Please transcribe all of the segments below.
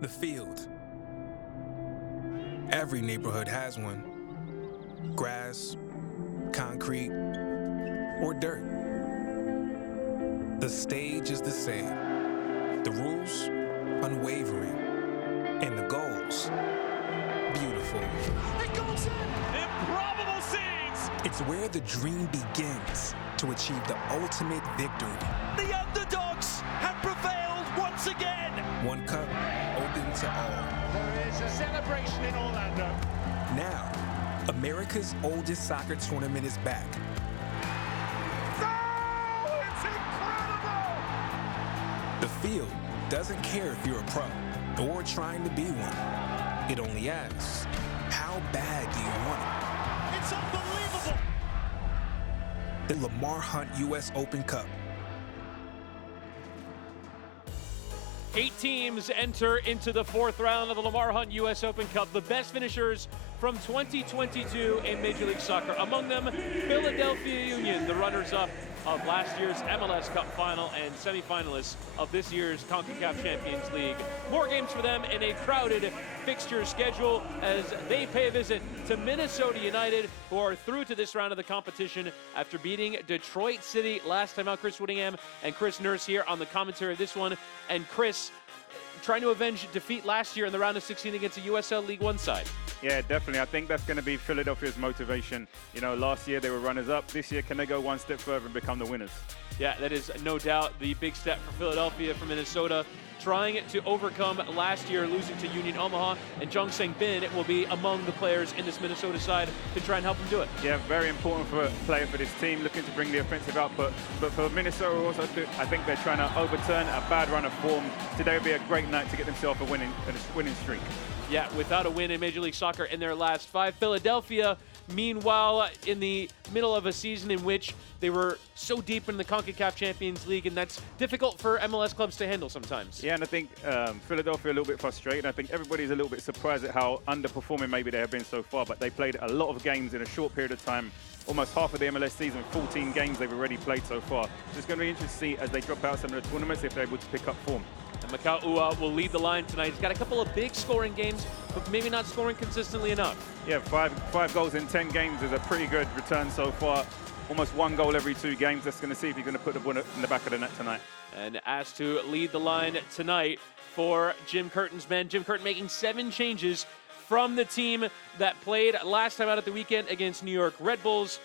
The field. Every neighborhood has one. Grass, concrete, or dirt. The stage is the same. The rules, unwavering. And the goals, beautiful. It goes in! Improbable scenes! It's where the dream begins to achieve the ultimate victory. The underdogs have prevailed once again! One cup, open to all. There is a celebration in Orlando. Now, America's oldest soccer tournament is back. Oh, it's incredible! The field doesn't care if you're a pro or trying to be one. It only asks, how bad do you want it? It's unbelievable! The Lamar Hunt U.S. Open Cup. 8 teams enter into the 4th round of the Lamar Hunt U.S. Open Cup. The best finishers from 2022 in Major League Soccer. Among them, Philadelphia Union, the runners-up of last year's MLS Cup final and semifinalists of this year's CONCACAF Champions League. More games for them in a crowded fixture schedule as they pay a visit to Minnesota United, who are through to this round of the competition after beating Detroit City last time out. Chris Whittingham and Chris Nurse here on the commentary of this one. And Chris, trying to avenge defeat last year in the round of 16 against a USL League One side. Yeah, definitely. I think that's going to be Philadelphia's motivation. You know, last year they were runners-up. This year, can they go one step further and become the winners? Yeah, that is no doubt the big step for Philadelphia, for Minnesota, trying to overcome last year losing to Union Omaha, and Jung Sang-bin will be among the players in this Minnesota side to try and help them do it. Yeah, very important for a player for this team, looking to bring the offensive output. But for Minnesota also, I think they're trying to overturn a bad run of form. Today would be a great night to get themselves a winning streak. Yeah, without a win in Major League Soccer in their last 5. Philadelphia, meanwhile, in the middle of a season in which they were so deep in the CONCACAF Champions League, and that's difficult for MLS clubs to handle sometimes. Yeah, and I think Philadelphia a little bit frustrated. I think everybody's a little bit surprised at how underperforming maybe they have been so far, but they played a lot of games in a short period of time. Almost half of the MLS season, 14 games they've already played so far. So it's going to be interesting to see as they drop out some of the tournaments if they're able to pick up form. And Mikal Ua will lead the line tonight. He's got a couple of big scoring games, but maybe not scoring consistently enough. Yeah, five goals in 10 games is a pretty good return so far. Almost 1 goal every 2 games. That's going to see if he's going to put the ball in the back of the net tonight. And asked to lead the line tonight for Jim Curtin's men. Jim Curtin making 7 changes from the team that played last time out at the weekend against New York Red Bulls.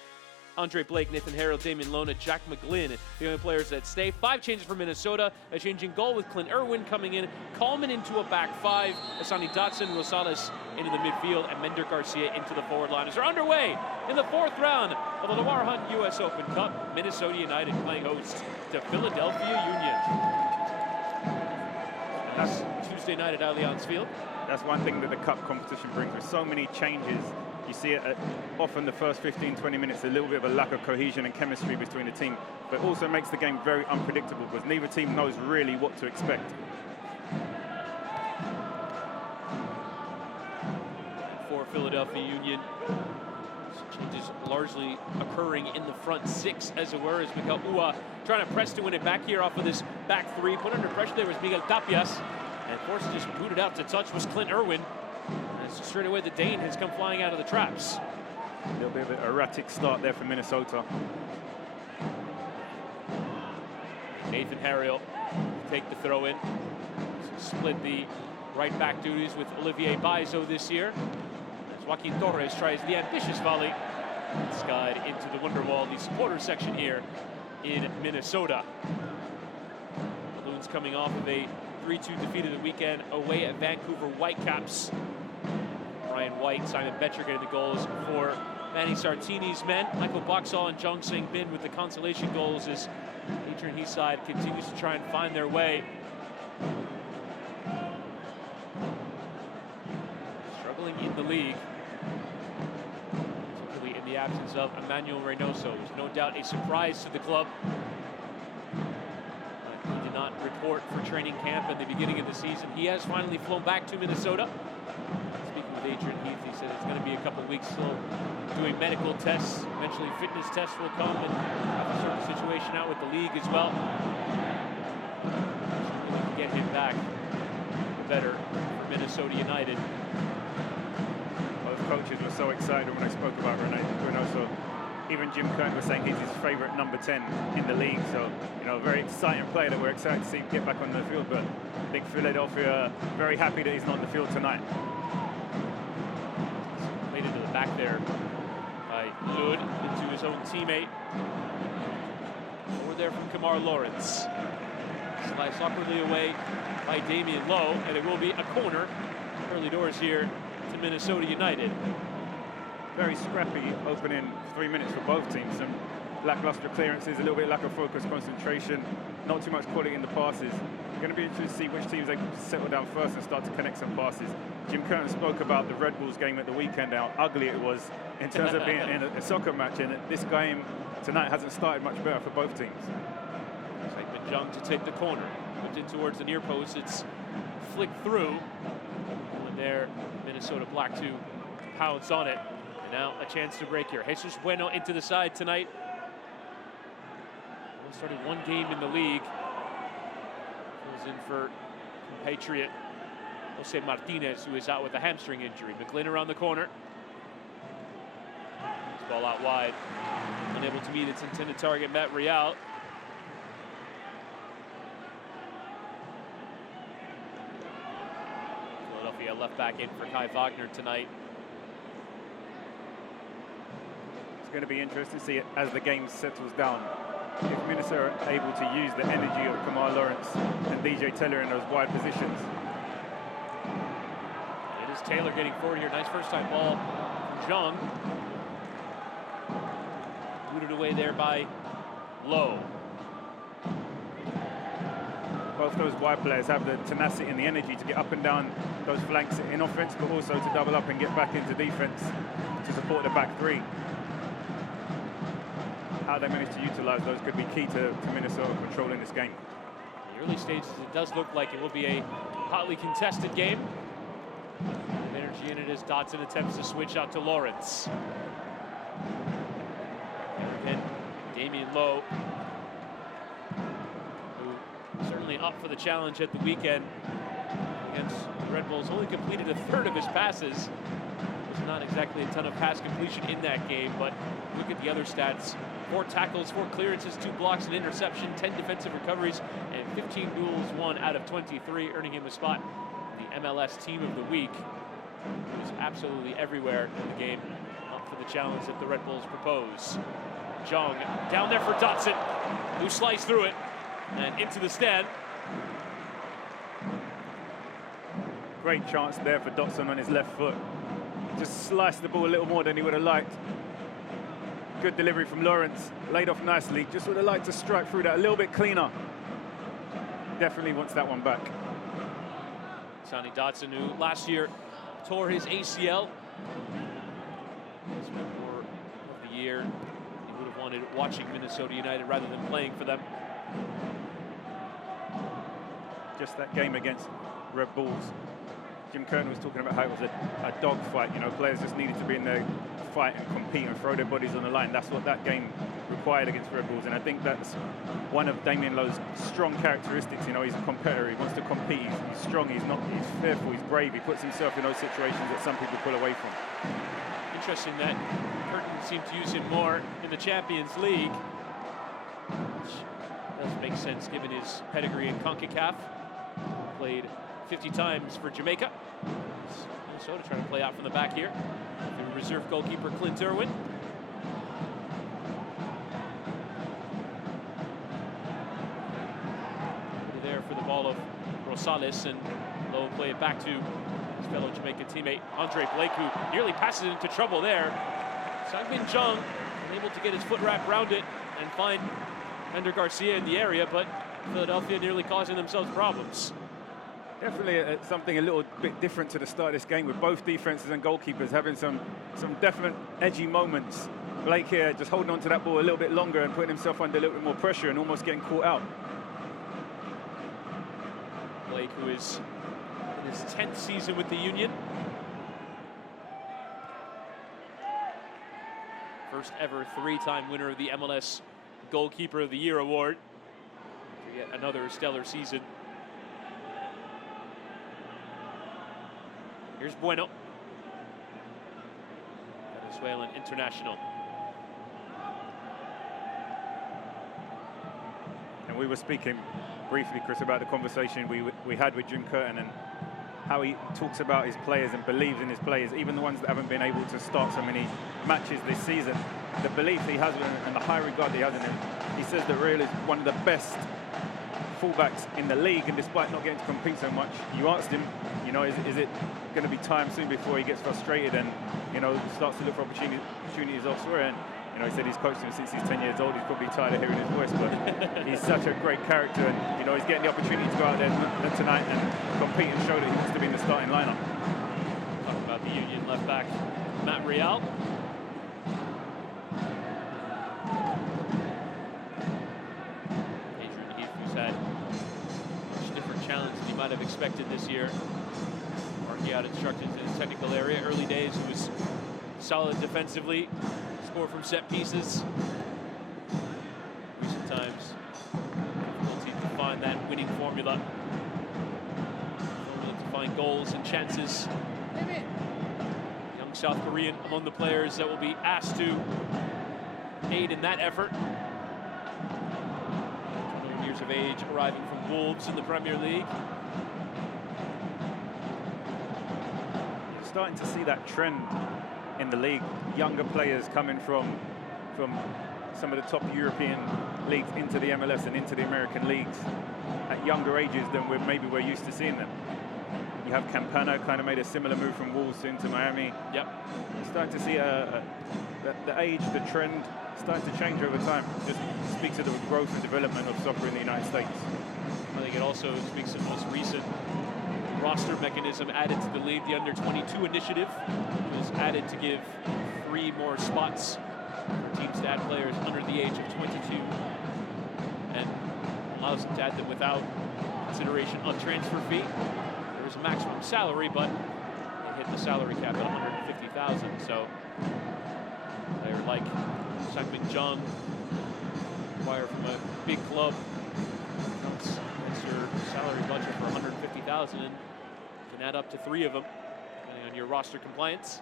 Andre Blake, Nathan Harrell, Damian Lona, Jack McGlynn, the only players that stay. 5 changes for Minnesota. A change in goal with Clint Irwin coming in. Coleman into a back 5. Asani Dotson, Rosales into the midfield, and Mender Garcia into the forward line. As they're underway in the 4th round of the Lamar Hunt U.S. Open Cup, Minnesota United playing host to Philadelphia Union. And that's Tuesday night at Allianz Field. That's one thing that the Cup competition brings with so many changes. You see it often the first 15, 20 minutes, a little bit of a lack of cohesion and chemistry between the team, but also makes the game very unpredictable because neither team knows really what to expect. For Philadelphia Union, changes largely occurring in the front 6, as it were, as Mikal Ua trying to press to win it back here off of this back 3. Put under pressure there was Miguel Tapias, and forced to just boot it out to touch was Clint Irwin. And straight away the Dane has come flying out of the traps. A little bit of an erratic start there for Minnesota. Nathan Harrell take the throw in. Split the right back duties with Olivier Baizo this year. As Joaquin Torres tries the ambitious volley. Skied into the Wonderwall, the supporter section here in Minnesota. Balloons coming off of a 3-2 defeat of the weekend away at Vancouver Whitecaps. Ryan White, Simon Betcher getting the goals for Manny Sartini's men. Michael Boxall and Jung Sang-bin with the consolation goals as Adrian Heaside continues to try and find their way. Struggling in the league, particularly in the absence of Emmanuel Reynoso, who's no doubt a surprise to the club. He did not report for training camp at the beginning of the season. He has finally flown back to Minnesota. Adrian Heath, he said it's going to be a couple weeks still doing medical tests. Eventually fitness tests will come and have to sort the situation out with the league as well. Really get him back. The better for Minnesota United. Both coaches were so excited when I spoke about Bruno. So even Jim Curtin was saying he's his favorite number 10 in the league. So, you know, a very exciting player that we're excited to see get back on the field. But I think Philadelphia very happy that he's not on the field tonight. Played into the back there by Lud, into his own teammate. Over there from Kemar Lawrence. Sliced awkwardly away by Damian Lowe, and it will be a corner early doors here to Minnesota United. Very scrappy opening 3 minutes for both teams. Some lackluster clearances, a little bit lack of focus, concentration, not too much quality in the passes. Going to be interested to see which teams they settle down first and start to connect some passes. Jim Curtin spoke about the Red Bulls game at the weekend, how ugly it was in terms of being in a soccer match, and this game tonight hasn't started much better for both teams. Excitement Jung to take the corner, put in towards the near post. It's flicked through, and there Minnesota Black to pounce on it. And now a chance to break here. Jesus Bueno into the side tonight. Only started one game in the league. Goes in for compatriot Jose Martinez, who is out with a hamstring injury. McGlynn around the corner. This ball out wide. Unable to meet its intended target, Matt Real. Philadelphia left back in for Kai Wagner tonight. It's going to be interesting to see it as the game settles down. If Minnesota are able to use the energy of Kemar Lawrence and DJ Taylor in those wide positions. It is Taylor getting forward here. Nice first time ball from Jung. Booted away there by Lowe. Both those wide players have the tenacity and the energy to get up and down those flanks in offense, but also to double up and get back into defense to support the back three. How they manage to utilize those could be key to Minnesota controlling this game. In the early stages, it does look like it will be a hotly contested game. With energy in it as Dotson attempts to switch out to Lawrence. And Damian Lowe, who certainly up for the challenge at the weekend against the Red Bulls, only completed a third of his passes. There's not exactly a ton of pass completion in that game, but look at the other stats. 4 tackles, 4 clearances, 2 blocks, an interception, 10 defensive recoveries, and 15 duels won out of 23, earning him a spot in the MLS Team of the Week. He was absolutely everywhere in the game, up for the challenge that the Red Bulls propose. Jung down there for Dotson, who sliced through it and into the stand. Great chance there for Dotson on his left foot. Just sliced the ball a little more than he would have liked. Good delivery from Lawrence, laid off nicely. Just would have liked to strike through that a little bit cleaner. Definitely wants that one back. Sonny Dotson, who last year tore his ACL. Spent more of the year he would have wanted watching Minnesota United rather than playing for them. Just that game against Red Bulls. Jim Curtin was talking about how it was a dog fight. You know, players just needed to be in there, fight and compete and throw their bodies on the line. That's what that game required against Red Bulls, and I think that's one of Damian Lowe's strong characteristics. You know, he's a competitor. He wants to compete. He's strong. He's fearful. He's brave. He puts himself in those situations that some people pull away from. Interesting that Curtin seemed to use him more in the Champions League, which does make sense given his pedigree in CONCACAF. Played 50 times for Jamaica. Minnesota trying to play out from the back here. The reserve goalkeeper Clint Irwin. There for the ball of Rosales, and Lowe play it back to his fellow Jamaican teammate Andre Blake, who nearly passes into trouble there. Sang-Min Jung unable to get his foot wrapped around it and find Ender Garcia in the area, but Philadelphia nearly causing themselves problems. Definitely something a little bit different to the start of this game, with both defenses and goalkeepers having some definite edgy moments. Blake here just holding on to that ball a little bit longer and putting himself under a little bit more pressure and almost getting caught out. Blake, who is in his 10th season with the Union. First ever 3-time winner of the MLS Goalkeeper of the Year award. Yet another stellar season. Here's Bueno, Venezuelan international. And we were speaking briefly, Chris, about the conversation we had with Jim Curtin and how he talks about his players and believes in his players, even the ones that haven't been able to start so many matches this season. The belief he has in them and the high regard he has in him. He says that Real is one of the best fullbacks in the league, and despite not getting to compete so much, you asked him, you know, is it going to be time soon before he gets frustrated and, you know, starts to look for opportunities elsewhere? And, you know, he said he's coached him since he's 10 years old. He's probably tired of hearing his voice, but he's such a great character, and, you know, he's getting the opportunity to go out there tonight and compete and show that he wants to be in the starting lineup. Talking about the Union left back, Matt Real. Adrian Heath, who's had a much different challenge than he might have expected this year. Working out instructions in his technical area. Early days, he was solid defensively. Score from set pieces. Recent times, difficulty to find that winning formula. To find goals and chances. Young South Korean among the players that will be asked to aid in that effort. 21 years of age, arriving from Wolves in the Premier League. You're starting to see that trend in the league, younger players coming from some of the top European leagues into the MLS and into the American leagues at younger ages than we're used to seeing them. You have Campana kind of made a similar move from Wolves into Miami. Yep. You're starting to see the age, the trend starting to change over time. Just speaks to the growth and development of soccer in the United States. I think it also speaks to the most recent roster mechanism added to the league, the Under-22 initiative, which was added to give 3 more spots for teams to add players under the age of 22, and allows them to add them without consideration of transfer fee. There was a maximum salary, but they hit the salary cap at $150,000. So a player like Sang-Min Jung, acquired from a big club, that's your salary budget for $150,000, and you can add up to 3 of them, depending on your roster compliance.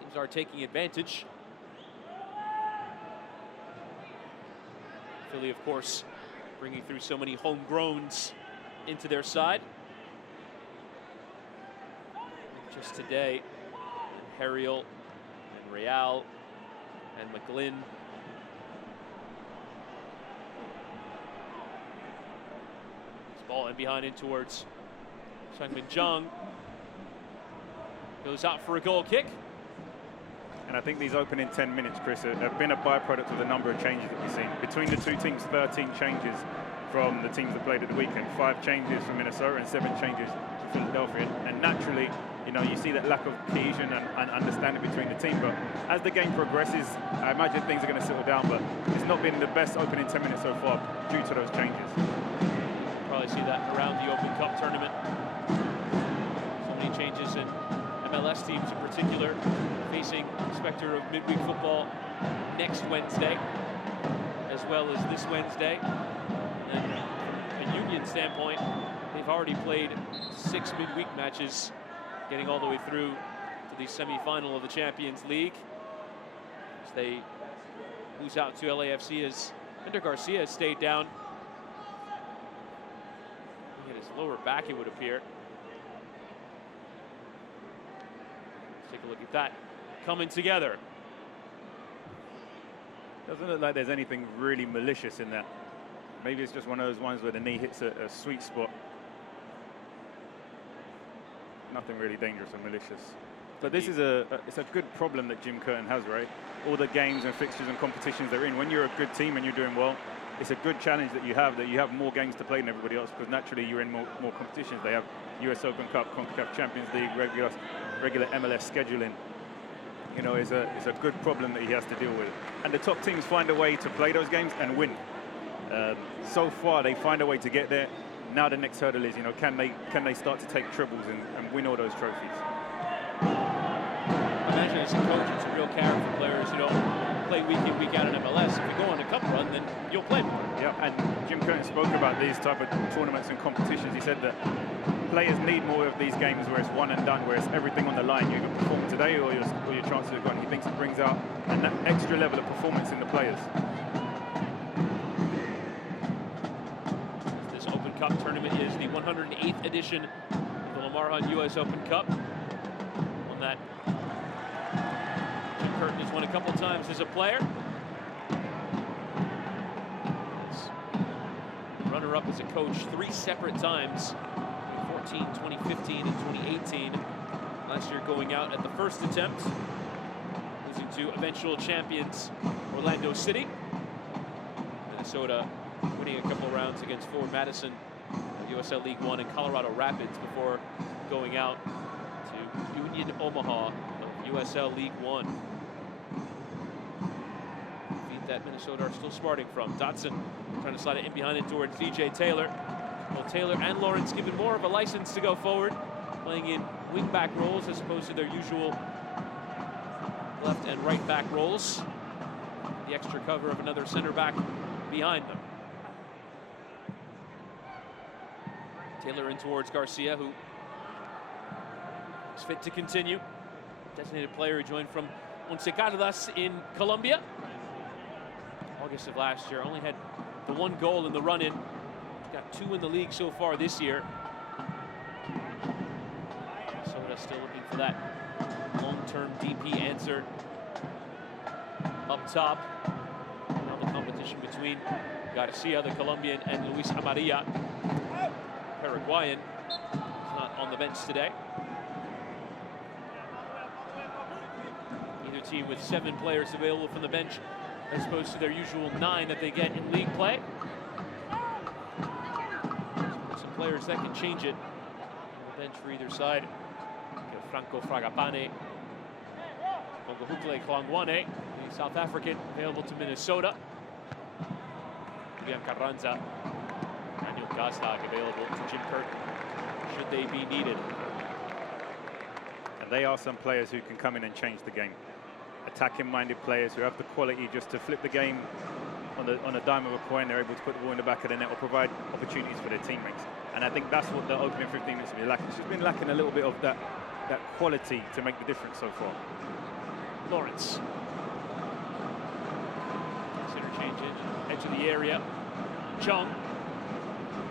Teams are taking advantage. Philly, of course, bringing through so many homegrowns into their side. Just today, Harriel and Real and McGlynn. Ball in behind in towards Sang-Min Jung. Goes out for a goal kick. And I think these opening 10 minutes, Chris, have been a byproduct of the number of changes that we've seen. Between the 2 teams, 13 changes from the teams that played at the weekend. 5 changes from Minnesota and 7 changes to Philadelphia. And naturally, you know, you see that lack of cohesion and understanding between the team. But as the game progresses, I imagine things are going to settle down. But it's not been the best opening 10 minutes so far due to those changes. Probably see that around the Open Cup tournament. So many changes in MLS teams in particular, facing the specter of midweek football next Wednesday, as well as this Wednesday. And from a Union standpoint, they've already played 6 midweek matches, getting all the way through to the semi-final of the Champions League. As they lose out to LAFC as Ender Garcia has stayed down. His lower back, it would appear. Let's take a look at that coming together. Doesn't look like there's anything really malicious in that. Maybe it's just one of those ones where the knee hits a sweet spot. Nothing really dangerous or malicious. But this is it's a good problem that Jim Curtin has, right? All the games and fixtures and competitions they're in. When you're a good team and you're doing well, it's a good challenge that you have more games to play than everybody else, because naturally you're in more competitions. They have US Open Cup, CONCACAF Champions League, regular MLS scheduling. You know, it's a good problem that he has to deal with. And the top teams find a way to play those games and win. So far, they find a way to get there. Now the next hurdle is, you know, can they start to take triples and win all those trophies? I imagine as a coach, it's a real carrot for players who don't play week in, week out in MLS. If you go on a cup run, then you'll play more. Yeah, and Jim Curtin spoke about these type of tournaments and competitions. He said that players need more of these games where it's one and done, where it's everything on the line. You either perform today or your chances are gone. He thinks it brings out that extra level of performance in the players. This Open Cup tournament is the 108th edition of the Lamar Hunt U.S. Open Cup. On that, Jim Curtin has won a couple times as a player. Runner-up as a coach 3 separate times, 2014, 2015, and 2018. Last year going out at the first attempt, losing to eventual champions Orlando City. Minnesota winning a couple rounds against Forward Madison, USL League One, and Colorado Rapids before going out to Union Omaha of USL League One. Defeat that Minnesota are still smarting from. Dotson trying to slide it in behind it towards DJ Taylor. Well, Taylor and Lawrence given more of a license to go forward, playing in wing-back roles as opposed to their usual left and right back roles. The extra cover of another center back behind them. Taylor in towards Garcia, who is fit to continue. Designated player who joined from Once Caldas in Colombia. August of last year, only had the 1 goal in the run-in. Got 2 in the league so far this year. Minnesota still looking for that long-term DP answer up top. Now the competition between Garcia, the Colombian, and Luis Amarilla, Paraguayan, is not on the bench today. Either team with 7 players available from the bench as opposed to their usual 9 that they get in league play. Some players that can change it on the bench for either side. Franco Fragapane, Pongohutle Klangwane, the South African, available to Minnesota. William Carranza, Daniel Gazdag available to Jim Curtin, should they be needed. And they are some players who can come in and change the game. Attacking-minded players who have the quality just to flip the game on a dime of a coin. They're able to put the ball in the back of the net or provide opportunities for their teammates. And I think that's what the opening 15 minutes will be lacking. It's just been lacking a little bit of that quality to make the difference so far. Lawrence. Interchange edge of the area. Chung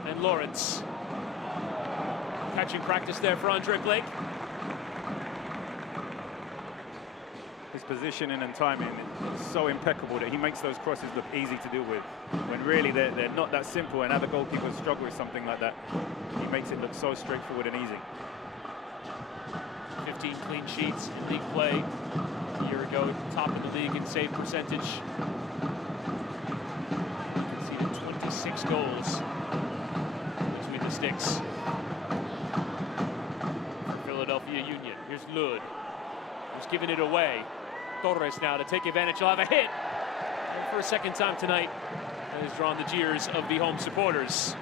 and Lawrence. Catching practice there for Andre Blake. His positioning and timing is so impeccable that he makes those crosses look easy to deal with, when really they're not that simple, and other goalkeepers struggle with something like that. He makes it look so straightforward and easy. 15 clean sheets in league play. A year ago, top of the league in save percentage. Conceded 26 goals between the sticks. Philadelphia Union. Here's Lud, who's giving it away. Torres now to take advantage. He'll have a hit. And for a second time tonight, that has drawn the jeers of the home supporters.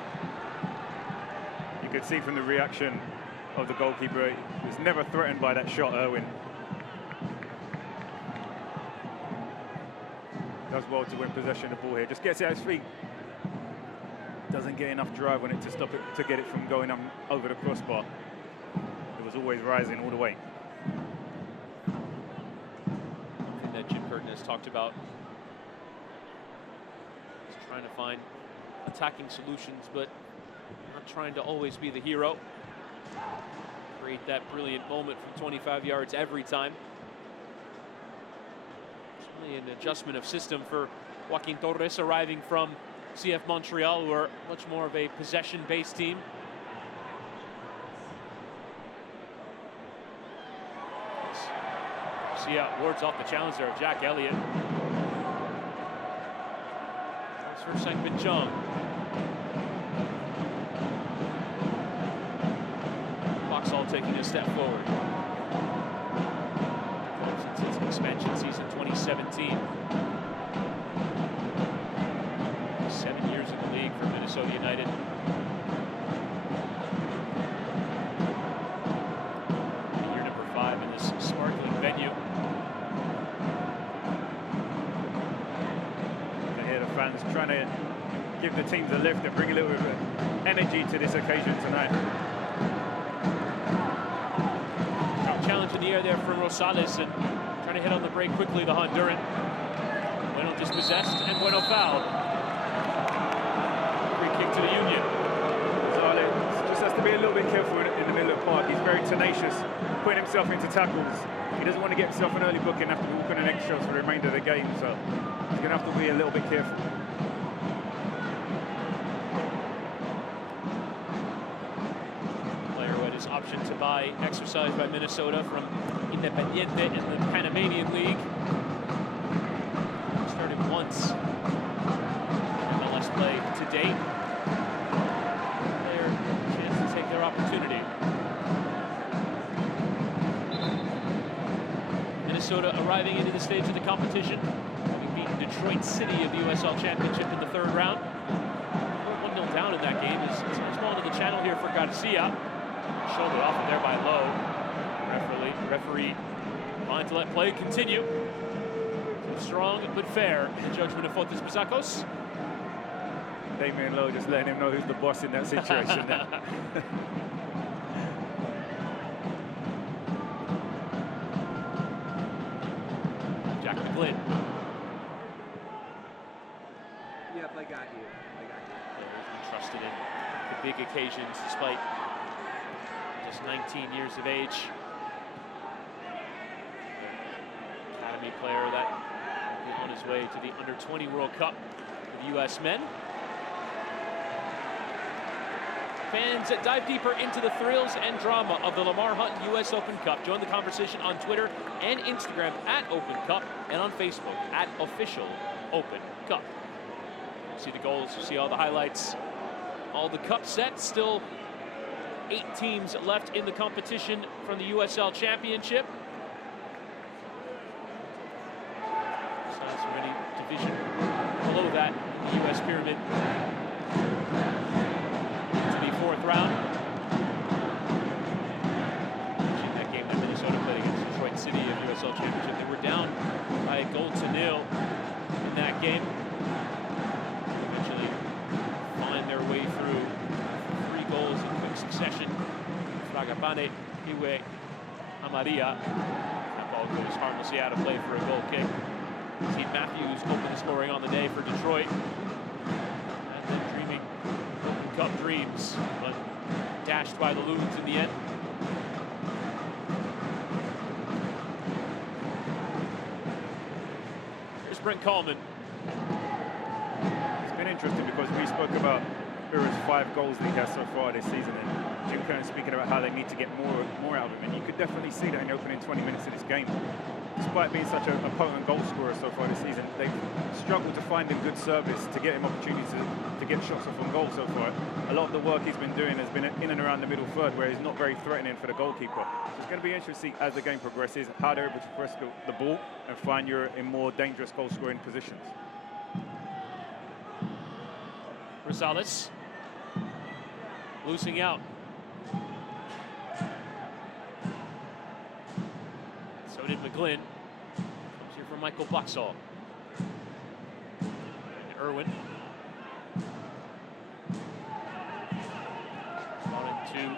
You could see from the reaction of the goalkeeper, he was never threatened by that shot, Irwin. Does well to win possession of the ball here. Just gets it at his feet. Doesn't get enough drive on it to stop it, to get it from going over the crossbar. It was always rising all the way. Something that Jim Curtin has talked about is trying to find attacking solutions, but not trying to always be the hero. Create that brilliant moment from 25 yards every time. Certainly an adjustment of system for Joaquin Torres, arriving from CF Montreal, who are much more of a possession-based team. Garcia wards off the challenge there of Jack Elliott. That's for Sang-Bin Chung. Boxall taking a step forward. Since its expansion season 2017. 7 years in the league for Minnesota United. Year number 5 in this sparkling venue. trying to give the teams a lift and bring a little bit of energy to this occasion tonight. Challenge in the air there from Rosales, and trying to hit on the break quickly, the Honduran. Bueno dispossessed, and Bueno fouled. Free kick to the Union. Rosales just has to be a little bit careful in the middle of the park. He's very tenacious, putting himself into tackles. He doesn't want to get himself an early booking after walking an eggshells for the remainder of the game, so he's going to have to be a little bit careful. Option to buy exercised by Minnesota from Independiente in the Panamanian League. Started once in MLS play to date. Their chance to take their opportunity. Minnesota arriving into the stage of the competition, having beaten Detroit City of the USL Championship in the third round. 1-0 down in that game. It's much ball to the channel here for Garcia. Shoulder off there by Lowe. Referee fine to let play continue. Strong but fair in the judgment of Fotis Bisacos. Damian Lowe just letting him know who's the boss in that situation there. Jack McGlynn. Yep, I got you. Players entrusted in the big occasions despite 19 years of age. Academy player that is on his way to the Under-20 World Cup for the U.S. men. Fans dive deeper into the thrills and drama of the Lamar Hunt U.S. Open Cup. Join the conversation on Twitter and Instagram at Open Cup and on Facebook at Official Open Cup. See the goals, see all the highlights, all the cup sets. Still 8 teams left in the competition from the USL Championship. Size from any division below that in the US pyramid. To the 4th round. In that game that Minnesota played against Detroit City of USL Championship, they were down by 1-0 in that game. Eventually find their way through 3 goals in quick succession. Fragapane, Iwe, Amaria. That ball goes harmlessly out of play for a goal kick. Steve Matthews opened the scoring on the day for Detroit. And then dreaming Open Cup dreams, but dashed by the Loons in the end. Here's Brent Coleman. It's been interesting because we spoke about Ura's 5 goals that he has so far this season, and Jim Kern speaking about how they need to get more out of him, and you could definitely see that in the opening 20 minutes of this game. Despite being such a potent goal scorer so far this season, they've struggled to find a good service to get him opportunities to get shots off on goal so far. A lot of the work he's been doing has been in and around the middle third, where he's not very threatening for the goalkeeper. So it's going to be interesting to see as the game progresses how they're able to press the ball and find you in more dangerous goal scoring positions. Rosales losing out. So did McGlynn. Comes here from Michael Boxall. And Irwin. Wanted to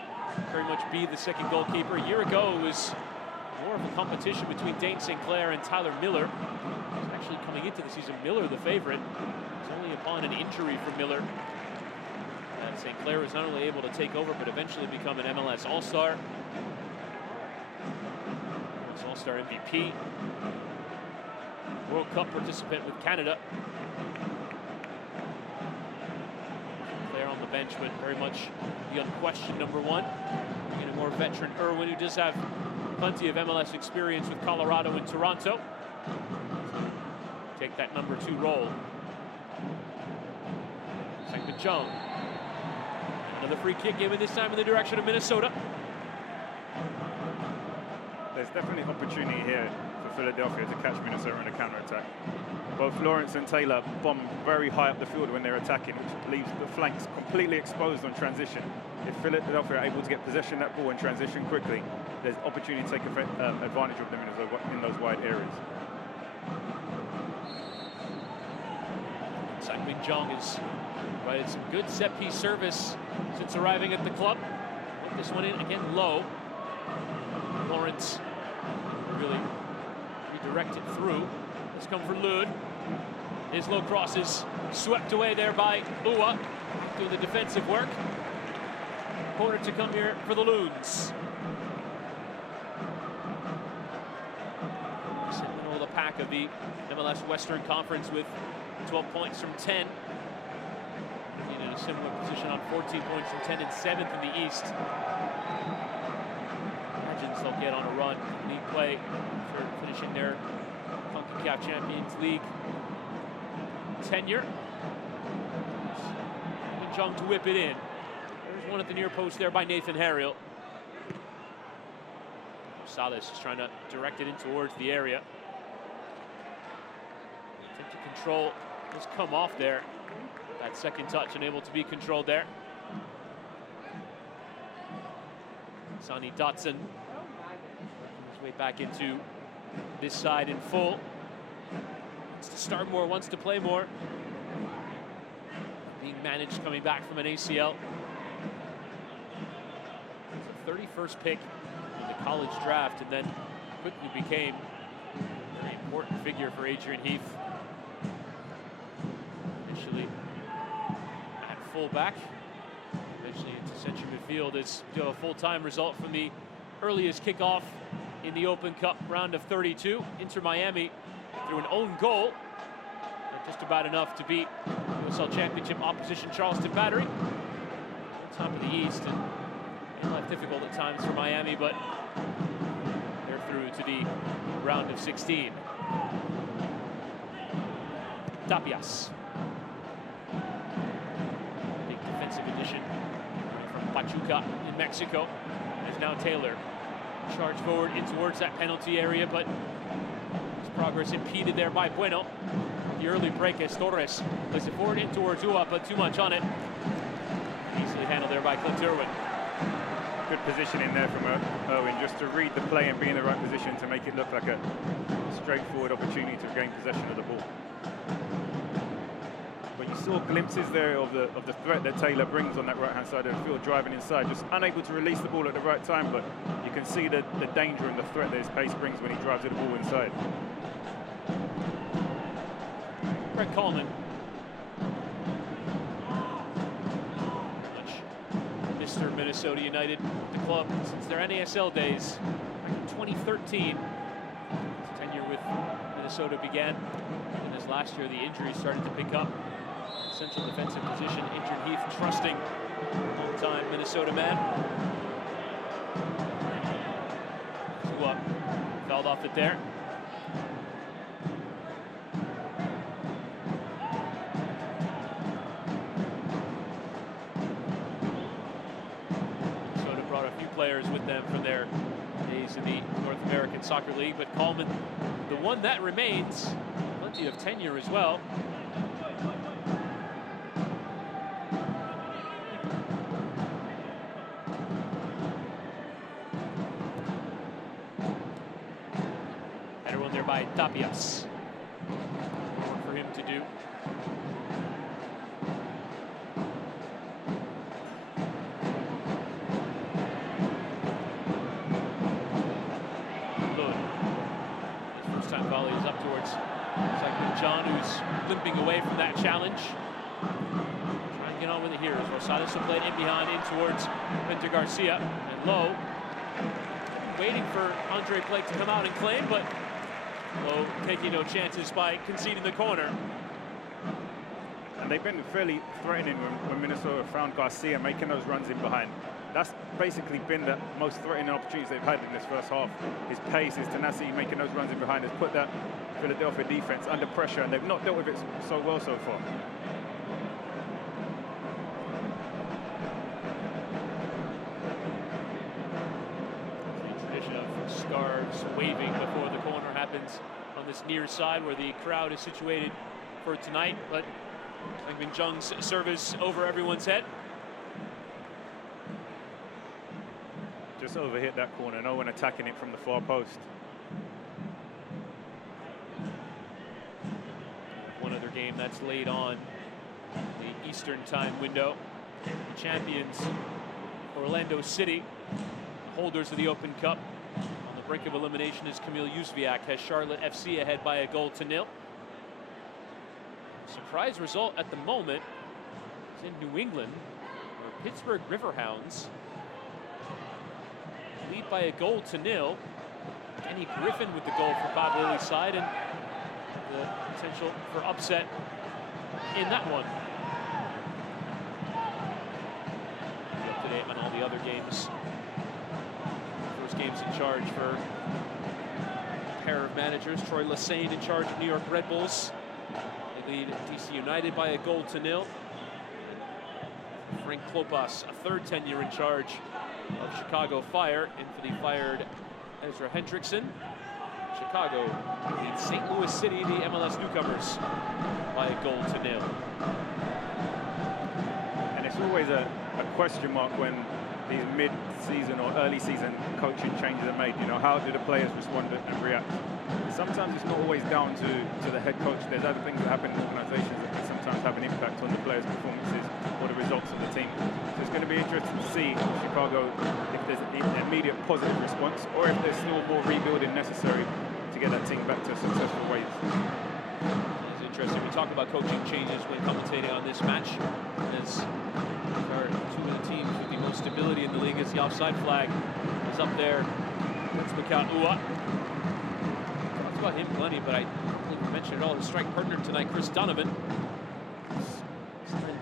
very much be the second goalkeeper. A year ago, it was more of a competition between Dane St. Clair and Tyler Miller. He's actually coming into the season, Miller the favorite. It's only upon an injury for Miller that St. Clair was not only able to take over, but eventually become an MLS All-Star. All-Star MVP. World Cup participant with Canada. Clair on the bench, but very much the unquestioned #1. And a more veteran Irwin, who does have plenty of MLS experience with Colorado and Toronto. Take that #2 role. Second Jones. Another free kick given this time in the direction of Minnesota. There's definitely opportunity here for Philadelphia to catch Minnesota in a counter-attack. Both Lawrence and Taylor bomb very high up the field when they're attacking, which leaves the flanks completely exposed on transition. If Philadelphia are able to get possession of that ball and transition quickly, there's opportunity to take advantage of them in those wide areas. Sang Min Jong has provided some good set-piece service since arriving at the club. Put this one in again low. Lawrence really redirect it through. Let's come for Lud. His low cross is swept away there by Ua, doing the defensive work. Corner to come here for the Loons. Sitting in the pack of the MLS Western Conference with 12 points from 10. In a similar position on 14 points from 10 and 7th in the East. Imagines they'll get on a run in league play for finishing their CONCACAF Champions League tenure. Min Jong to whip it in. There's one at the near post there by Nathan Harriel. Salas is trying to direct it in towards the area. Attempt to control has come off there. That second touch unable to be controlled there. Sonny Dotson working his way back into this side in full. Wants to start more, wants to play more. Being managed coming back from an ACL. It's the 31st pick in the college draft and then quickly became a very important figure for Adrian Heath. Initially at fullback, eventually into central midfield as we do a full-time result from the earliest kickoff in the Open Cup round of 32. Inter Miami through an own goal, but just about enough to beat USL Championship opposition Charleston Battery. On top of the East, and life difficult at times for Miami, but they're through to the round of 16. Tapias. Big defensive addition from Pachuca in Mexico. As now Taylor charged forward in towards that penalty area, but his progress impeded there by Bueno. The early break as Torres plays it forward in towards Ua, but too much on it. Easily handled there by Clint Irwin. Good positioning there from Irwin, just to read the play and be in the right position to make it look like a straightforward opportunity to gain possession of the ball. But you saw glimpses there of the threat that Taylor brings on that right-hand side of the field, driving inside, just unable to release the ball at the right time, but you can see the danger and the threat that his pace brings when he drives the ball inside. Brett Coleman. Mr. Minnesota United, the club since their NASL days back in 2013. His tenure with Minnesota began, and as last year the injuries started to pick up. Central defensive position, Adrian Heath trusting long-time Minnesota man. Tua fouled off it there. Players with them from their days in the North American Soccer League, but Coleman, the one that remains, plenty of tenure as well. Header one there by Tapias. More for him to do. Volleys up towards John, who's limping away from that challenge. Trying to get on with it here as Rosales will play it in behind, in towards Winter Garcia. And Lowe waiting for Andre Blake to come out and claim, but Lowe taking no chances by conceding the corner. And they've been fairly threatening when Minnesota found Garcia making those runs in behind. That's basically been the most threatening opportunities they've had in this first half. His pace, his tenacity, making those runs in behind has put that Philadelphia defense under pressure, and they've not dealt with it so well so far. The tradition of scarves waving before the corner happens on this near side where the crowd is situated for tonight, but Sang Min Jong's service over everyone's head. Just overhit that corner, no one attacking it from the far post. One other game that's laid on Eastern time window. Champions Orlando City, holders of the Open Cup. On the brink of elimination is Kamil Jóźwiak, has Charlotte FC ahead by a goal to nil. Surprise result at the moment is in New England, where Pittsburgh Riverhounds lead by a goal to nil. Kenny Griffin with the goal for Bob Lilly's side, and the potential for upset in that one. Up to date on all the other games. First game's in charge for a pair of managers. Troy Lesesne in charge of New York Red Bulls. They lead DC United by a goal to nil. Frank Klopas, a third tenure in charge of Chicago Fire, and for the fired Ezra Hendrickson. Chicago leads St. Louis City, the MLS newcomers, by a goal to nil. And it's always a question mark when these mid-season or early season coaching changes are made. You know, how do the players respond and react? Sometimes it's not always down to the head coach. There's other things that happen in organizations that can sometimes have an impact on the players' performances or the results of the team. So it's going to be interesting to see Chicago if there's an immediate positive response or if there's still more rebuilding necessary to get that team back to successful ways. It's interesting. We talk about coaching changes when commentating on this match, as two of the teams with the most stability in the league as the offside flag is up there. That's Mikal Ua. Talked about him plenty, but I don't think we mentioned at all his strike partner tonight, Chris Donovan,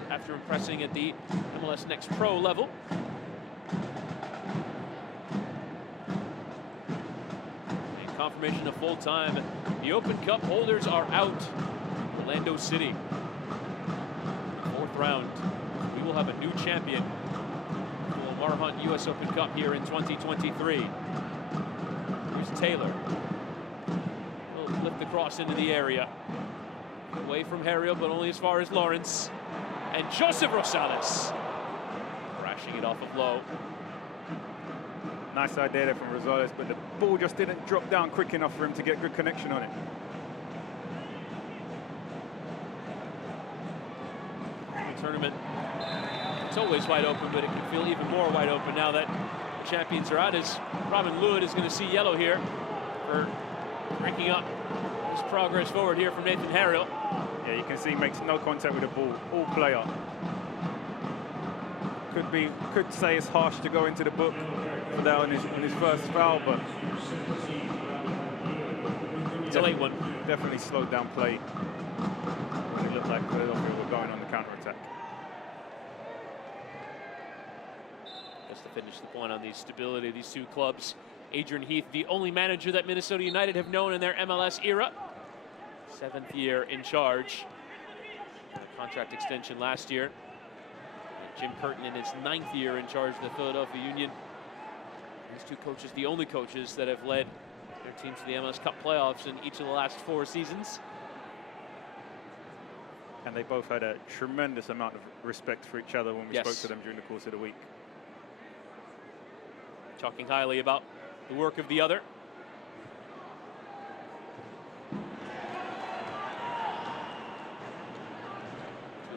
after impressing at the MLS Next Pro level. And confirmation of full time. The Open Cup holders are out. Orlando City. Fourth round. We will have a new champion. The Lamar Hunt U.S. Open Cup here in 2023. Here's Taylor. He'll lift the cross into the area. Away from Harriel, but only as far as Lawrence. And Joseph Rosales crashing it off of low. Nice idea there from Rosales, but the ball just didn't drop down quick enough for him to get good connection on it. The tournament, it's always wide open, but it can feel even more wide open now that the champions are out, as Robin Lewis is going to see yellow here for breaking up his progress forward here from Nathan Harriel. Yeah, you can see he makes no contact with the ball, all player. Could say it's harsh to go into the book for that on his first foul, but it's a late one. Definitely slowed down play when it looked like Philadelphia were going on the counter-attack. Just to finish the point on the stability of these two clubs, Adrian Heath, the only manager that Minnesota United have known in their MLS era. 7th year in charge. Contract extension last year. And Jim Curtin in his 9th year in charge of the Philadelphia Union. These two coaches, the only coaches that have led their teams to the MLS Cup playoffs in each of the last 4 seasons. And they both had a tremendous amount of respect for each other when we spoke to them during the course of the week. Talking highly about the work of the other.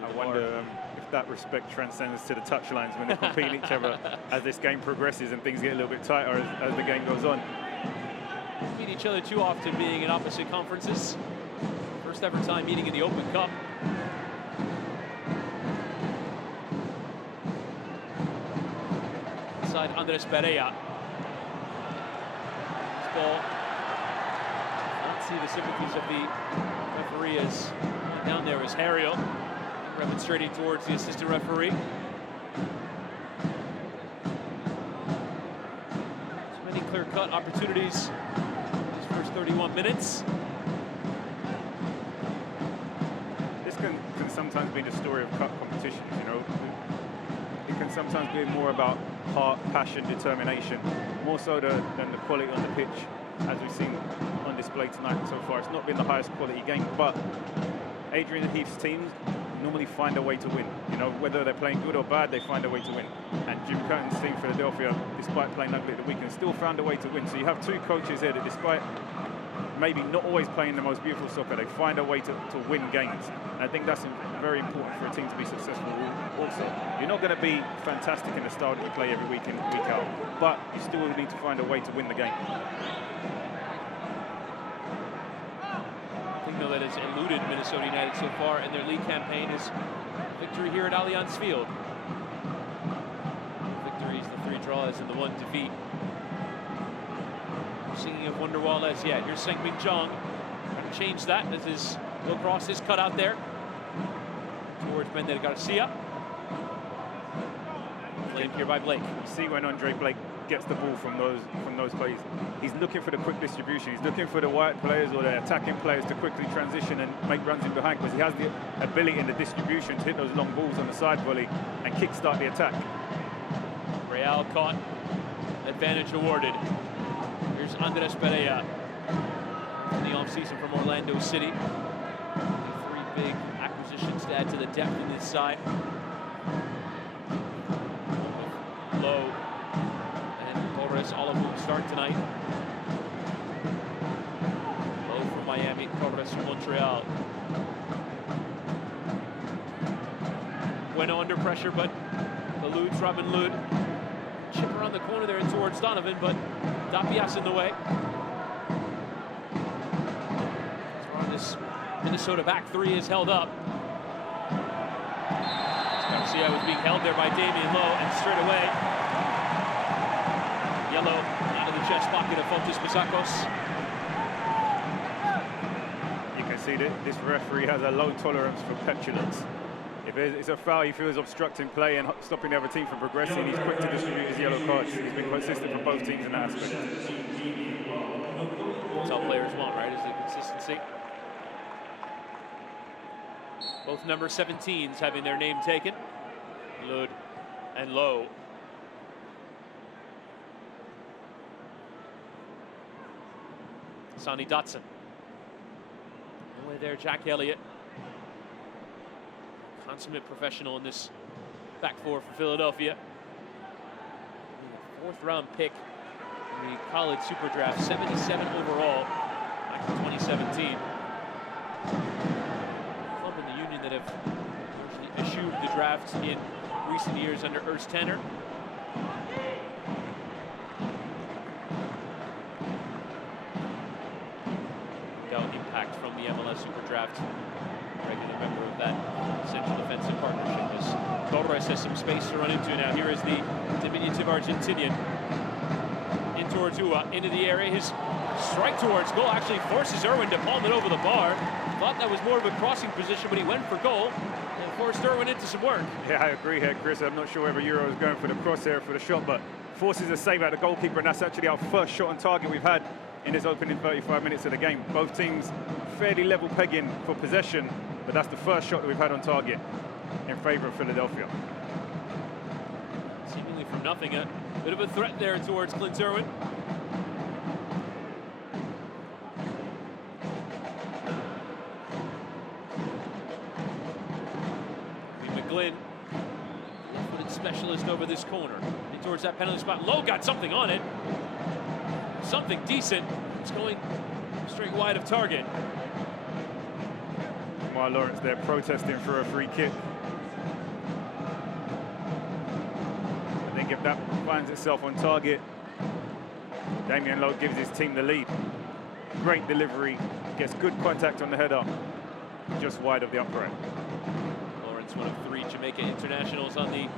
I wonder if that respect transcends to the touchlines when they compete each other as this game progresses and things get a little bit tighter as the game goes on. Meet each other too often, being in opposite conferences. First ever time meeting in the Open Cup. Inside Andres Pereira. This ball. Let's see the sympathies of the referee as down there is Harriel. Demonstrating towards the assistant referee. So many clear-cut opportunities these first 31 minutes. This can sometimes be the story of cup competitions, you know. It can sometimes be more about heart, passion, determination, more so than the quality on the pitch, as we've seen on display tonight so far. It's not been the highest quality game, but Adrian Heath's teams normally find a way to win. You know, whether they're playing good or bad, they find a way to win. And Jim Curtin's team, Philadelphia, despite playing ugly at the weekend, still found a way to win. So you have two coaches here that, despite maybe not always playing the most beautiful soccer. They find a way to win games. And I think that's very important for a team to be successful also. You're not going to be fantastic in the style that you play every week in, week out, but you still need to find a way to win the game. The thing, though, that has eluded Minnesota United so far in their league campaign is victory here at Allianz Field. Victories, the 3 draws, and the 1 defeat. Singing of Wonderwall as yet. Here's Seung-min Jong trying to change that as his low cross is cut out there towards Mendez Garcia. Played here by Blake. You see when Andre Blake gets the ball from those plays, he's looking for the quick distribution. He's looking for the wide players or the attacking players to quickly transition and make runs in behind, because he has the ability in the distribution to hit those long balls on the side volley and kickstart the attack. Real caught. Advantage awarded. Here's Andres Pereira in the offseason from Orlando City. 3 big acquisitions to add to the depth in this side. Low and Torres, all of whom start tonight. Low from Miami, Torres from Montreal. Bueno under pressure, but the Ludes, Robin Lud, chip around the corner there and towards Donovan, but Tapias in the way. This Minnesota back 3 is held up. Garcia was being held there by Damian Lowe, and straight away, yellow out of the chest pocket of Fontes Masacos. You can see that this referee has a low tolerance for petulance. If it's a foul he feels obstructing play and stopping the other team from progressing, he's quick to distribute his yellow cards. He's been consistent for both teams in that aspect. That's all players want, right, is the consistency. Both number 17s having their name taken. Lud and Lowe. Sonny Dotson. No way there, Jack Elliott. Consummate professional in this back 4 for Philadelphia. 4th round pick in the college super draft, 77 overall back in 2017. Club in the Union that have largely eschewed the draft in recent years under Urs Tanner. Without impact from the MLS super draft. Regular member of that central defensive partnership as Torres has some space to run into now. Here is the diminutive Argentinian in towards Ua, into the area. His strike towards goal actually forces Irwin to palm it over the bar. Thought that was more of a crossing position, but he went for goal and forced Irwin into some work. Yeah, I agree here, Chris. I'm not sure whether Euro is going for the crosshair for the shot, but forces a save out the goalkeeper, and that's actually our first shot on target we've had in this opening 35 minutes of the game. Both teams fairly level pegging for possession, but that's the first shot that we've had on target in favor of Philadelphia. Seemingly from nothing, a bit of a threat there towards Clint Irwin. McGlynn, left-footed specialist over this corner. And towards that penalty spot. Lowe got something on it. Something decent. It's going straight wide of target. Mar Lawrence there protesting for a free kick. I think if that finds itself on target, Damian Lowe gives his team the lead. Great delivery, gets good contact on the header, just wide of the upright. Lawrence, one of 3 Jamaica internationals on the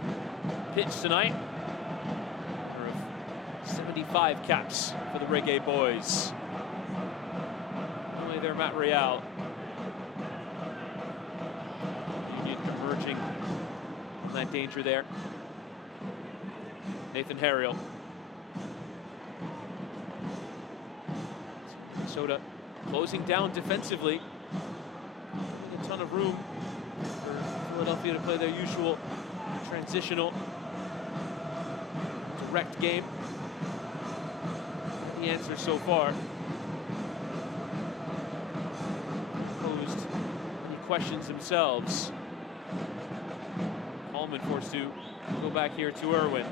pitch tonight. 75 caps for the Reggae Boys. Only there, Matt Real. Union converging on that danger there. Nathan Harriel. Minnesota closing down defensively. A ton of room for Philadelphia to play their usual transitional direct game. The answer so far. Posed any questions themselves. Allman forced to go back here to Irwin.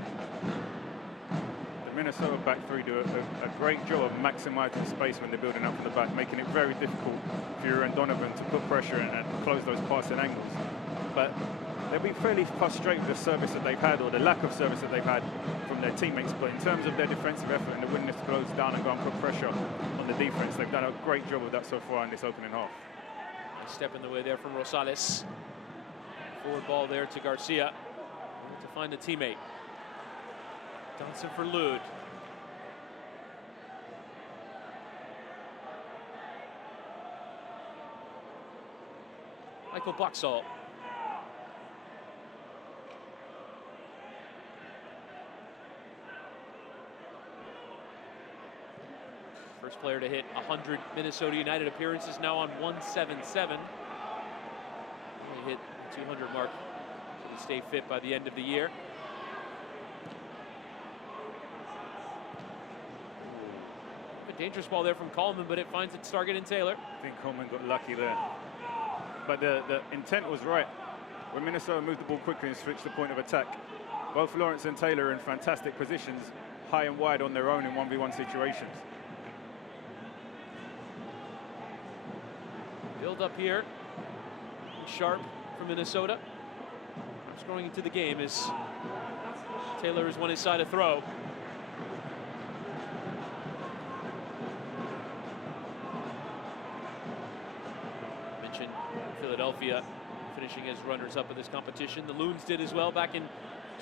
Minnesota back three do a great job of maximizing space when they're building up from the back, making it very difficult for you and Donovan to put pressure in and close those passing angles. But they'll be fairly frustrated with the service that they've had, or the lack of service that they've had from their teammates. But in terms of their defensive effort and the willingness to close down and go and put pressure on the defense, they've done a great job of that so far in this opening half. A step in the way there from Rosales. Forward ball there to Garcia to find a teammate. Johnson for Lod. Michael Boxall. First player to hit 100 Minnesota United appearances, now on 177. Only hit the 200 mark to stay fit by the end of the year. A dangerous ball there from Coleman, but it finds its target in Taylor. I think Coleman got lucky there. But the intent was right. When Minnesota moved the ball quickly and switched the point of attack, both Lawrence and Taylor are in fantastic positions, high and wide on their own in 1v1 situations. Build up here. Sharp from Minnesota. Just going into the game as Taylor has won his side of throw. Mentioned Philadelphia finishing as runners-up of this competition. The Loons did as well back in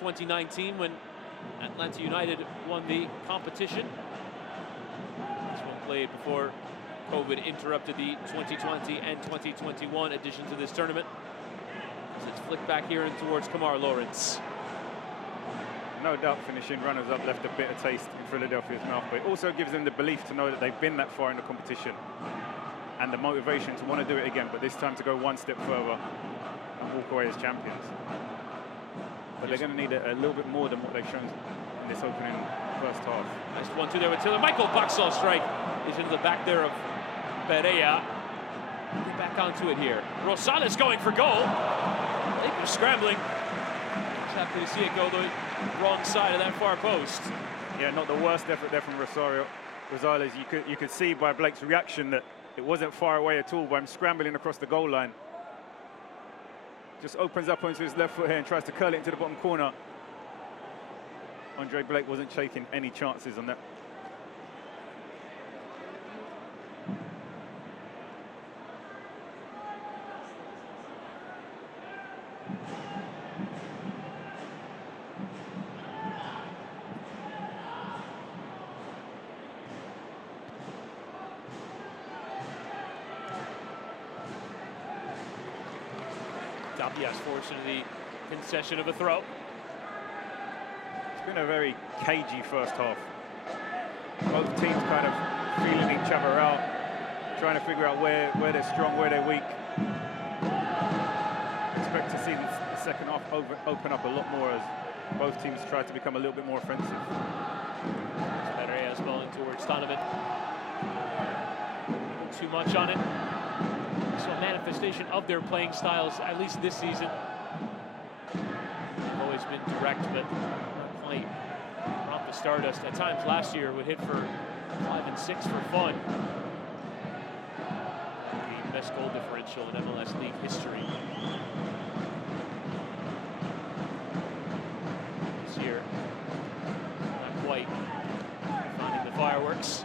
2019 when Atlanta United won the competition. This one played before COVID interrupted the 2020 and 2021 editions of this tournament. So it's flicked back here and towards Kamar Lawrence. No doubt finishing runners-up left a bitter taste in Philadelphia's mouth, but it also gives them the belief to know that they've been that far in the competition and the motivation to want to do it again, but this time to go one step further and walk away as champions. But they're going to need a little bit more than what they've shown in this opening first half. Nice 1-2 there with Taylor. Michael Boxall strike is into the back there of Pereira. Get back onto it here. Rosales going for goal. They're scrambling. Just happy to see it go the wrong side of that far post. Yeah, not the worst effort there from Rosales. You could see by Blake's reaction that it wasn't far away at all by him scrambling across the goal line. Just opens up onto his left foot here and tries to curl it into the bottom corner. Andre Blake wasn't taking any chances on that. Dapias forced into the concession of a throw. It's been a very cagey first half. Both teams kind of feeling each other out, trying to figure out where they're strong, where they're weak. Expect to see the second half open up a lot more as both teams try to become a little bit more offensive. Pereira's bowling towards Donovan. Too much on it. So a manifestation of their playing styles, at least this season. They've always been direct, but not quite off the stardust. At times last year would hit for 5 and 6 for fun. The best goal differential in MLS League history. This year, not quite finding the fireworks.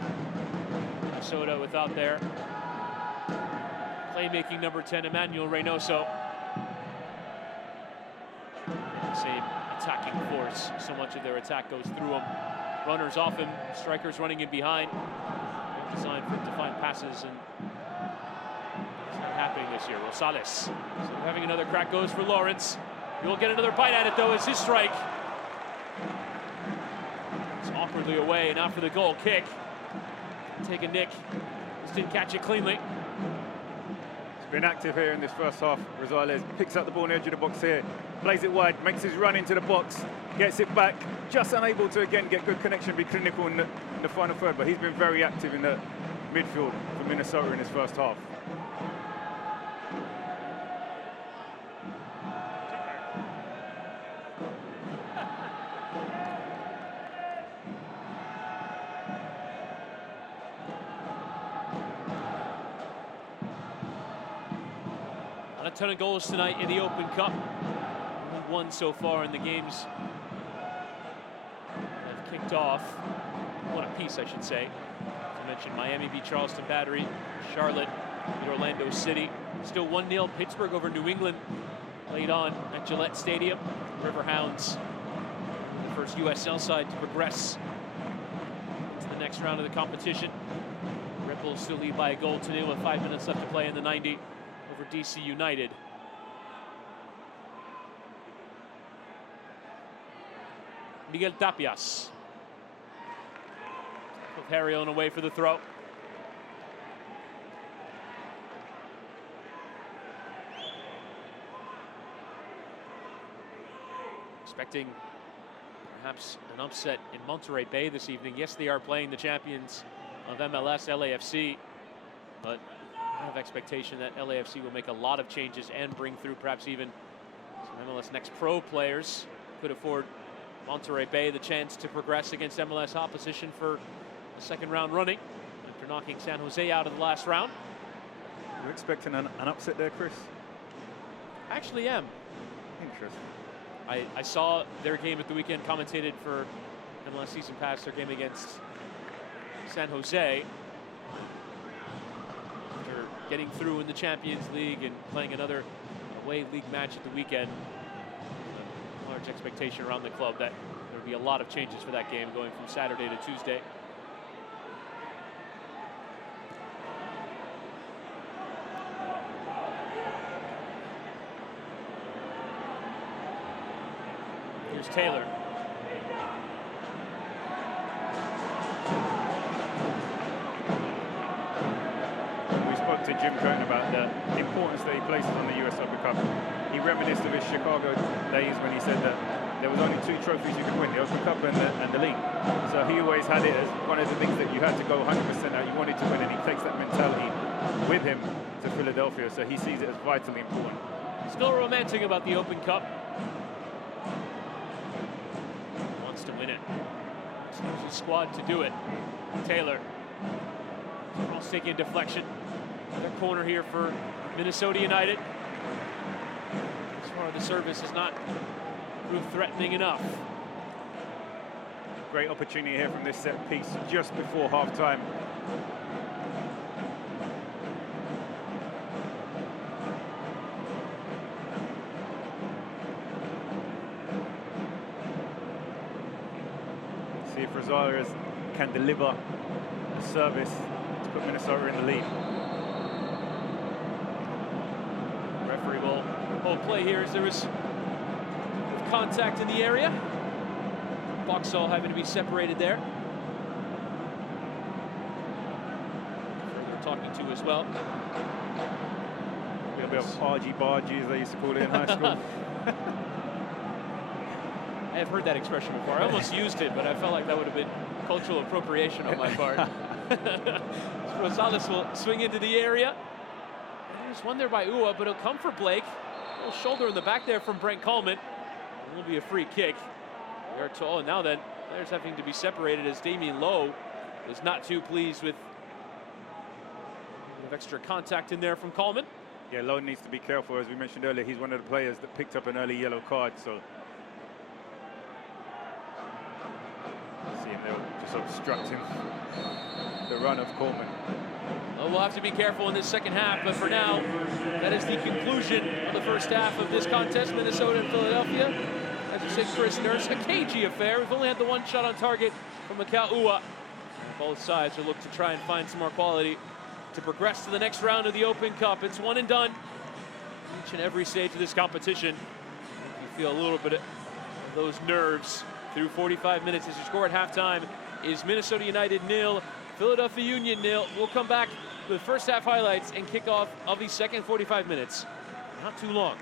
Minnesota without their playmaking number 10, Emmanuel Reynoso. The same attacking force. So much of their attack goes through them. Runners off him, strikers running in behind. Designed for him to find passes, and it's not happening this year. Rosales. So having another crack goes for Lawrence. He'll get another bite at it though as his strike. It's awkwardly away and out for the goal kick. Take a nick. Just didn't catch it cleanly. Been active here in this first half. Rosales picks up the ball on the edge of the box here, plays it wide, makes his run into the box, gets it back, just unable to again get good connection, be clinical in the final third, but he's been very active in the midfield for Minnesota in his first half. ton of goals tonight in the Open Cup. Only one so far in the games have kicked off. One apiece, I should say. As I mentioned, Miami beat Charleston Battery, Charlotte beat Orlando City. Still 1-0 Pittsburgh over New England, played on at Gillette Stadium. Riverhounds, the first USL side to progress to the next round of the competition. Red Bulls still lead by a goal to 0 with 5 minutes left to play in the 90 over DC United. Miguel Tapias. With Harry on away for the throw. Expecting perhaps an upset in Monterey Bay this evening. Yes, they are playing the champions of MLS, LAFC, but I have expectation that LAFC will make a lot of changes and bring through perhaps even some MLS Next Pro players. Could afford Monterey Bay the chance to progress against MLS opposition for the second round running after knocking San Jose out of the last round. You're expecting an upset there, Chris? I actually am. Interesting. I saw their game at the weekend, commentated for MLS Season Pass, their game against San Jose. After getting through in the Champions League and playing another away league match at the weekend, a large expectation around the club that there would be a lot of changes for that game going from Saturday to Tuesday. Here's Taylor. We spoke to Jim Curtin about the importance that he places on the US Open Cup. He reminisced of his Chicago days when he said that there was only 2 trophies you could win, the Open Cup and the league. So he always had it as one of the things that you had to go 100% out, you wanted to win, and he takes that mentality with him to Philadelphia, so he sees it as vitally important. Still romantic about the Open Cup. Wants to win it. Seems his squad to do it. Taylor. Cross taking deflection. Their corner here for Minnesota United. As far as the service has not proved threatening enough. Great opportunity here from this set piece just before half-time. See if Rosales can deliver a service to put Minnesota in the lead. Referee will hold play here as there was contact in the area. Boxall having to be separated there. Further talking to as well. A little bit of argy-bargy, as they used to call it in high school. I have heard that expression before. I almost used it, but I felt like that would have been cultural appropriation on my part. Rosales will swing into the area. There's one there by Ua, but it'll come for Blake. A little shoulder in the back there from Brent Coleman. It will be a free kick. We are told, and now then, there's having to be separated as Damien Lowe is not too pleased with a bit of extra contact in there from Coleman. Yeah, Lowe needs to be careful. As we mentioned earlier, he's one of the players that picked up an early yellow card, so see him there just obstructing the run of Coleman. Well, we'll have to be careful in this second half, but for now, that is the conclusion of the first half of this contest, Minnesota and Philadelphia. As you said, Chris Nurse, a cagey affair. We've only had the one shot on target from Mikal Ua. Both sides will look to try and find some more quality to progress to the next round of the Open Cup. It's one and done each and every stage of this competition. You feel a little bit of those nerves through 45 minutes as your score at halftime is Minnesota United 0, Philadelphia Union 0. We'll come back with first half highlights and kickoff of the second 45 minutes. Not too long.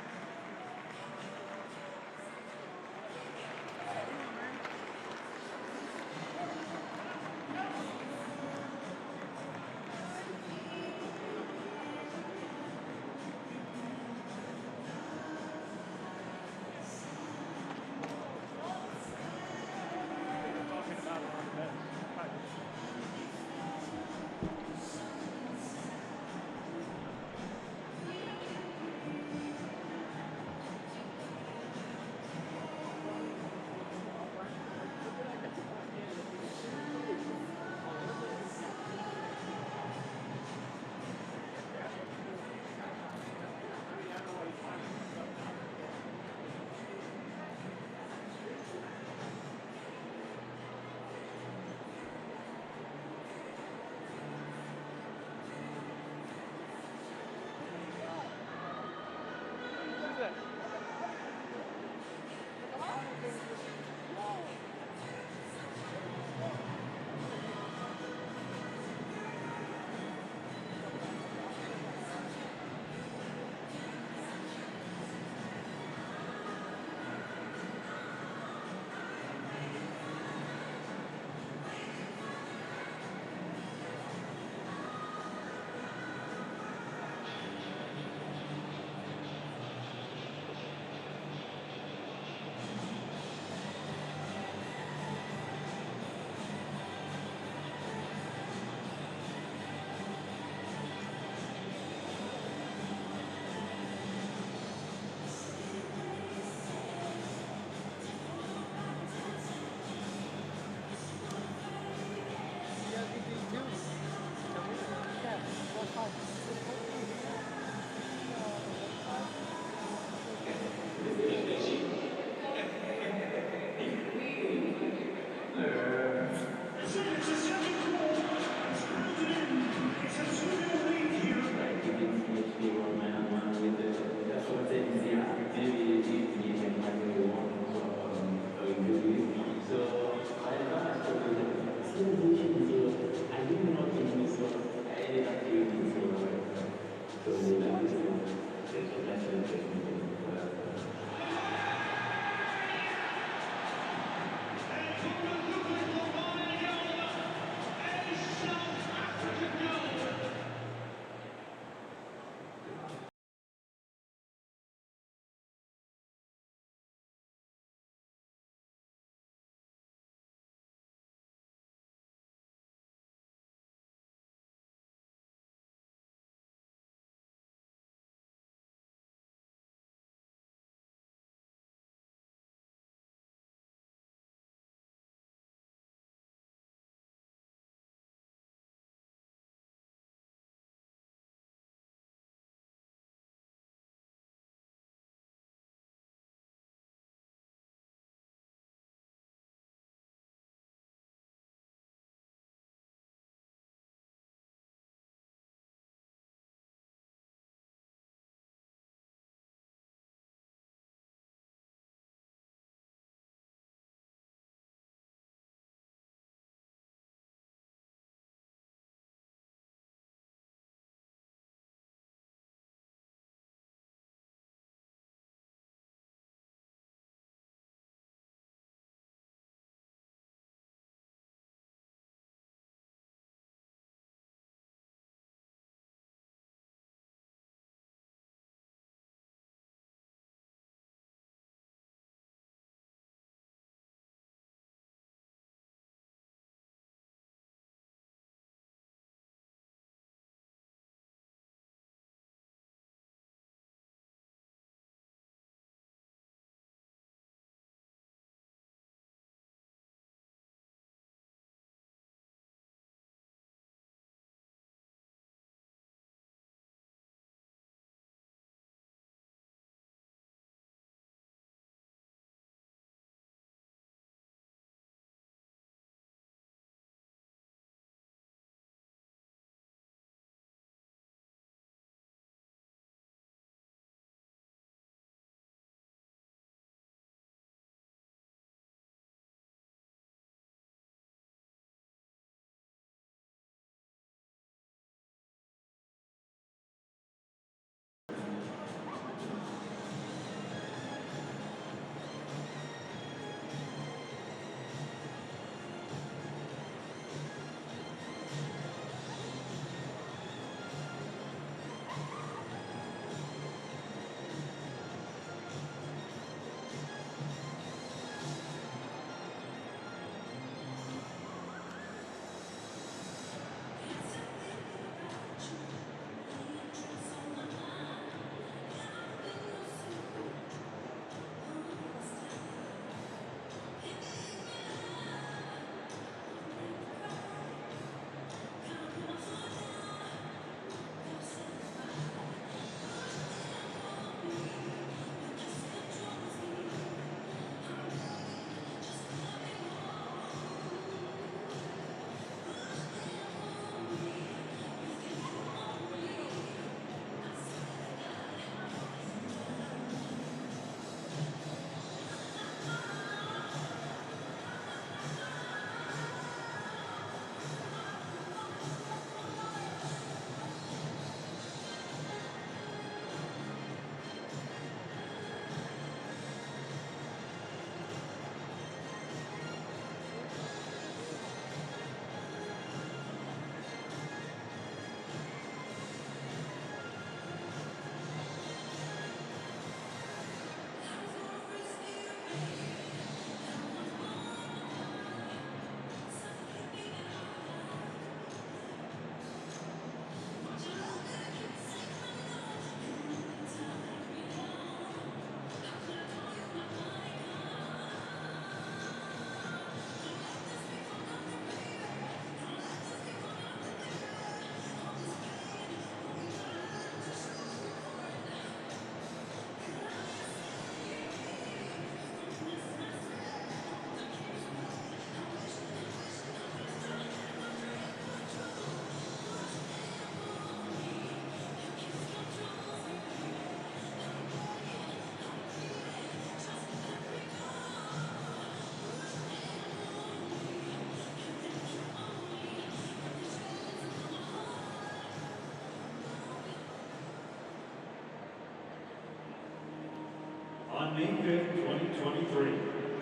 On May 5th, 2023,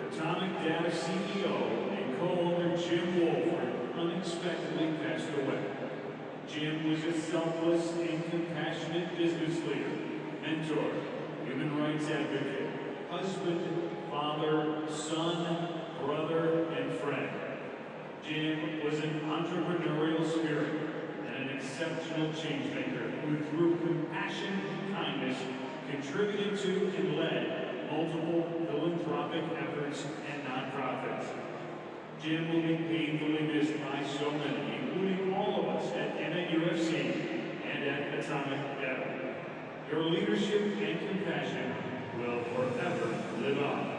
Atomic Data CEO co-owner Jim Wolford unexpectedly passed away. Jim was a selfless and compassionate business leader, mentor, human rights advocate, husband, father, son, brother, and friend. Jim was an entrepreneurial spirit and an exceptional changemaker who, through compassion and kindness, contributed to and led multiple philanthropic efforts and nonprofits. Jim will be painfully missed by so many, including all of us at UFC and at Atomic Battle. Your leadership and compassion will forever live on.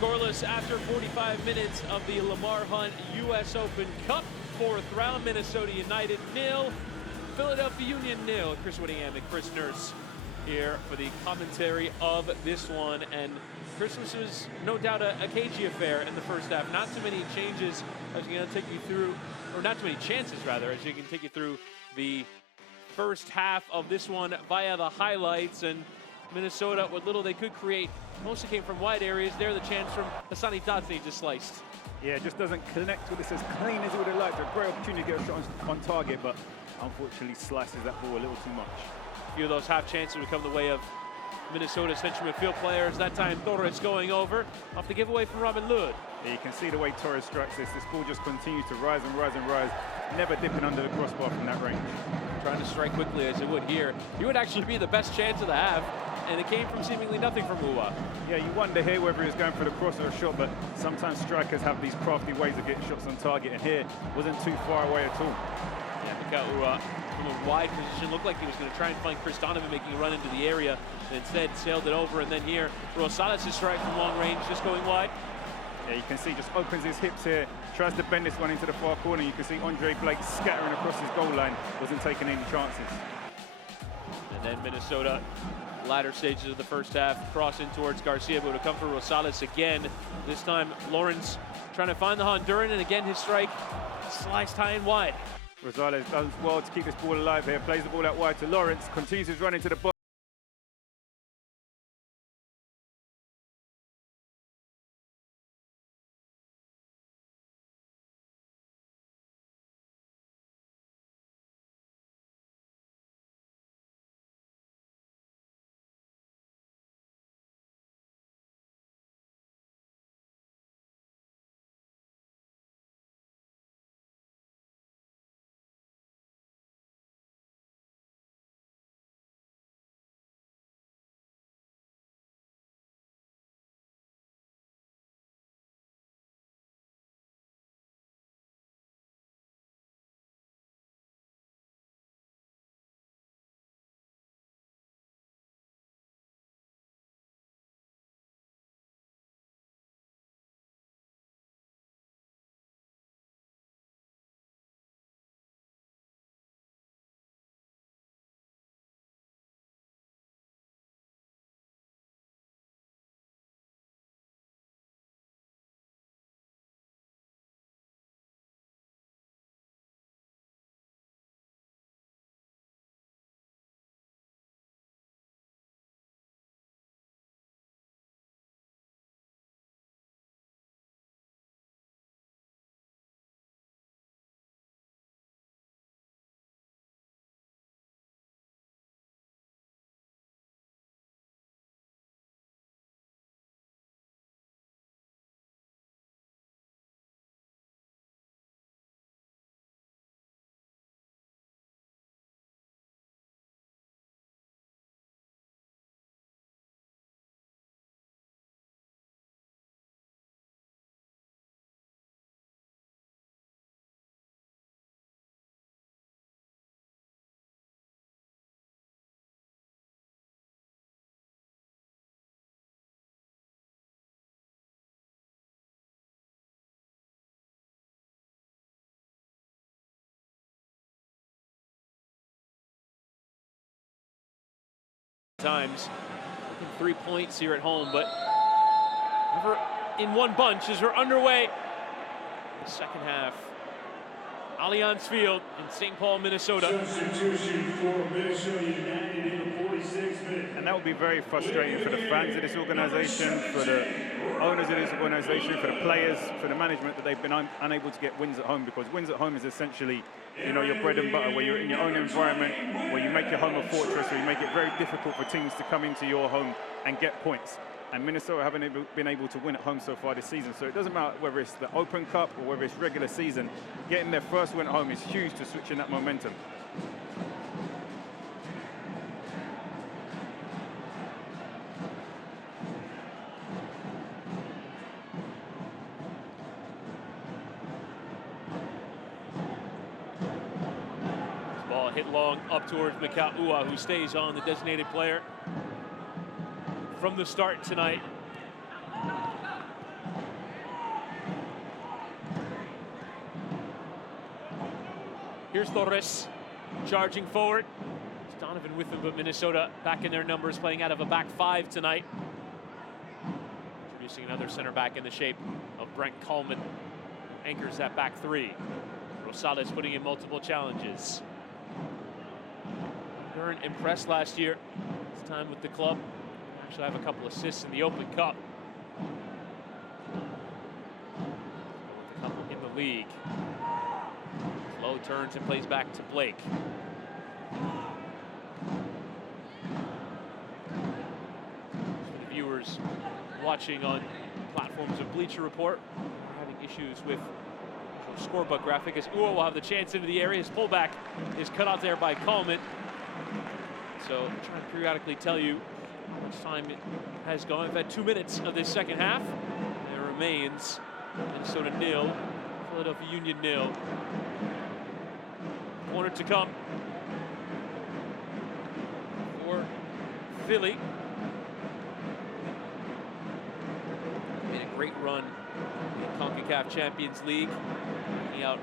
Scoreless after 45 minutes of the Lamar Hunt U.S. Open Cup. Fourth round, Minnesota United 0, Philadelphia Union 0. Chris Whittingham and Chris Nurse here for the commentary of this one. And Christmas was no doubt a cagey affair in the first half. Not too many changes as you're going to take you through, or not too many chances rather, as you can take you through the first half of this one via the highlights. And Minnesota, what little they could create, mostly came from wide areas. There, the chance from Hassani Tatni just sliced. Yeah, it just doesn't connect with this as clean as he would have liked. A great opportunity to get a shot on target, but unfortunately slices that ball a little too much. A few of those half chances would come the way of Minnesota's central midfield players. That time Torres going over off the giveaway from Robin Lod. Yeah, you can see the way Torres strikes this. This ball just continues to rise and rise and rise, never dipping under the crossbar from that range. Trying to strike quickly as it would here. He would actually be the best chance of the half, and it came from seemingly nothing from Uwa. Yeah, you wonder here whether he's going for the cross or a shot, but sometimes strikers have these crafty ways of getting shots on target, and here wasn't too far away at all. Yeah, Mika Uwa from a wide position. Looked like he was going to try and find Chris Donovan making a run into the area. And instead sailed it over. And then here, Rosales' strike from long range, just going wide. Yeah, you can see just opens his hips here, tries to bend this one into the far corner. You can see Andre Blake scattering across his goal line, wasn't taking any chances. And then Minnesota, latter stages of the first half, cross in towards Garcia, but to come for Rosales again. This time, Lawrence trying to find the Honduran, and again his strike sliced high and wide. Rosales does well to keep this ball alive here, plays the ball out wide to Lawrence, continues his run into the box. Times, 3 points here at home, but never in one bunch as we're underway. The second half, Allianz Field in St. Paul, Minnesota. Substitution for Minnesota United in the 46th minute. And that would be very frustrating for the fans of this organization, for the owners of this organization, for the players, for the management, that they've been unable to get wins at home, because wins at home is essentially, you know, your bread and butter, where you're in your own environment, where you make your home a fortress, where you make it very difficult for teams to come into your home and get points. And Minnesota haven't been able to win at home so far this season. So it doesn't matter whether it's the Open Cup or whether it's regular season, getting their first win at home is huge to switch in that momentum. Ball hit long up towards Mika'ua, who stays on, the designated player from the start tonight. Here's Torres charging forward. It's Donovan with him, but Minnesota back in their numbers, playing out of a back five tonight. Introducing another center back in the shape of Brent Coleman. Anchors that back three. Rosales putting in multiple challenges. Duran impressed last year. His time with the club. Actually have a couple assists in the Open Cup. A couple in the league. Low turns and plays back to Blake. For the viewers watching on platforms of Bleacher Report, we're having issues with the scorebook graphic, as Ua will have the chance into the area. His pullback is cut out there by Coleman. So I'm trying to periodically tell you how much time it has gone. We've had 2 minutes of this second half. There remains Minnesota 0, Philadelphia Union 0. Corner to come. Philly. Made a great run in CONCACAF Champions League, knocking out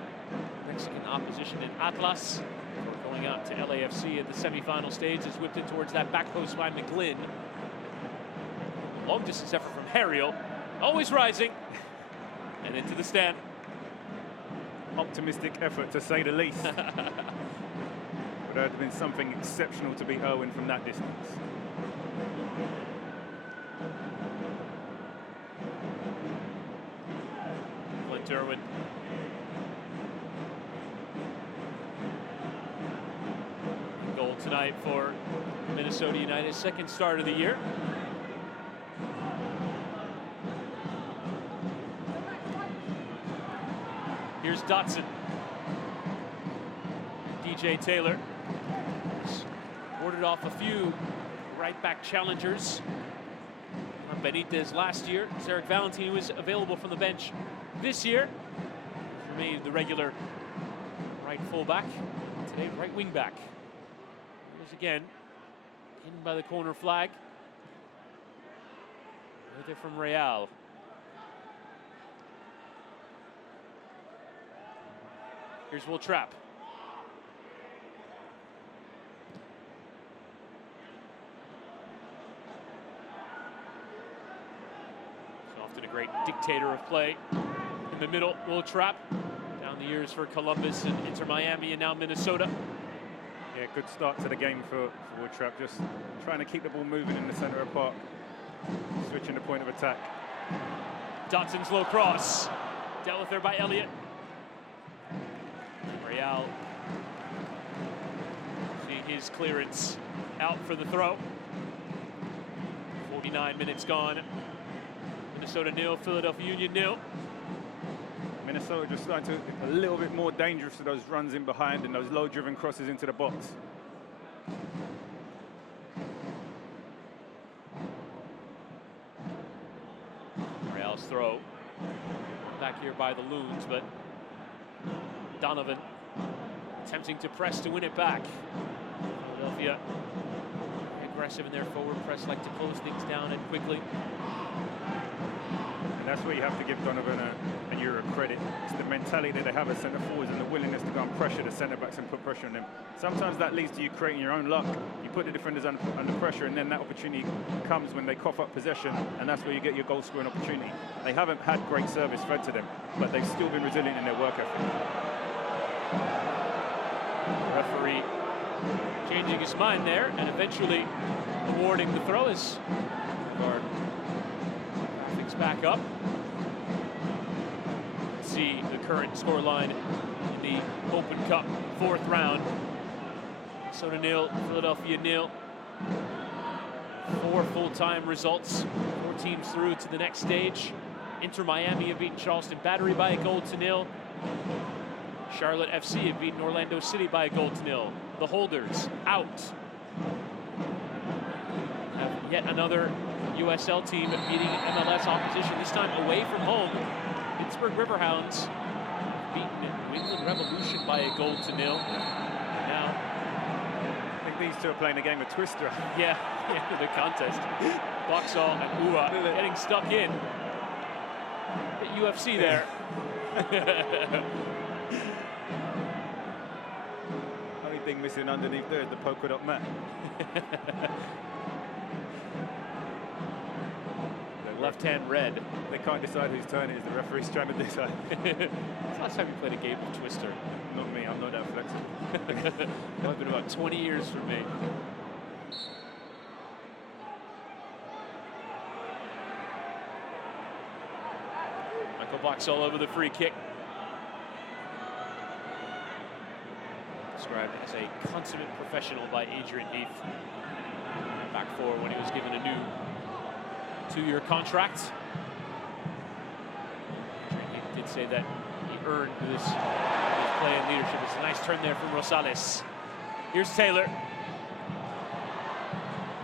Mexican opposition in Atlas. Before going out to LAFC at the semifinal stage, is whipped in towards that back post by McGlynn. Long distance effort from Harriel, always rising, and into the stand. Optimistic effort, to say the least. But there had been something exceptional to beat Irwin from that distance. Clint Irwin. Goal tonight for Minnesota United's second start of the year. Here's Dotson. DJ Taylor warded off a few right back challengers on Benitez last year. Zarek Valentine was available from the bench this year. Remained the regular right fullback. Today, right wing back. There's again, pinned by the corner flag. Right there from Real. Here's Will Trapp. He's often a great dictator of play. In the middle, Will Trapp. Down the years for Columbus and Inter Miami and now Minnesota. Yeah, good start to the game for Will Trapp. Just trying to keep the ball moving in the center of the park. Switching the point of attack. Dotson's low cross. Dealt with there by Elliott. Real seeing his clearance out for the throw. 49 minutes gone. Minnesota 0, Philadelphia Union 0. Minnesota just starting to look a little bit more dangerous to those runs in behind and those low-driven crosses into the box. Real's throw back here by the Loons, but Donovan attempting to press to win it back. Philadelphia aggressive in their forward press, like to close things down and quickly. And that's where you have to give Donovan and Euro credit. It's the mentality that they have as centre forwards and the willingness to go and pressure the centre backs and put pressure on them. Sometimes that leads to you creating your own luck. You put the defenders under pressure, and then that opportunity comes when they cough up possession, and that's where you get your goal scoring opportunity. They haven't had great service fed to them, but they've still been resilient in their work ethic. Referee changing his mind there and eventually awarding the throw as our graphics back up. See the current scoreline in the Open Cup 4th round. Minnesota 0, Philadelphia 0. 4 full-time results. 4 teams through to the next stage. Inter Miami have beaten Charleston Battery by a 0-0. Charlotte FC have beaten Orlando City by a 0-0. The holders out. Have yet another USL team beating MLS opposition, this time away from home. Pittsburgh Riverhounds beaten New England Revolution by a 0-0. Now, I think these two are playing a game of Twister. yeah, the contest. Boxall and Ua getting stuck in. Bit UFC there. Only thing missing underneath there is the polka dot mat. Left hand red. They can't decide whose turn it is. The referee's trying to decide. It's last time you played a game of Twister. Not me, I'm not that flexible. It's been about 20 years for me. Michael Boxall over the free kick. Described as a consummate professional by Adrian Heath. Back four when he was given a new 2-year contract. Adrian Heath did say that he earned this play and leadership. It's a nice turn there from Rosales. Here's Taylor.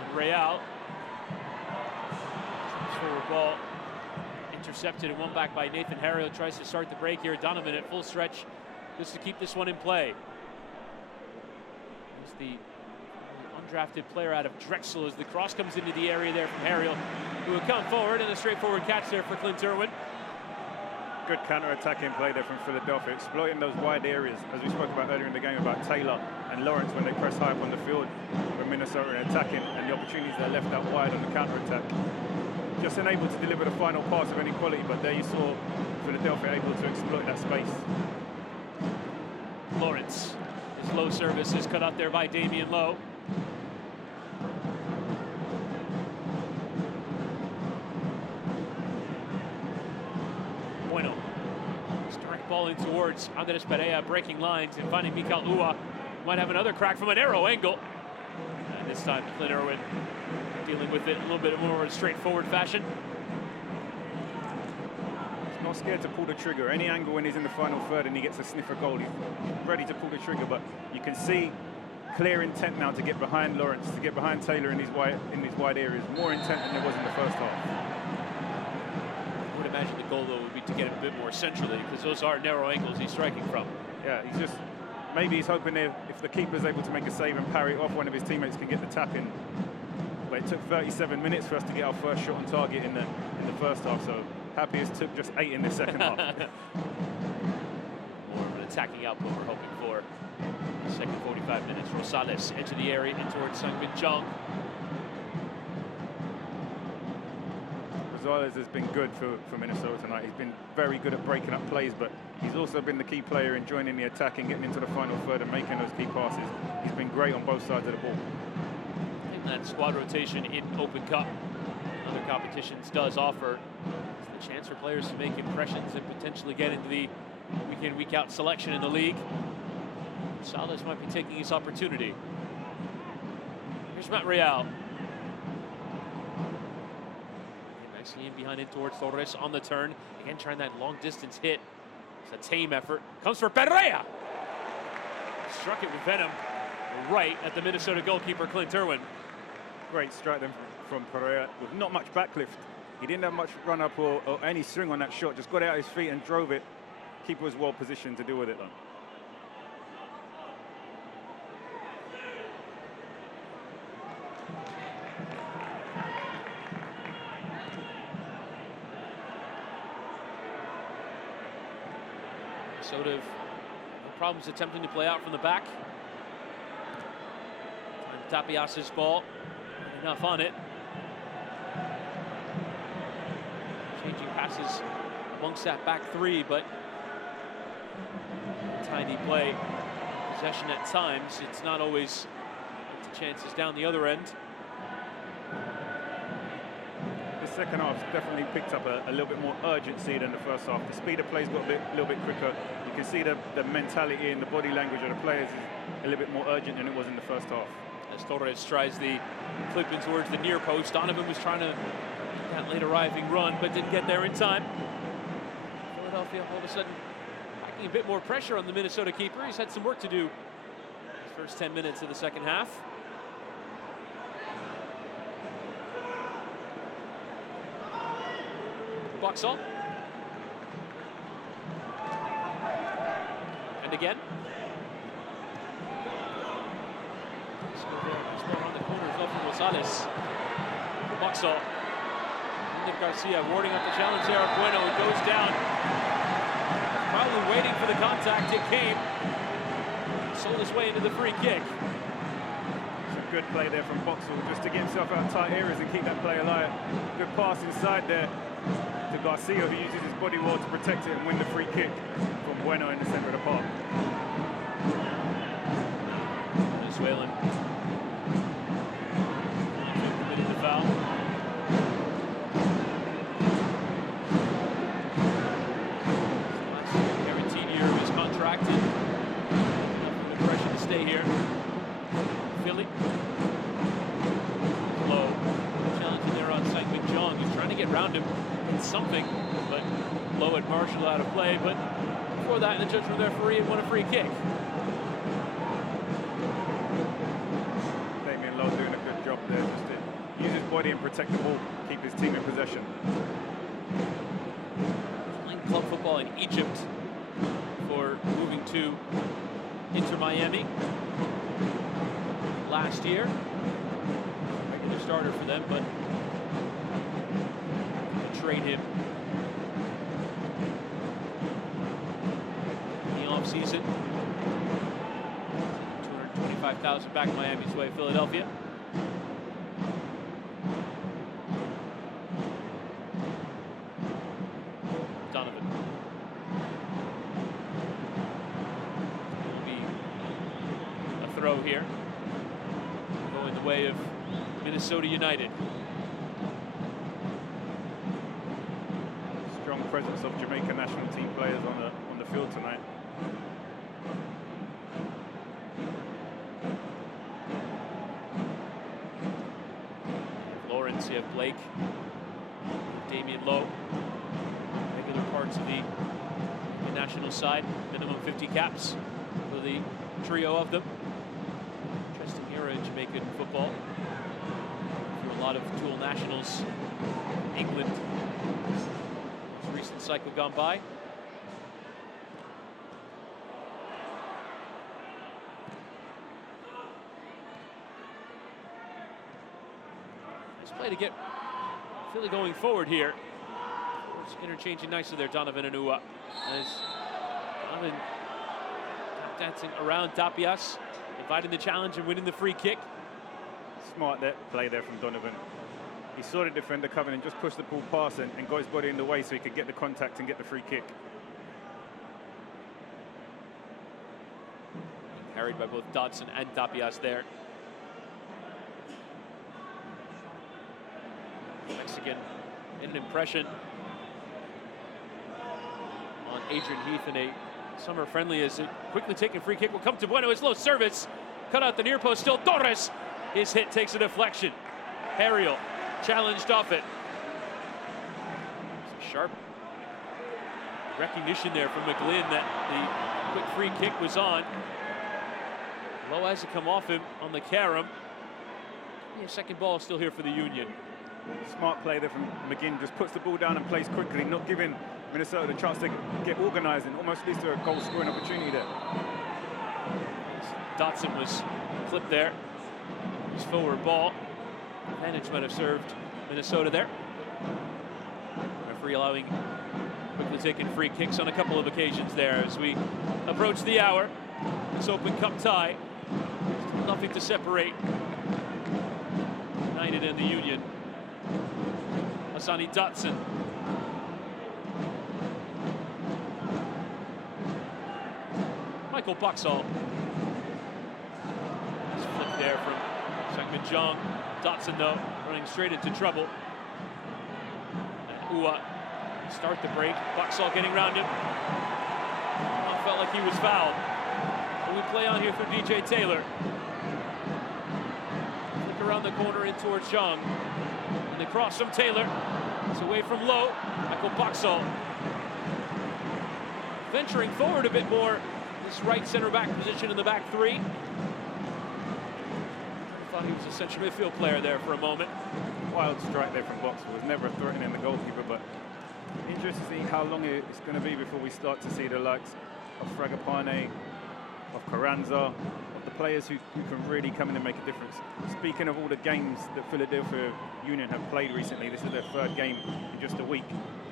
And Real. Forward ball intercepted and won back by Nathan Harriel. Tries to start the break here. Donovan at full stretch just to keep this one in play. Here's the undrafted player out of Drexel, as the cross comes into the area there from Harriel, who will come forward, and a straightforward catch there for Clint Irwin. Good counter-attacking play there from Philadelphia, exploiting those wide areas, as we spoke about earlier in the game about Taylor and Lawrence when they press high up on the field for Minnesota and attacking, and the opportunities they're left out wide on the counter-attack. Just unable to deliver the final pass of any quality, but there you saw Philadelphia able to exploit that space. Lawrence, his low service is cut out there by Damian Lowe. Bueno, direct ball in towards Andres Perea, breaking lines and finding Mikal Ua. Might have another crack from a narrow angle. And this time Clint Irwin dealing with it in a little bit more straightforward fashion. He's not scared to pull the trigger. Any angle when he's in the final third and he gets a sniffer goal, he's ready to pull the trigger. But you can see clear intent now to get behind Lawrence, to get behind Taylor in these wide areas. More intent than there was in the first half. I would imagine the goal, though, would be to get him a bit more centrally, because those are narrow angles he's striking from. Yeah, he's just, maybe he's hoping if the keeper's able to make a save and parry it off, one of his teammates can get the tap in. But it took 37 minutes for us to get our first shot on target in the first half, so happy it took just 8 in the second half. More of an attacking output we're hoping for. Second 45 minutes, Rosales into the area, in towards Sang-Min Chong. Rosales has been good for Minnesota tonight. He's been very good at breaking up plays, but he's also been the key player in joining the attack and getting into the final third and making those key passes. He's been great on both sides of the ball. I think that squad rotation in Open Cup and other competitions does offer the chance for players to make impressions and potentially get into the week-in, week-out selection in the league. Salas might be taking his opportunity. Here's Matt Real. Nicely in behind, in towards Torres on the turn. Again, trying that long distance hit. It's a tame effort. Comes for Perea. Struck it with venom right at the Minnesota goalkeeper, Clint Irwin. Great strike then from Perea with not much backlift. He didn't have much run up or any swing on that shot. Just got it out his feet and drove it. Keeper was well positioned to deal with it though. Sort of no problems attempting to play out from the back. Tapias's ball, not enough on it. Changing passes amongst that back three, but tiny play. Possession at times, it's not always the chances down the other end. The second half definitely picked up a little bit more urgency than the first half. The speed of play's got a little bit quicker. You can see the mentality and the body language of the players is a little bit more urgent than it was in the first half. As Torres tries the clip in towards the near post, Donovan was trying to get that late arriving run, but didn't get there in time. Philadelphia all of a sudden packing a bit more pressure on the Minnesota keeper. He's had some work to do his first 10 minutes of the second half. Boxall. And again. On the corner is up from Rosales. Boxall. Nick Garcia warding up the challenge there. Bueno goes down. Probably waiting for the contact. It came. Sold his way into the free kick. Some good play there from Boxall just to get himself out of tight areas and keep that play alive. Good pass inside there to Garcia, who uses his body well to protect it and win the free kick from Bueno in the center of the park. Venezuelan committed the foul. Guaranteed year of his contract. Enough for the pressure to stay here. Philly. Low. Challenging there on Sang-Min Chong. He's trying to get around him in something, but Low had Marshall out of play. But before that, the judge from the referee and won a free kick. Damian Lowe doing a good job there, just to use his body and protect the ball, keep his team in possession. Playing club football in Egypt for moving to Inter Miami. last year. Regular starter for them, but trade him in the offseason. $225,000 back Miami's way, Philadelphia. Donovan. Will be a throw here. Going the way of Minnesota United. Strong presence of Jamaica national team players on the field tonight. Lawrence, you have Blake, Damian Lowe, regular parts of the national side, minimum 50 caps for the trio of them. Interesting era in Jamaican football. A lot of dual nationals. England, this recent cycle gone by. Nice play to get Philly going forward here. It's interchanging nicely there, Donovan and Ua. As Donovan dancing around Tapias, inviting the challenge and winning the free kick. Smart play there from Donovan. He saw the defender coming and just pushed the ball past and got his body in the way so he could get the contact and get the free kick. Carried by both Dodson and Tapias there. Mexican made an impression on Adrian Heath in a summer friendly as it quickly taken free kick will come to Bueno. It's low service. Cut out the near post still. Torres. His hit takes a deflection. Harriel challenged off it. Sharp recognition there from McGlynn that the quick free kick was on. Low has to come off him on the carom. Yeah, second ball still here for the Union. Smart play there from McGinn. Just puts the ball down and plays quickly, not giving Minnesota the chance to get organised and almost leads to a goal scoring opportunity there. Dotson was clipped there. His forward ball. Advantage might have served Minnesota there. Referee allowing quickly taking free kicks on a couple of occasions there as we approach the hour. This Open Cup tie. Nothing to separate United and the Union. Hassani Dotson. Michael Boxall. Nice flick there from Sangmin Jong. Dotson, though, running straight into trouble. And Ua start the break. Boxall getting around him. Felt like he was fouled. And we play on here for DJ Taylor. Flick around the corner in towards Jong. And the cross from Taylor. It's away from Lowe. Michael Boxall venturing forward a bit more. This right center back position in the back three. I thought he was a central midfield player there for a moment. Wild strike there from Boxall. Was never threatening the goalkeeper, but interesting to see how long it's going to be before we start to see the likes of Fragapane, of Carranza, of the players who can really come in and make a difference. Speaking of all the games that Philadelphia Union have played recently, this is their third game in just a week.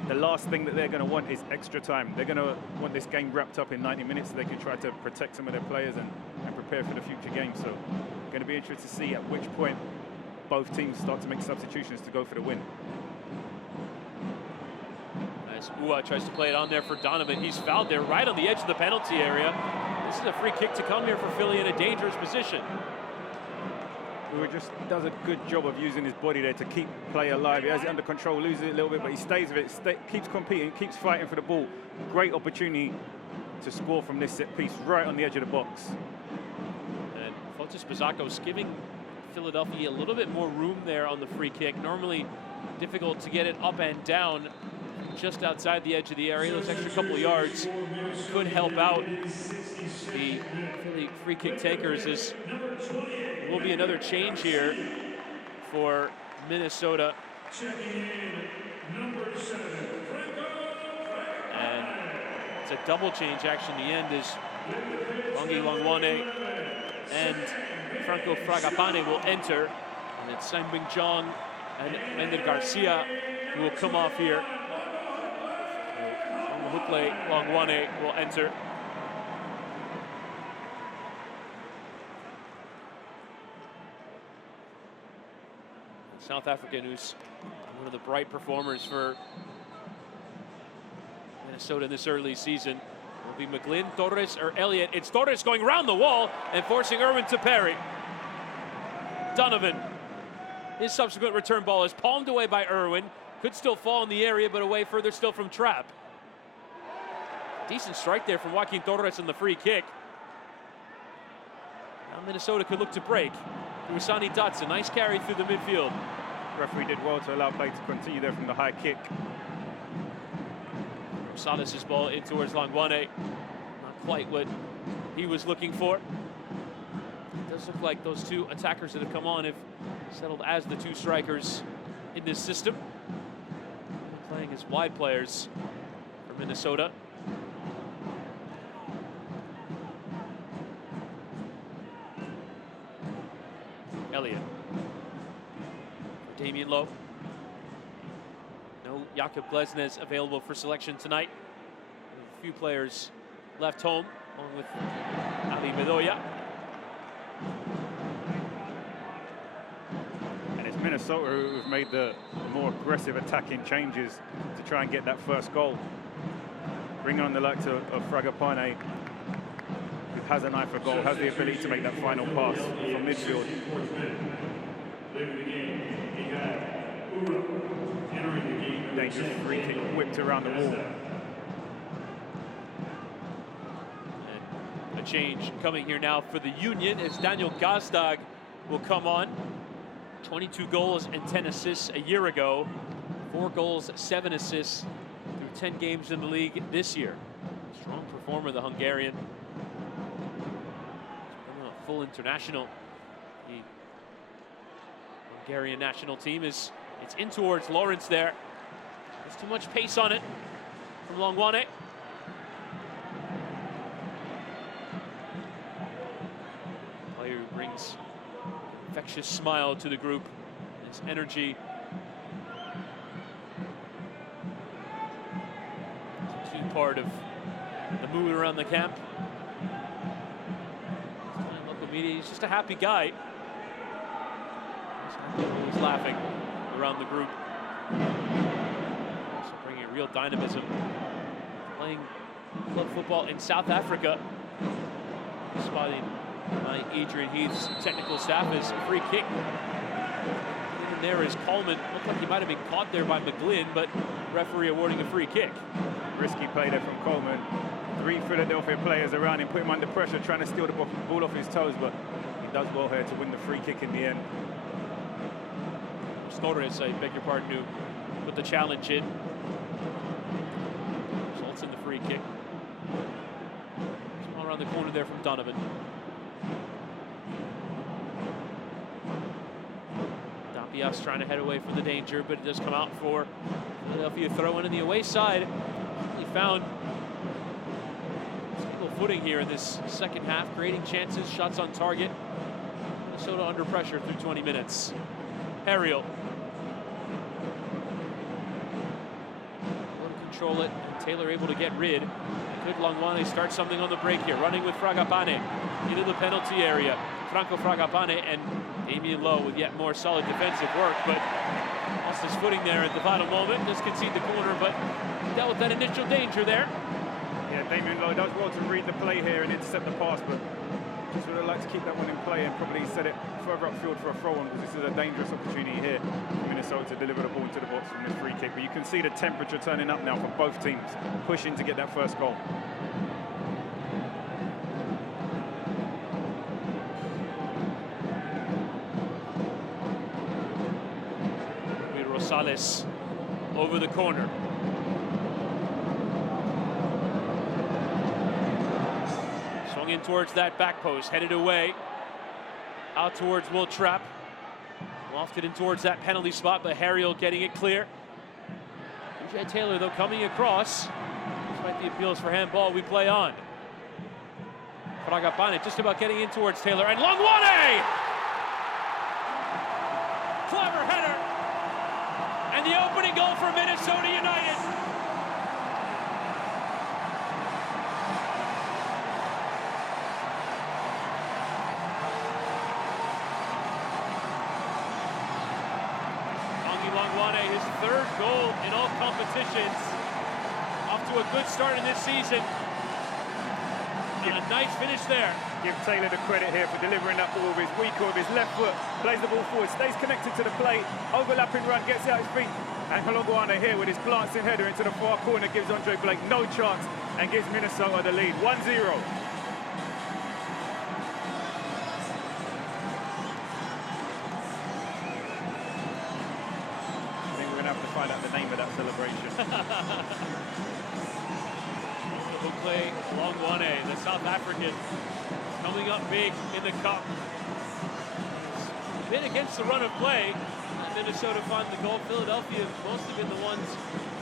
The last thing that they're going to want is extra time. They're going to want this game wrapped up in 90 minutes so they can try to protect some of their players and prepare for the future games. So going to be interested to see at which point both teams start to make substitutions to go for the win. As Ua tries to play it on there for Donovan. He's fouled there right on the edge of the penalty area. This is a free kick to come here for Philly in a dangerous position. Ua just does a good job of using his body there to keep play alive. He has it under control, loses it a little bit, but he stays with it, keeps competing, keeps fighting for the ball. Great opportunity to score from this set piece right on the edge of the box. And Fotis Bazakos giving Philadelphia a little bit more room there on the free kick. Normally difficult to get it up and down just outside the edge of the area. Those extra couple of yards could help out the Philly free kick takers. As will be another change here for Minnesota. And it's a double change action. The end is Longi Longwane and Franco Fragapane will enter. And it's Sanbing Jong and Ender Garcia who will come off here. Hukle Longwane will enter. South African, who's one of the bright performers for Minnesota this early season, will be McGlynn, Torres, or Elliott. It's Torres going around the wall and forcing Irwin to parry. Donovan, his subsequent return ball is palmed away by Irwin. Could still fall in the area, but away further still from Trapp. Decent strike there from Joaquin Torres on the free kick. Now Minnesota could look to break. Usani Dotson, nice carry through the midfield. Referee did well to allow play to continue there from the high kick. Rosales' ball in towards Longwane. Not quite what he was looking for. It does look like those two attackers that have come on have settled as the two strikers in this system. Playing as wide players for Minnesota. Elliott. Damian Lowe. No Jakub Glesnes available for selection tonight. A few players left home, along with Ali Bedoya. And it's Minnesota who've made the more aggressive attacking changes to try and get that first goal. Bringing on the likes of Fragapane, who has an eye for goal, has the ability to make that final pass from midfield. Dangerous free kick whipped around the wall. And a change coming here now for the Union as Daniel Gazdag will come on. 22 goals and 10 assists a year ago. 4 goals, 7 assists through 10 games in the league this year. Strong performer, the Hungarian. A full international. The Hungarian national team it's in towards Lawrence there. There's too much pace on it from Longwane. Player who brings infectious smile to the group. His energy. It's a key part of the mood around the camp. Local media, he's just a happy guy. He's laughing around the group. Also bringing real dynamism. Playing club football in South Africa. Spotting by Adrian Heath's technical staff is a free kick. And there is Coleman. Looked like he might have been caught there by McGlynn, but referee awarding a free kick. Risky play there from Coleman. 3 Philadelphia players around him, put him under pressure, trying to steal the ball off his toes, but he does well here to win the free kick in the end. Torres, I beg your pardon, who put the challenge in. Results in the free kick. All around the corner there from Donovan. Dapias trying to head away from the danger, but it does come out for Philadelphia throw-in on the away side. He found stable footing here in this second half, creating chances, shots on target. Minnesota under pressure through 20 minutes. Harriel. Control it, and Taylor able to get rid. Could Longwane start something on the break here? Running with Fragapane into the penalty area. Franco Fragapane and Damian Lowe with yet more solid defensive work, but lost his footing there at the final moment. Just concede the corner, but dealt with that initial danger there. Yeah, Damian Lowe does well to read the play here and intercept the pass, but just would have liked to keep that one in play and probably set it further upfield for a throw-on, because this is a dangerous opportunity here for Minnesota to deliver the ball into the box from this free kick. But you can see the temperature turning up now for both teams, pushing to get that first goal. Rosales over the corner. Swung in towards that back post, headed away. Out towards Will Trapp. Lofted in towards that penalty spot, but Harriel getting it clear. DJ Taylor, though, coming across. Despite the appeals for handball, we play on. Fragapane just about getting in towards Taylor, and Longwane! Clever header, and the opening goal for Minnesota United. Longwane, his third goal in all competitions. Off to a good start in this season. And a nice finish there. Give Taylor the credit here for delivering that ball with his weaker, with his left foot. Plays the ball forward, stays connected to the plate. Overlapping run, gets out his feet. And Longwane here with his glancing header into the far corner gives Andre Blake no chance and gives Minnesota the lead. 1-0. Find out the name of that celebration. Play Longwane, the South African, coming up big in the cup. Been against the run of play. Minnesota find the goal. Philadelphia mostly been the ones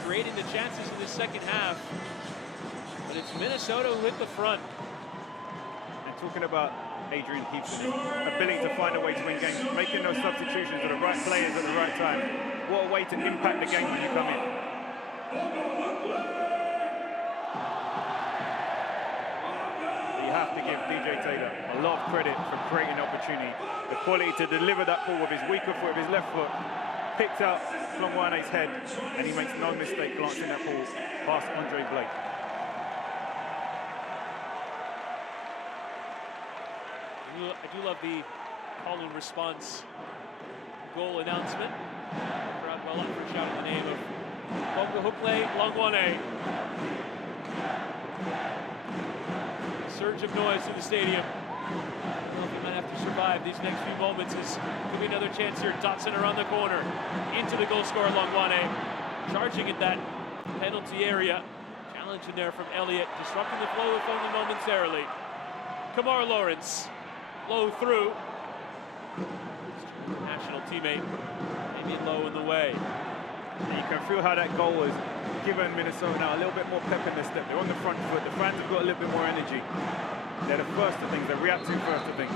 creating the chances in the second half. But it's Minnesota with the front. And talking about Adrian Heath's ability to find a way to win games, making those substitutions with the right players at the right time. What a way to impact the game when you come in. You have to give DJ Taylor a lot of credit for creating the opportunity. The quality to deliver that ball with his weaker foot, with his left foot. Picked out Longwane's head, and he makes no mistake glancing that ball past Andre Blake. I do love the call and response goal announcement. Crowd well up for shouting the name of Longwane. Surge of noise in the stadium. I don't know if he might have to survive these next few moments. Could be another chance here. Dotson around the corner. Into the goal scorer, Longwane. Charging at that penalty area. Challenge in there from Elliott. Disrupting the flow if only momentarily. Kamar Lawrence. Low through. National teammate. Maybe low in the way. And you can feel how that goal was given Minnesota now a little bit more pep in their step. They're on the front foot. The fans have got a little bit more energy. They're the first of things. They're reacting first to things.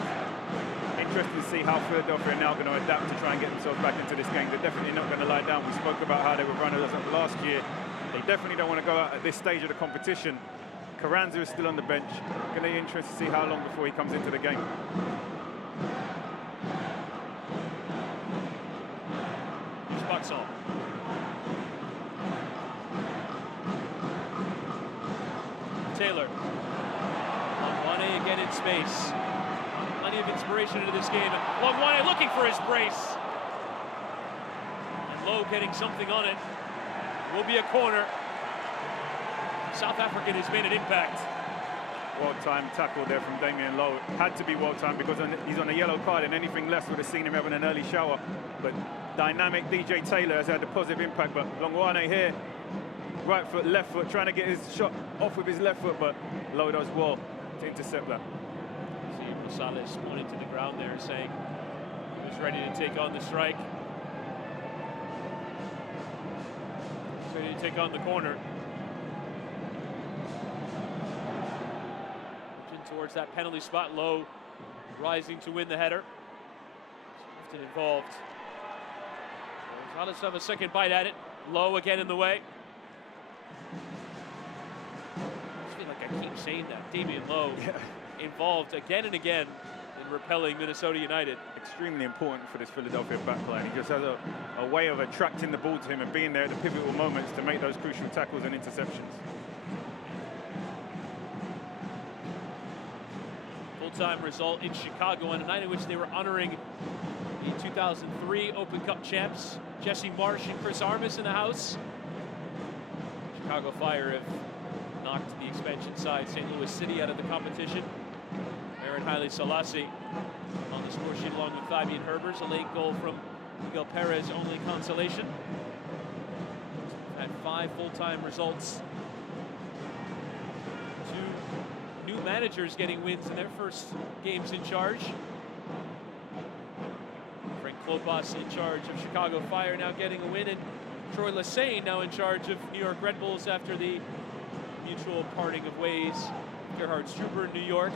Interesting to see how Philadelphia are now going to adapt to try and get themselves back into this game. They're definitely not going to lie down. We spoke about how they were runners up last year. They definitely don't want to go out at this stage of the competition. Carranza is still on the bench. Going to be interesting to see how long before he comes into the game. Here's Buxall. Taylor. Longwane again in space. Plenty of inspiration into this game. Longwane looking for his brace. And Lowe getting something on it. Will be a corner. South African has made an impact. Well-timed tackle there from Damian Lowe. Had to be well-timed because he's on a yellow card, and anything less would have seen him having an early shower. But dynamic DJ Taylor has had a positive impact. But Longwane here, right foot, left foot, trying to get his shot off with his left foot, but Lowe does well to intercept that. See Rosales pointing to the ground there, saying he was ready to take on the strike. He's ready to take on the corner. Towards that penalty spot, Lowe rising to win the header. Often involved. Rosales have a second bite at it. Lowe again in the way. I feel like I keep saying that. Damian Lowe involved again and again in repelling Minnesota United. Extremely important for this Philadelphia backline. He just has a way of attracting the ball to him and being there at the pivotal moments to make those crucial tackles and interceptions. Full-time result in Chicago on a night in which they were honoring the 2003 Open Cup champs. Jesse Marsh and Chris Armas in the house. Chicago Fire have knocked the expansion side St. Louis City out of the competition. Aaron Haile Selassie on the score sheet along with Fabian Herbers. A late goal from Miguel Perez, only consolation. Had 5 full-time results. 2 new managers getting wins in their first games in charge. Frank Klopas in charge of Chicago Fire now getting a win, and Troy Lesesne now in charge of New York Red Bulls after the mutual parting of ways Gerhard Struber in New York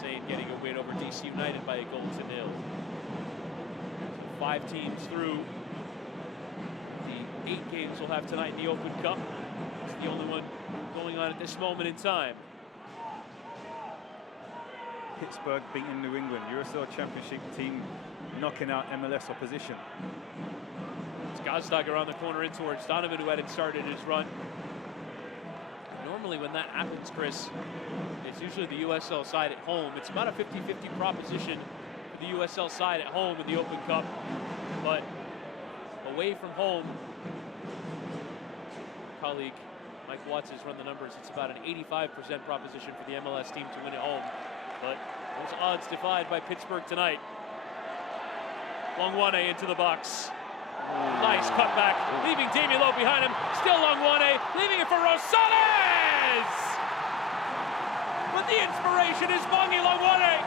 saying getting a win over DC United by 1-0. So 5 teams through the 8 games we'll have tonight in the Open Cup. It's the only one going on at this moment in time. Pittsburgh beating New England, USL Championship team knocking out MLS opposition. It's Gazdag around the corner in towards Donovan, who hadn't started his run. Normally when that happens, Chris, it's usually the USL side at home. It's about a 50-50 proposition for the USL side at home in the Open Cup. But away from home, our colleague Mike Watts has run the numbers. It's about an 85% proposition for the MLS team to win at home. But those odds defied by Pittsburgh tonight. Longwane into the box. Nice cutback, leaving Damien Lowe behind him. Still Longwane, leaving it for Rosales! But the inspiration is Bongi Longwane.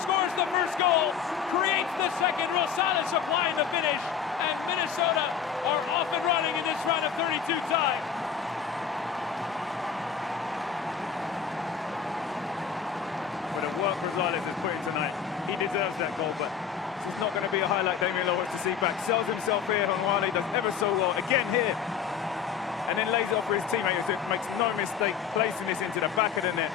Scores the first goal, creates the second. Rosales supplying the finish, and Minnesota are off and running in this round of 32 tie. Work Rosales has put in tonight. He deserves that goal, but it's not going to be a highlight Damien Lowe wants to see back. Sells himself here. Longwane does ever so well again here, and then lays it off for his teammate, who makes no mistake placing this into the back of the net.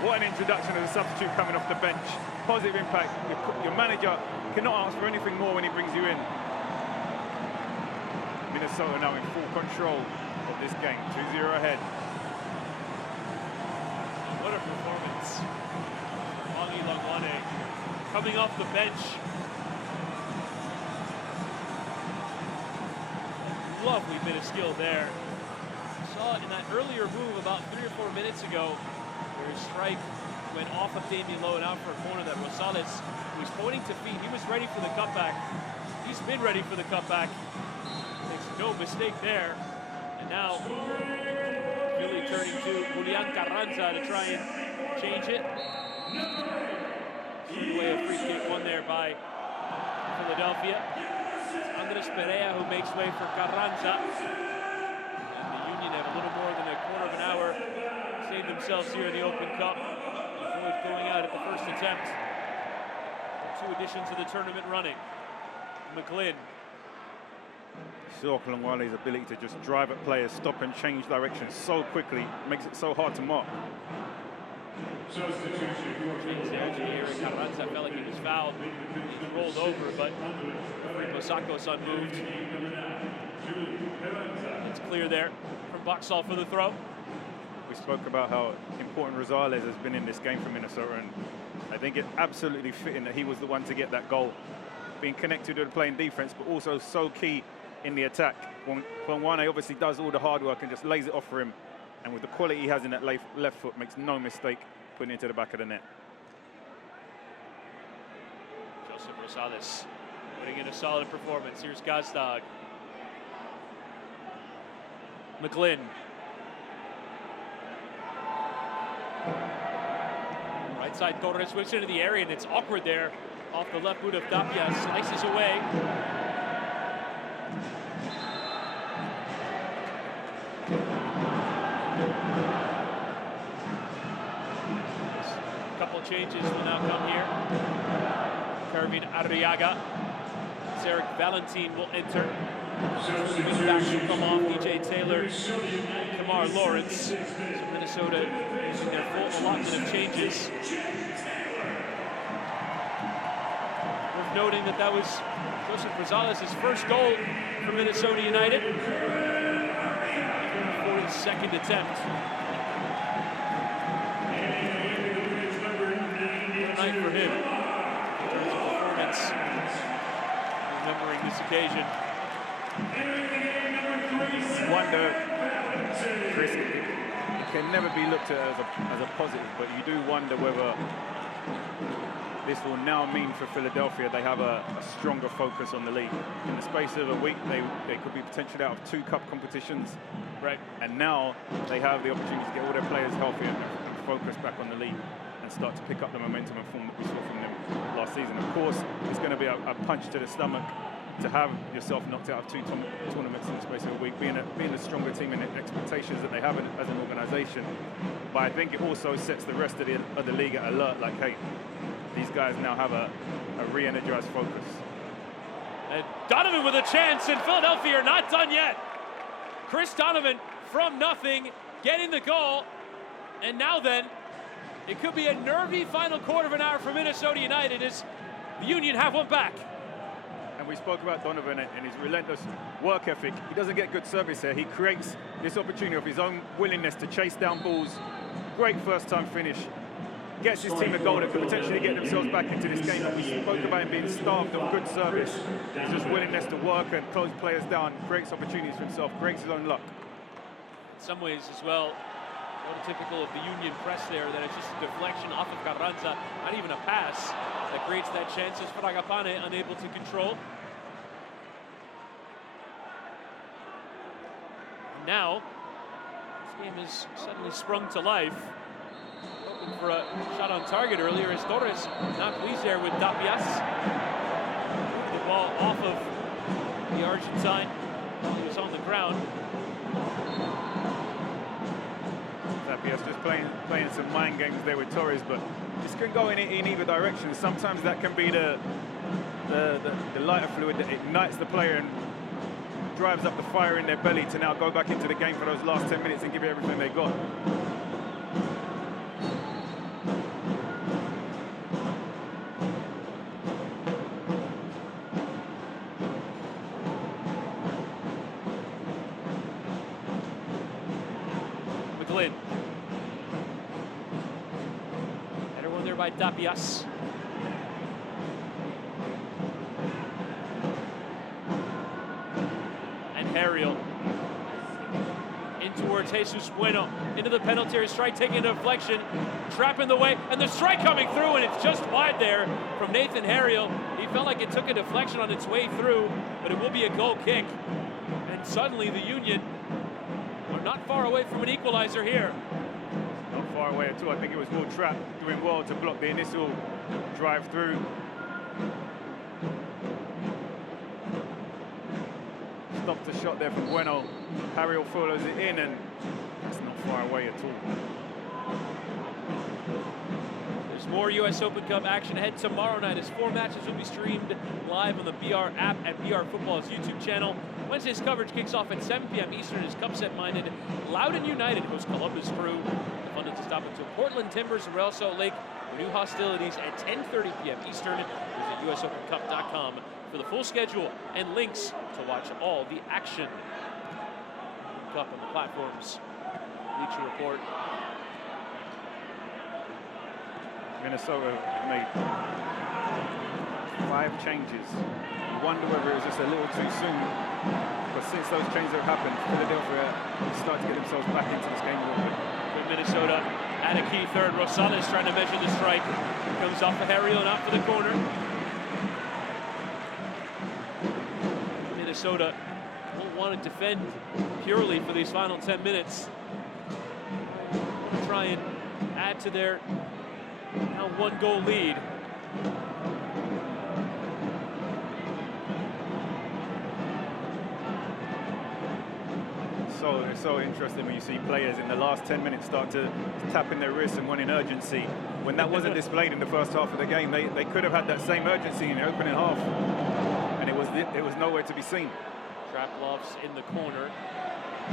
What an introduction as a substitute coming off the bench. Positive impact. Your manager cannot ask for anything more when he brings you in. Minnesota now in full control of this game. 2-0 ahead. What a performance. Bongi Longwane coming off the bench. Lovely bit of skill there. Saw in that earlier move about 3 or 4 minutes ago, where his strike went off of Damien Lowe and out for a corner that Rosales was pointing to feet. He was ready for the cutback. He's been ready for the cutback. Makes no mistake there. And now Philly turning to Julian Carranza to try and change it. Turned away a free kick won there by Philadelphia. It's Andres Perea who makes way for Carranza. And the Union have a little more than a quarter of an hour to save themselves here in the Open Cup. Avoid going out at the first attempt. 2 additions to the tournament running. McGlynn. Saw Longwane's ability to just drive at players, stop and change direction so quickly, makes it so hard to mark. Eric Carranza felt like he was fouled. He rolled over, but Mosakos unmoved. It's clear there from Boxall for the throw. We spoke about how important Rosales has been in this game for Minnesota, and I think it's absolutely fitting that he was the one to get that goal. Being connected to the playing defense, but also so key in the attack. Longwane obviously does all the hard work and just lays it off for him. And with the quality he has in that left foot, makes no mistake putting it into the back of the net. Joseph Rosales putting in a solid performance. Here's Gazdag. McGlynn. Right side, Torres switches into the area, and it's awkward there. Off the left boot of Tapia, slices away. A couple changes will now come here. Kervin Arriaga. Zarek Valentin will enter. Wingbacks will come off. DJ Taylor, Kamar Lawrence. So Minnesota using their full allotment of changes. Worth noting that that was Joseph Rosales' first goal for Minnesota United. For his second attempt. Good night for him. His performance, remembering this occasion. Wonder, Chris, it can never be looked at as a positive, but you do wonder whether this will now mean for Philadelphia they have a stronger focus on the league. In the space of a week, they could be potentially out of 2 cup competitions. Right. And now they have the opportunity to get all their players healthy and focus back on the league and start to pick up the momentum and form that we saw from them last season. Of course, it's going to be a punch to the stomach to have yourself knocked out of 2 tournaments in the space of a week, being a stronger team and the expectations that they have as an organisation. But I think it also sets the rest of the league at alert, like, hey, these guys now have a re-energized focus. And Donovan with a chance, and Philadelphia are not done yet. Chris Donovan from nothing, getting the goal, and now then, it could be a nervy final quarter of an hour for Minnesota United as the Union have one back. And we spoke about Donovan and his relentless work ethic. He doesn't get good service here. He creates this opportunity of his own willingness to chase down balls. Great first-time finish. Gets his team a goal that could potentially get themselves back into this game. We spoke about him being starved of good service. His just willingness to work and close players down, creates opportunities for himself, creates his own luck. In some ways as well, typical of the Union press there, that it's just a deflection off of Carranza, not even a pass, that creates that chance as Fragapane unable to control. And now, this game has suddenly sprung to life. Hoping for a shot on target earlier as Torres not pleased there with Tapias. The ball off of the Argentine while he was on the ground. Tapias just playing some mind games there with Torres, but this can go in either direction. Sometimes that can be the lighter fluid that ignites the player and drives up the fire in their belly to now go back into the game for those last 10 minutes and give it everything they got. McGlynn. Header one there by Tapias. And Harriel in towards Jesus Bueno, into the penalty area, strike taking a deflection, trap in the way, and the strike coming through, and it's just wide there from Nathan Harriel. He felt like it took a deflection on its way through, but it will be a goal kick. And suddenly the Union are not far away from an equalizer here. Not far away at all. I think it was Will Trapp doing well to block the initial drive through. Stopped the shot there from Bueno. Harriel follows it in, and it's not far away at all. There's more U.S. Open Cup action ahead tomorrow night as 4 matches will be streamed live on the BR app at BR Football's YouTube channel. Wednesday's coverage kicks off at 7 p.m. Eastern as Cup-set-minded Loudoun United hosts Columbus Crew. The fun is to stop into Portland Timbers and Real Salt Lake for new hostilities at 10:30 p.m. Eastern. Visit USOpenCup.com for the full schedule and links to watch all the action. Cup on the platforms. Bleacher Report. Minnesota made 5 changes. You wonder whether it was just a little too soon. But since those changes have happened, Philadelphia start to get themselves back into this game a little bit. With Minnesota at a key third. Rosales trying to measure the strike. Comes off of Harriel and out for the corner. Minnesota won't want to defend purely for these final 10 minutes. Try and add to their now 1-goal lead. It's so interesting when you see players in the last 10 minutes start to tap in their wrists and wanting urgency. When that wasn't displayed in the first half of the game, they could have had that same urgency in the opening half, and it was nowhere to be seen. Traplov's in the corner,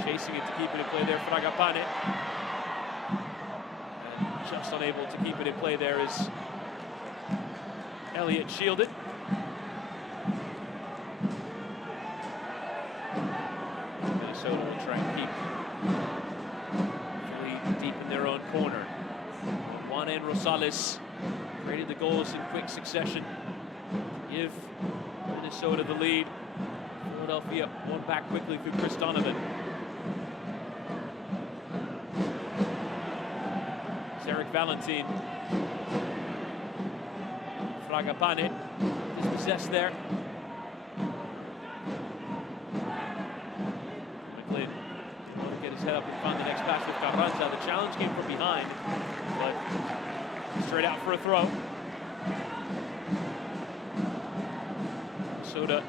chasing it to keep it in play there. Fragapane, and just unable to keep it in play there is Elliott shielded. Minnesota will try and keep Philly deep in their own corner. Juan and Rosales created the goals in quick succession. Give Minnesota the lead. Philadelphia one back quickly through Chris Donovan. Eric Valentin. Fragapane dispossessed there. McGlynn will get his head up and find the next pass with Carranza. The challenge came from behind, but straight out for a throw. Minnesota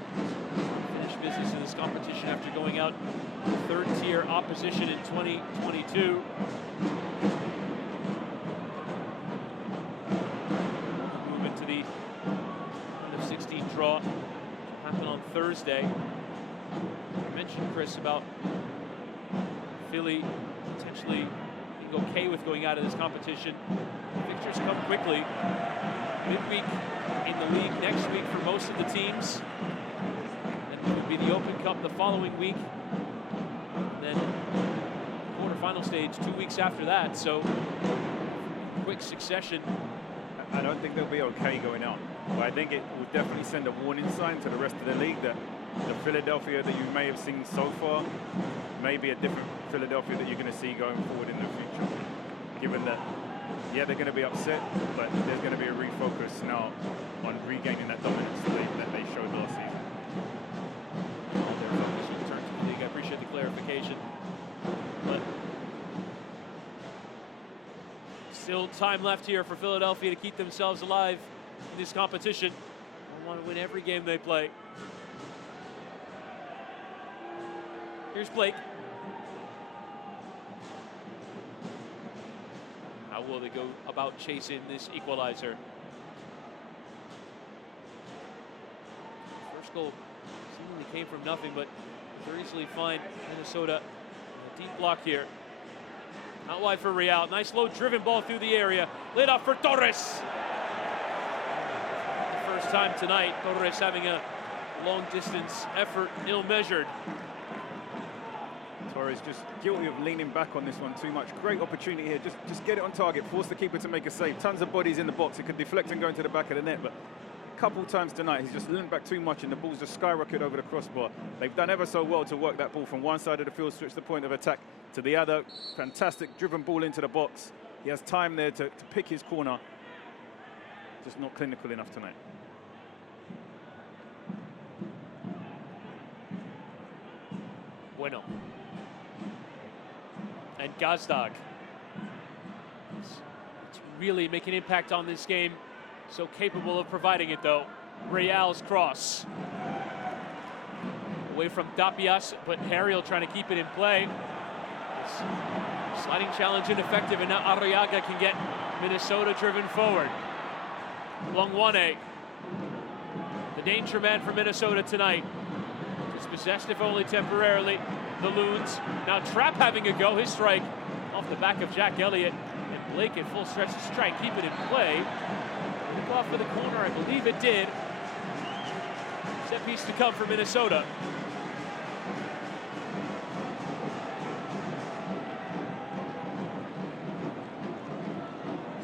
finished business in this competition after going out third-tier opposition in 2022. Move into the round of 16 draw. Happen on Thursday. You mentioned, Chris, about Philly potentially being okay with going out of this competition. Pictures come quickly. Midweek in the league next week for most of the teams. Then it would be the Open Cup the following week. And then quarterfinal stage 2 weeks after that. So quick succession. I don't think they'll be okay going out, but I think it will definitely send a warning sign to the rest of the league that the Philadelphia that you may have seen so far may be a different Philadelphia that you're going to see going forward in the future. Given that, yeah, they're going to be upset, but there's going to be a refocus now on regaining that dominance that they showed last season. Their focus will return to the league. I appreciate the clarification. But still time left here for Philadelphia to keep themselves alive in this competition. They want to win every game they play. Here's Blake. How will they go about chasing this equalizer? First goal seemingly came from nothing, but curiously find Minnesota a deep block here. Out wide for Real. Nice low driven ball through the area. Laid off for Torres. The first time tonight, Torres having a long distance effort, ill-measured. Torres just guilty of leaning back on this one too much. Great opportunity here. Just get it on target. Force the keeper to make a save. Tons of bodies in the box. It could deflect and go into the back of the net, but a couple times tonight he's just leaned back too much and the ball's just skyrocketed over the crossbar. They've done ever so well to work that ball from one side of the field, switch the point of attack to the other. Fantastic driven ball into the box. He has time there to pick his corner. Just not clinical enough tonight. Bueno. And Gazdag. To really make an impact on this game. So capable of providing it, though. Real's cross. Away from Tapias, but Harriel trying to keep it in play. This sliding challenge ineffective, and now Arriaga can get Minnesota driven forward. Longwane, the danger man for Minnesota tonight. Dispossessed, if only temporarily. The Loons. Now Trapp having a go. His strike off the back of Jack Elliott. And Blake at full stretch to try and keep it in play. Pick off for the corner, I believe it did. Set piece to come for Minnesota.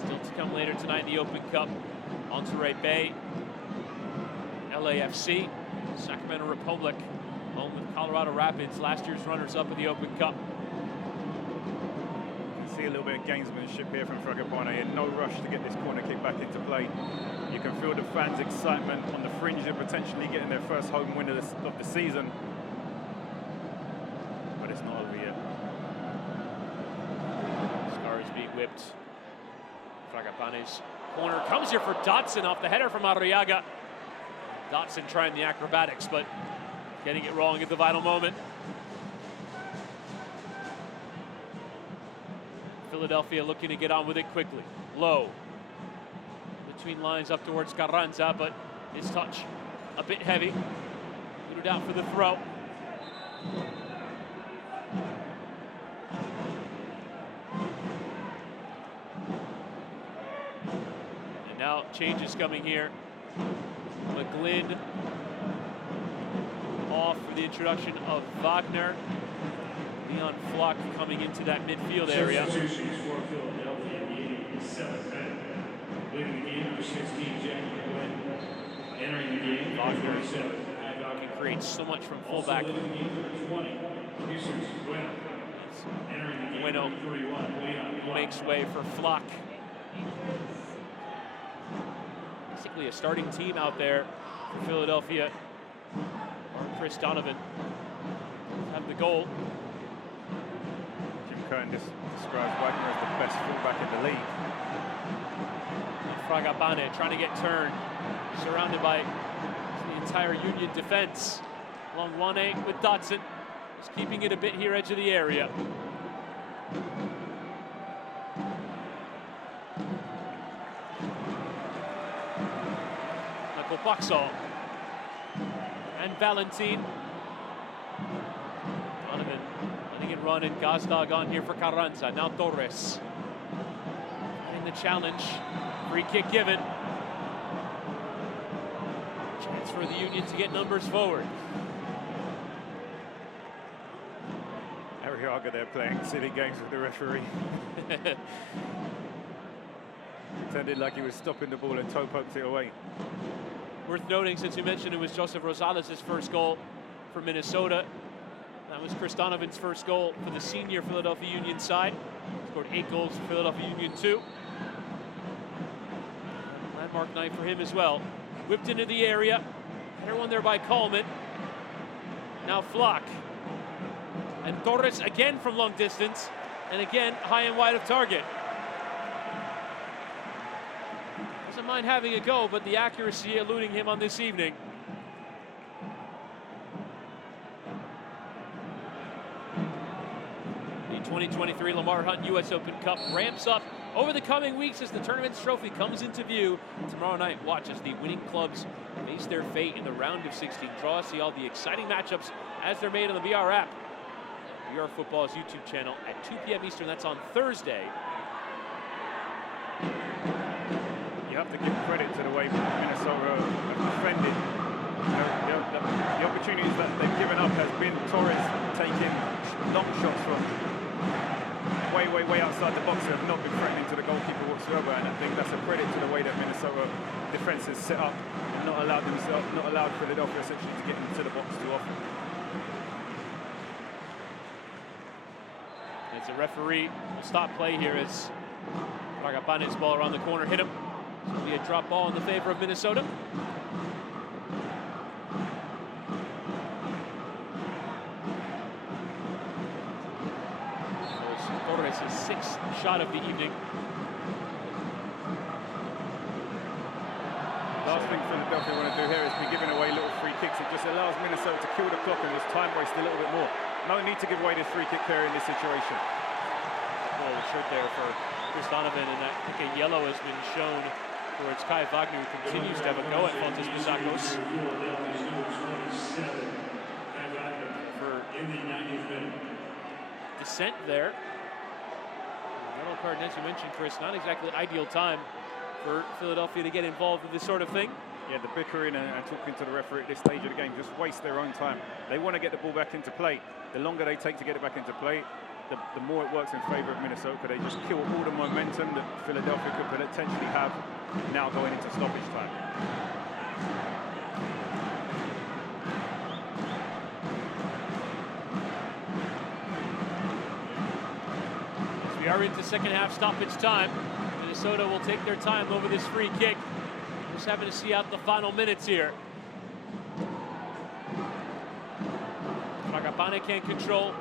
Still to come later tonight in the Open Cup. Monterey Bay, LAFC, Sacramento Republic, home with Colorado Rapids, last year's runners-up in the Open Cup. You can see a little bit of gamesmanship here from Fragapane, and no rush to get this corner kick back into play. You can feel the fans' excitement on the fringe of potentially getting their first home win of the season. But it's not over yet. Scar is being whipped. Fragapane's corner comes here for Dotson off the header from Arriaga. Dotson trying the acrobatics, but getting it wrong at the vital moment. Philadelphia looking to get on with it quickly. Low. Between lines up towards Carranza, but his touch a bit heavy. Booted out for the throw. And now changes coming here. McGlynn off for the introduction of Wagner. Leon Flock coming into that midfield area. Substitutions for Philadelphia, the 7th man. Leaving the game, number 16, Jack McGlynn. Entering the game, Wagner 47. can create so much from fullback. Also leaving the game, number 20, Jesus Bueno. Entering the game, Bueno number 31, Leon Flock. makes way for Flock. Basically a starting team out there for Philadelphia. Or Chris Donovan have the goal. Jim Curtin describes Wagner as the best fullback in the league. Fragapane trying to get turned, surrounded by the entire Union defense. Longwane with Dotson. Just keeping it a bit here, edge of the area. Nakopakso. And Valentin. Donovan letting it run, and Gazdag on here for Carranza. Now Torres. In the challenge. Free kick given. Chance for the Union to get numbers forward. Arriaga there playing silly games with the referee. Pretended like he was stopping the ball and toe poked it away. Worth noting, since you mentioned it was Joseph Rosales' first goal for Minnesota. That was Chris Donovan's first goal for the senior Philadelphia Union side. Scored 8 goals for Philadelphia Union 2. Landmark night for him as well. Whipped into the area. Header one there by Coleman. Now Flock. And Torres again from long distance. And again, high and wide of target. Doesn't mind having a go, but the accuracy eluding him on this evening. The 2023 Lamar Hunt U.S. Open Cup ramps up over the coming weeks as the tournament's trophy comes into view. Tomorrow night, watch as the winning clubs face their fate in the round of 16 draw. See all the exciting matchups as they're made on the BR app. BR Football's YouTube channel at 2 p.m. Eastern. That's on Thursday. You have to give credit to the way Minnesota have defended. The opportunities that they've given up has been Torres taking long shots from way outside the box and have not been threatening to the goalkeeper whatsoever. And I think that's a credit to the way that Minnesota defense is set up and not allowed Philadelphia essentially to get into the box too often. It's a referee. Will stop play here as Ragapane's ball around the corner hit him. It'll be a drop ball in the favor of Minnesota. Torres' 6th shot of the evening. Last thing Philadelphia want to do here is be giving away little free kicks. It just allows Minnesota to kill the clock and just time waste a little bit more. No need to give away this free kick here in this situation. Well, the shirt there for Chris Donovan, and I think a yellow has been shown towards Kai Wagner, who continues to have a go at Fontes Misakos. For dissent there. Yellow card, as you mentioned, Chris, not exactly ideal time for Philadelphia to get involved with this sort of thing. Yeah, the bickering and talking to the referee at this stage of the game just waste their own time. They want to get the ball back into play. The longer they take to get it back into play, the more it works in favor of Minnesota. They just kill all the momentum that Philadelphia could potentially have now going into stoppage time. As we are into second half stoppage time, Minnesota will take their time over this free kick. Just having to see out the final minutes here. Ragapane can't control.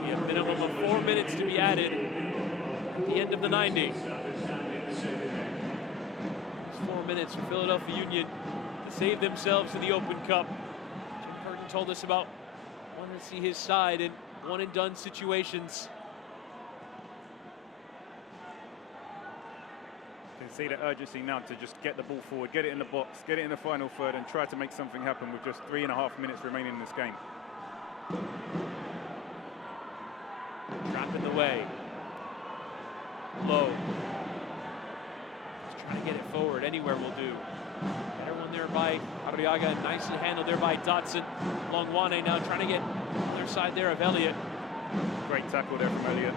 We have a minimum of 4 minutes to be added at the end of the 90. It's 4 minutes for Philadelphia Union to save themselves in the Open Cup. Jim Curtin told us about wanting to see his side in one and done situations. You can see the urgency now to just get the ball forward, get it in the box, get it in the final third, and try to make something happen with just 3.5 minutes remaining in this game. Trap in the way. Low. Just trying to get it forward. Anywhere will do. Better one there by Arriaga. Nicely handled there by Dotson. Longwane now trying to get their side there of Elliott. Great tackle there from Elliott.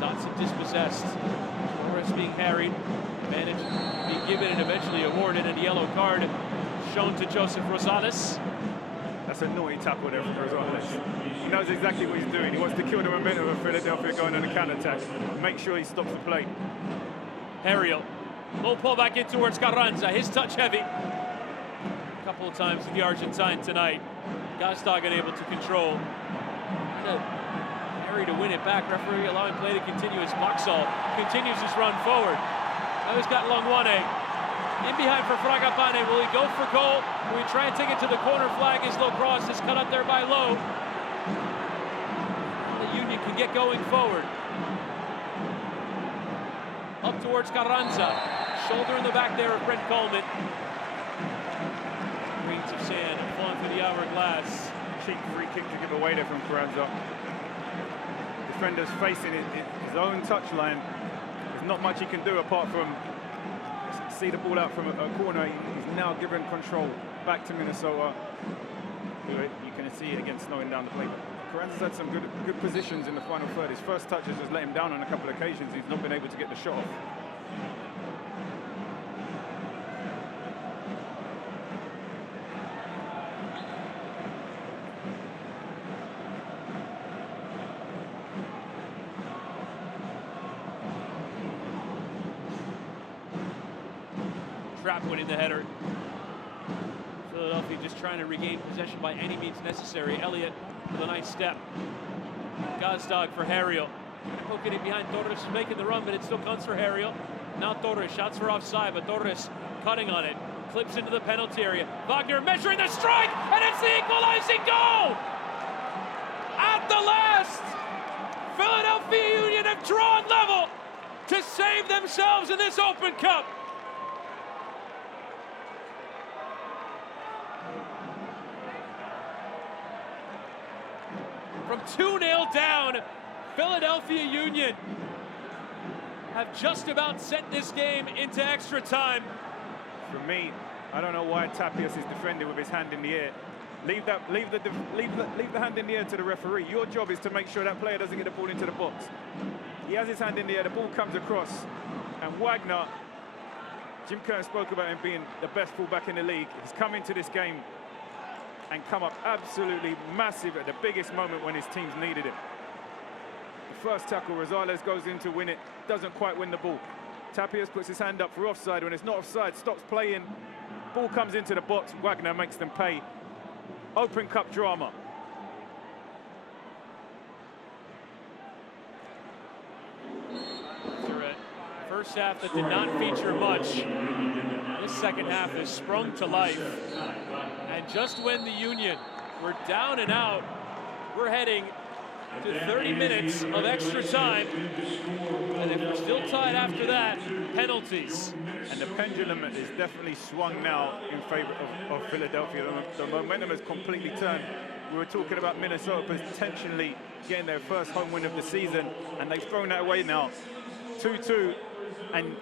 Dotson dispossessed. Torres being harried. Advantage being given and eventually awarded, and a yellow card shown to Joseph Rosales. That's a naughty tackle there from Rosales. He knows exactly what he's doing. He wants to kill the momentum of Philadelphia going on a counter-attack. Make sure he stops the play. Ariel. Low pull back in towards Carranza. His touch heavy. A couple of times to the Argentine tonight. Gazdag unable to control. Harry to win it back. Referee allowing play to continue as Boxall continues his run forward. Now he's got Longwane. In behind for Fragapane. Will he go for goal? Will he try and take it to the corner flag as Low cross is cut out there by Low. The Union can get going forward. Up towards Carranza. Shoulder in the back there of Brent Coleman. Grains of sand falling through the hourglass. Cheap free kick to give away there from Carranza. Defender's facing his own touchline. There's not much he can do apart from see the ball out from a corner. He's now given control back to Minnesota. You can see it again slowing down the play. Carranza's had some good positions in the final third. His first touch has just let him down on a couple of occasions. He's not been able to get the shot off. Trap winning the header. Philadelphia just trying to regain possession by any means necessary. Elliott with a nice step. Gazdag for Harriel. Poking it behind Torres, making the run, but it still comes for Harriel. Now Torres, shots for offside, but Torres cutting on it. Clips into the penalty area. Wagner measuring the strike, and it's the equalizing goal! At the last, Philadelphia Union have drawn level to save themselves in this Open Cup. From 2-0 down, Philadelphia Union have just about sent this game into extra time. For me, I don't know why Tapias is defending with his hand in the air. Leave the hand in the air to the referee. Your job is to make sure that player doesn't get the ball into the box. He has his hand in the air, the ball comes across, and Wagner, Jim Curtin spoke about him being the best fullback in the league. He's come into this game and come up absolutely massive at the biggest moment when his teams needed him. The first tackle, Rosales goes in to win it, doesn't quite win the ball. Tapias puts his hand up for offside. When it's not offside, stops playing. Ball comes into the box, Wagner makes them pay. Open Cup drama. First half that did not feature much. This second half has sprung to life. And just when the Union were down and out, we're heading to 30 minutes of extra time. And if we're still tied after that, penalties. And the pendulum is definitely swung now in favor of Philadelphia. The momentum has completely turned. We were talking about Minnesota potentially getting their first home win of the season, and they've thrown that away now. 2-2, and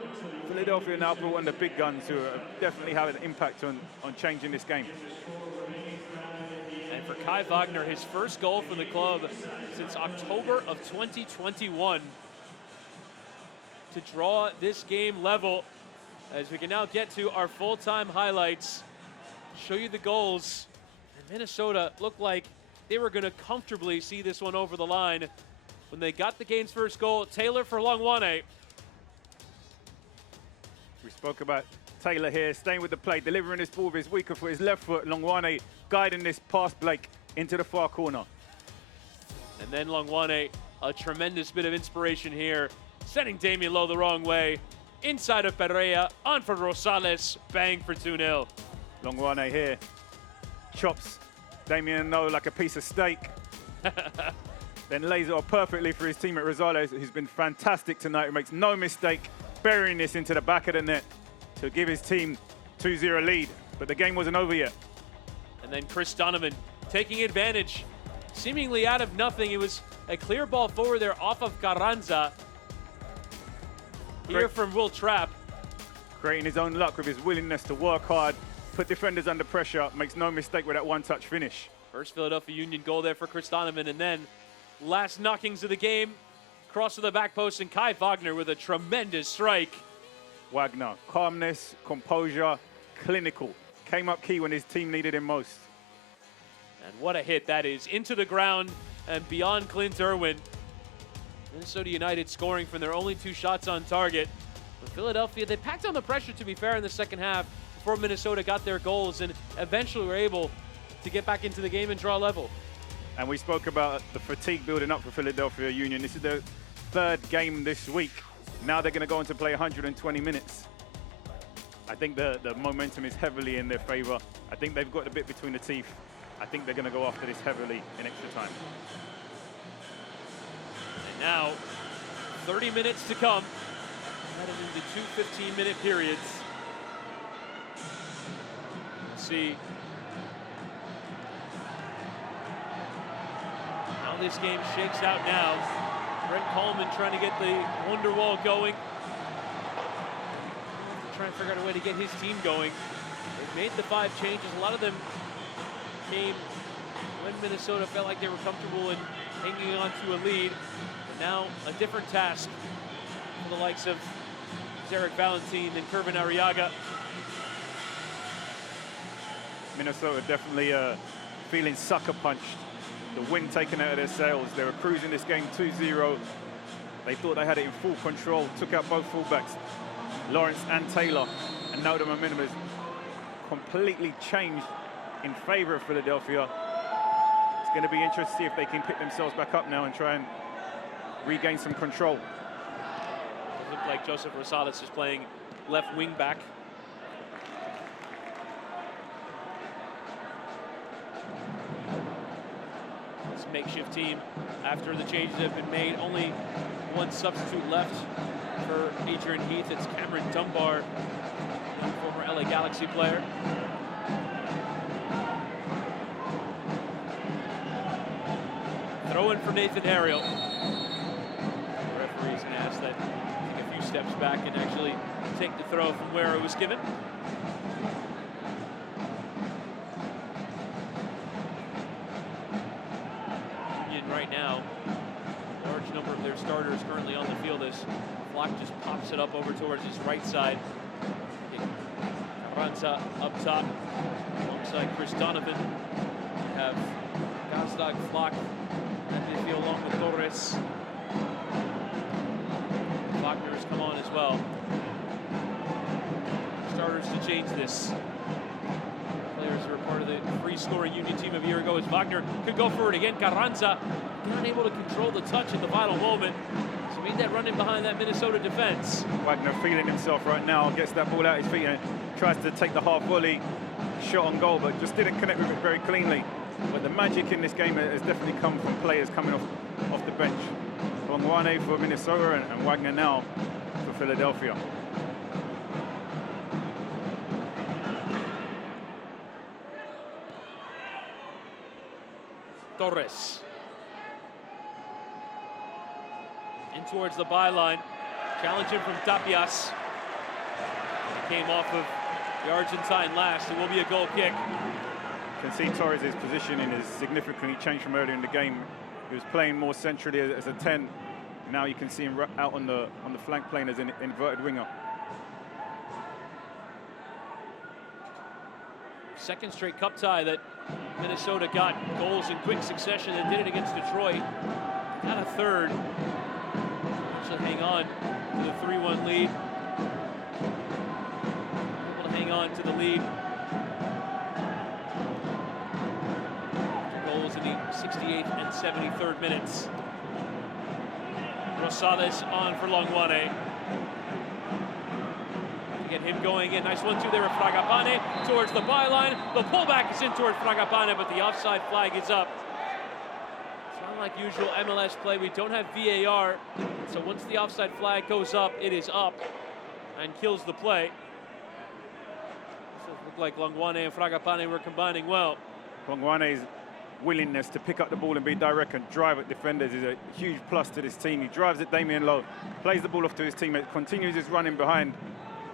Philadelphia now brought on the big guns who definitely have an impact on changing this game. And for Kai Wagner, his first goal for the club since October of 2021 to draw this game level. As we can now get to our full-time highlights, show you the goals. And Minnesota looked like they were going to comfortably see this one over the line when they got the game's first goal. Taylor for Longwane. We spoke about Taylor here, staying with the play, delivering this ball with his weaker foot, his left foot. Longwane guiding this past Blake into the far corner. And then Longwane, a tremendous bit of inspiration here, sending Damian Lowe the wrong way. Inside of Pereira, on for Rosales, bang for 2-0. Longwane here, chops Damian Lowe like a piece of steak. Then lays it off perfectly for his teammate Rosales, who's been fantastic tonight, who makes no mistake, burying this into the back of the net to give his team 2-0 lead. But the game wasn't over yet. And then Chris Donovan taking advantage, seemingly out of nothing. It was a clear ball forward there off of Carranza. Here from Will Trapp. Creating his own luck with his willingness to work hard, put defenders under pressure, makes no mistake with that one-touch finish. First Philadelphia Union goal there for Chris Donovan, and then last knockings of the game, cross to the back post, and Kai Wagner with a tremendous strike. Wagner, calmness, composure, clinical. Came up key when his team needed him most. And what a hit that is. Into the ground and beyond Clint Irwin. Minnesota United scoring from their only 2 shots on target. But Philadelphia, they packed on the pressure, to be fair, in the second half before Minnesota got their goals and eventually were able to get back into the game and draw level. And we spoke about the fatigue building up for Philadelphia Union. This is their 3rd game this week. Now they're going to go on to play 120 minutes. I think the momentum is heavily in their favor. I think they've got the bit between the teeth. I think they're going to go after this heavily in extra time. And now, 30 minutes to come. Headed into two 15-minute periods. Let's see how this game shakes out now. Brent Coleman trying to get the wonder wall going. Trying to figure out a way to get his team going. They've made the 5 changes. A lot of them came when Minnesota felt like they were comfortable in hanging on to a lead. And now a different task for the likes of Zarek Valentin and Kervin Arriaga. Minnesota definitely feeling sucker punched. The wind taken out of their sails. They were cruising this game 2-0. They thought they had it in full control, took out both fullbacks, Lawrence and Taylor, and now the momentum has completely changed in favor of Philadelphia. It's going to be interesting to see if they can pick themselves back up now and try and regain some control. It looked like Joseph Rosales is playing left wing back. This makeshift team, after the changes have been made, only one substitute left for Adrian Heath. It's Cameron Dunbar, former LA Galaxy player. Throw in for Nathan Ariel. The referee's going to ask that take a few steps back and actually take the throw from where it was given. Union right now, a large number of their starters currently on the field as Flock just pops it up over towards his right side. Carranza up top alongside Chris Donovan. We have Gazdag, Flock, and midfield along with Torres. Wagner has come on as well. Starters to change this. Players who are part of the free-scoring Union team of a year ago as Wagner could go for it again. Carranza not able to control the touch at the final moment. So he made that run in behind that Minnesota defense. Wagner feeling himself right now, gets that ball out his feet and tries to take the half volley shot on goal, but just didn't connect with it very cleanly. But the magic in this game has definitely come from players coming off the bench. Longwane for Minnesota and Wagner now for Philadelphia. Torres. In towards the byline. Challenge him from Tapias. He came off of the Argentine last. It will be a goal kick. You can see Torres' positioning is significantly changed from earlier in the game. He was playing more centrally as a 10. Now you can see him out on the flank playing as an inverted winger. Second straight cup tie that Minnesota got goals in quick succession and did it against Detroit. Got a third. Actually hang on to the 3-1 lead. Able to hang on to the lead. Goals in the 68th and 73rd minutes. Rosales on for Longwane. Get him going in. Nice 1-2 there with Fragapane towards the byline. The pullback is in towards Fragapane, but the offside flag is up. It's not like usual MLS play. We don't have VAR, so once the offside flag goes up, it is up and kills the play. So it looked like Longwane and Fragapane were combining well. Longwane's willingness to pick up the ball and be direct and drive at defenders is a huge plus to this team. He drives at Damian Lowe, plays the ball off to his teammate, continues his run in behind.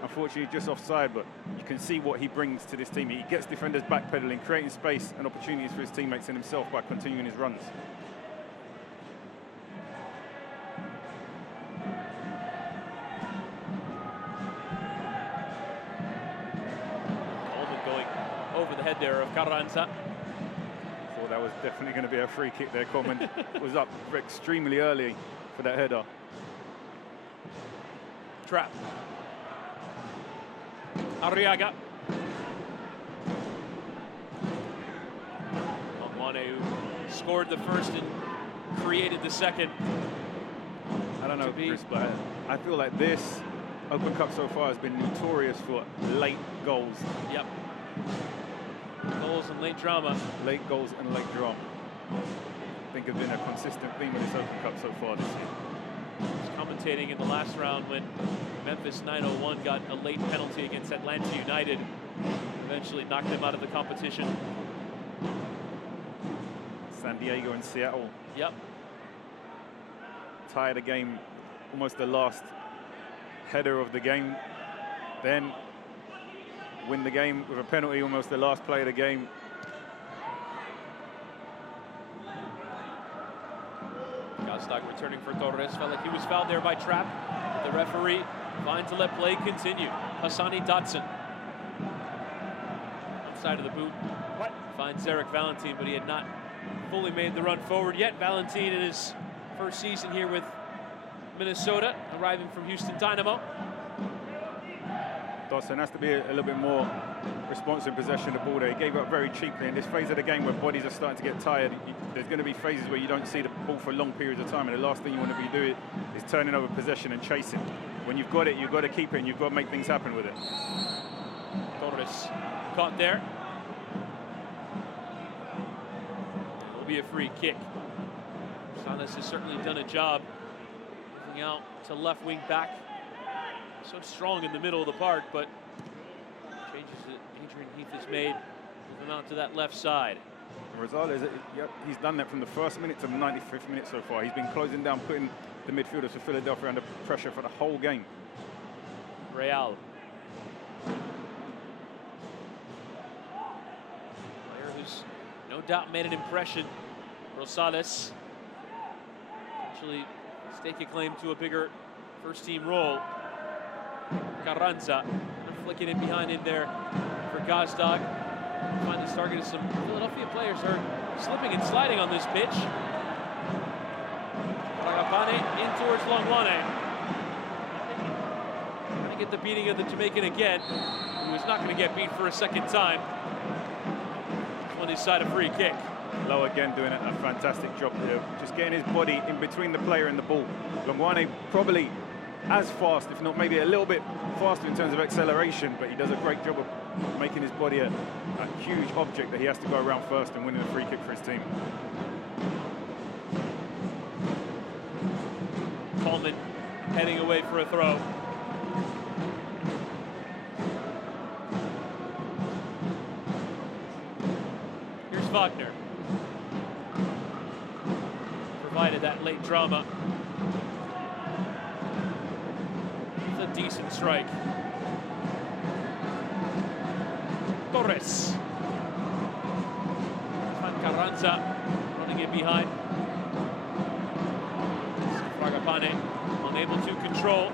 Unfortunately, just offside, but you can see what he brings to this team. He gets defenders backpedaling, creating space and opportunities for his teammates and himself by continuing his runs. Coleman going over the head there of Carranza. Thought that was definitely going to be a free kick there. Coleman was up extremely early for that header. Trap. Arriaga. Longwane, who scored the first and created the second. I don't know, Chris, but I feel like this Open Cup so far has been notorious for late goals. Yep. Goals and late drama. Late goals and late drama. I think have been a consistent theme in this Open Cup so far this year. I was commentating in the last round when Memphis 901 got a late penalty against Atlanta United. Eventually knocked them out of the competition. San Diego and Seattle. Yep. Tied the game, almost the last header of the game. Then win the game with a penalty, almost the last play of the game. Gazdag returning for Torres. Felt like he was fouled there by Trapp. But the referee fine to let play continue. Hassani Dotson. Outside of the boot. Finds Eric Valentin, but he had not fully made the run forward yet. Valentin in his first season here with Minnesota, arriving from Houston Dynamo. Dawson has to be a little bit more responsive in possession of the ball there. He gave up very cheaply in this phase of the game where bodies are starting to get tired. There's going to be phases where you don't see the ball for long periods of time, and the last thing you want to be doing is turning over possession and chasing. When you've got it, you've got to keep it, and you've got to make things happen with it. Torres caught there. Will be a free kick. Salas has certainly done a job moving out to left wing back. So strong in the middle of the park, but changes that Adrian Heath has made move him out to that left side. Rosales, he's done that from the first minute to the 95th minute so far. He's been closing down, putting the midfielders for Philadelphia under pressure for the whole game. Real. Player who's no doubt made an impression. Rosales actually stake a claim to a bigger first-team role. Carranza flicking it behind in there for Gazdag. Finally targeted some Philadelphia players are slipping and sliding on this pitch. Ragapane in towards Longwane. Trying to get the beating of the Jamaican again, who is not going to get beat for a second time. On his side, a free kick. Lowe again doing a fantastic job here, just getting his body in between the player and the ball. Longwane probably as fast, if not maybe a little bit faster in terms of acceleration, but he does a great job of making his body a huge object that he has to go around first and winning a free kick for his team. Coleman heading away for a throw. Here's Wagner. Provided that late drama. It's a decent strike. Torres. Juan Carranza running it behind. Ragapane unable to control.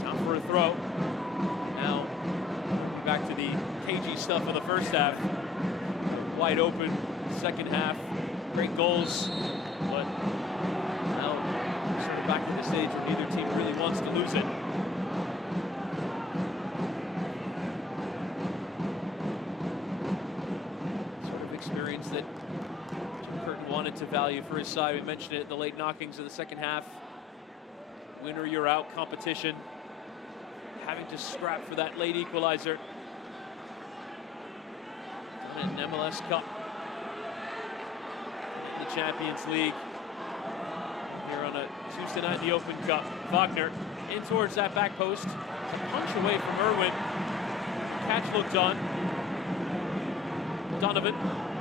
Time for a throw. Now back to the cagey stuff of the first half. Wide open second half. Great goals, but now sort of back in the stage where neither team really wants to lose it. Sort of experience that Jim Curtin wanted to value for his side. We mentioned it, the late knockings of the second half. Win or you're out competition. Having to scrap for that late equalizer. And MLS Cup. The Champions League. Here on a Tuesday night in the Open Cup. Wagner in towards that back post. A punch away from Irwin. Catch looked on. Donovan.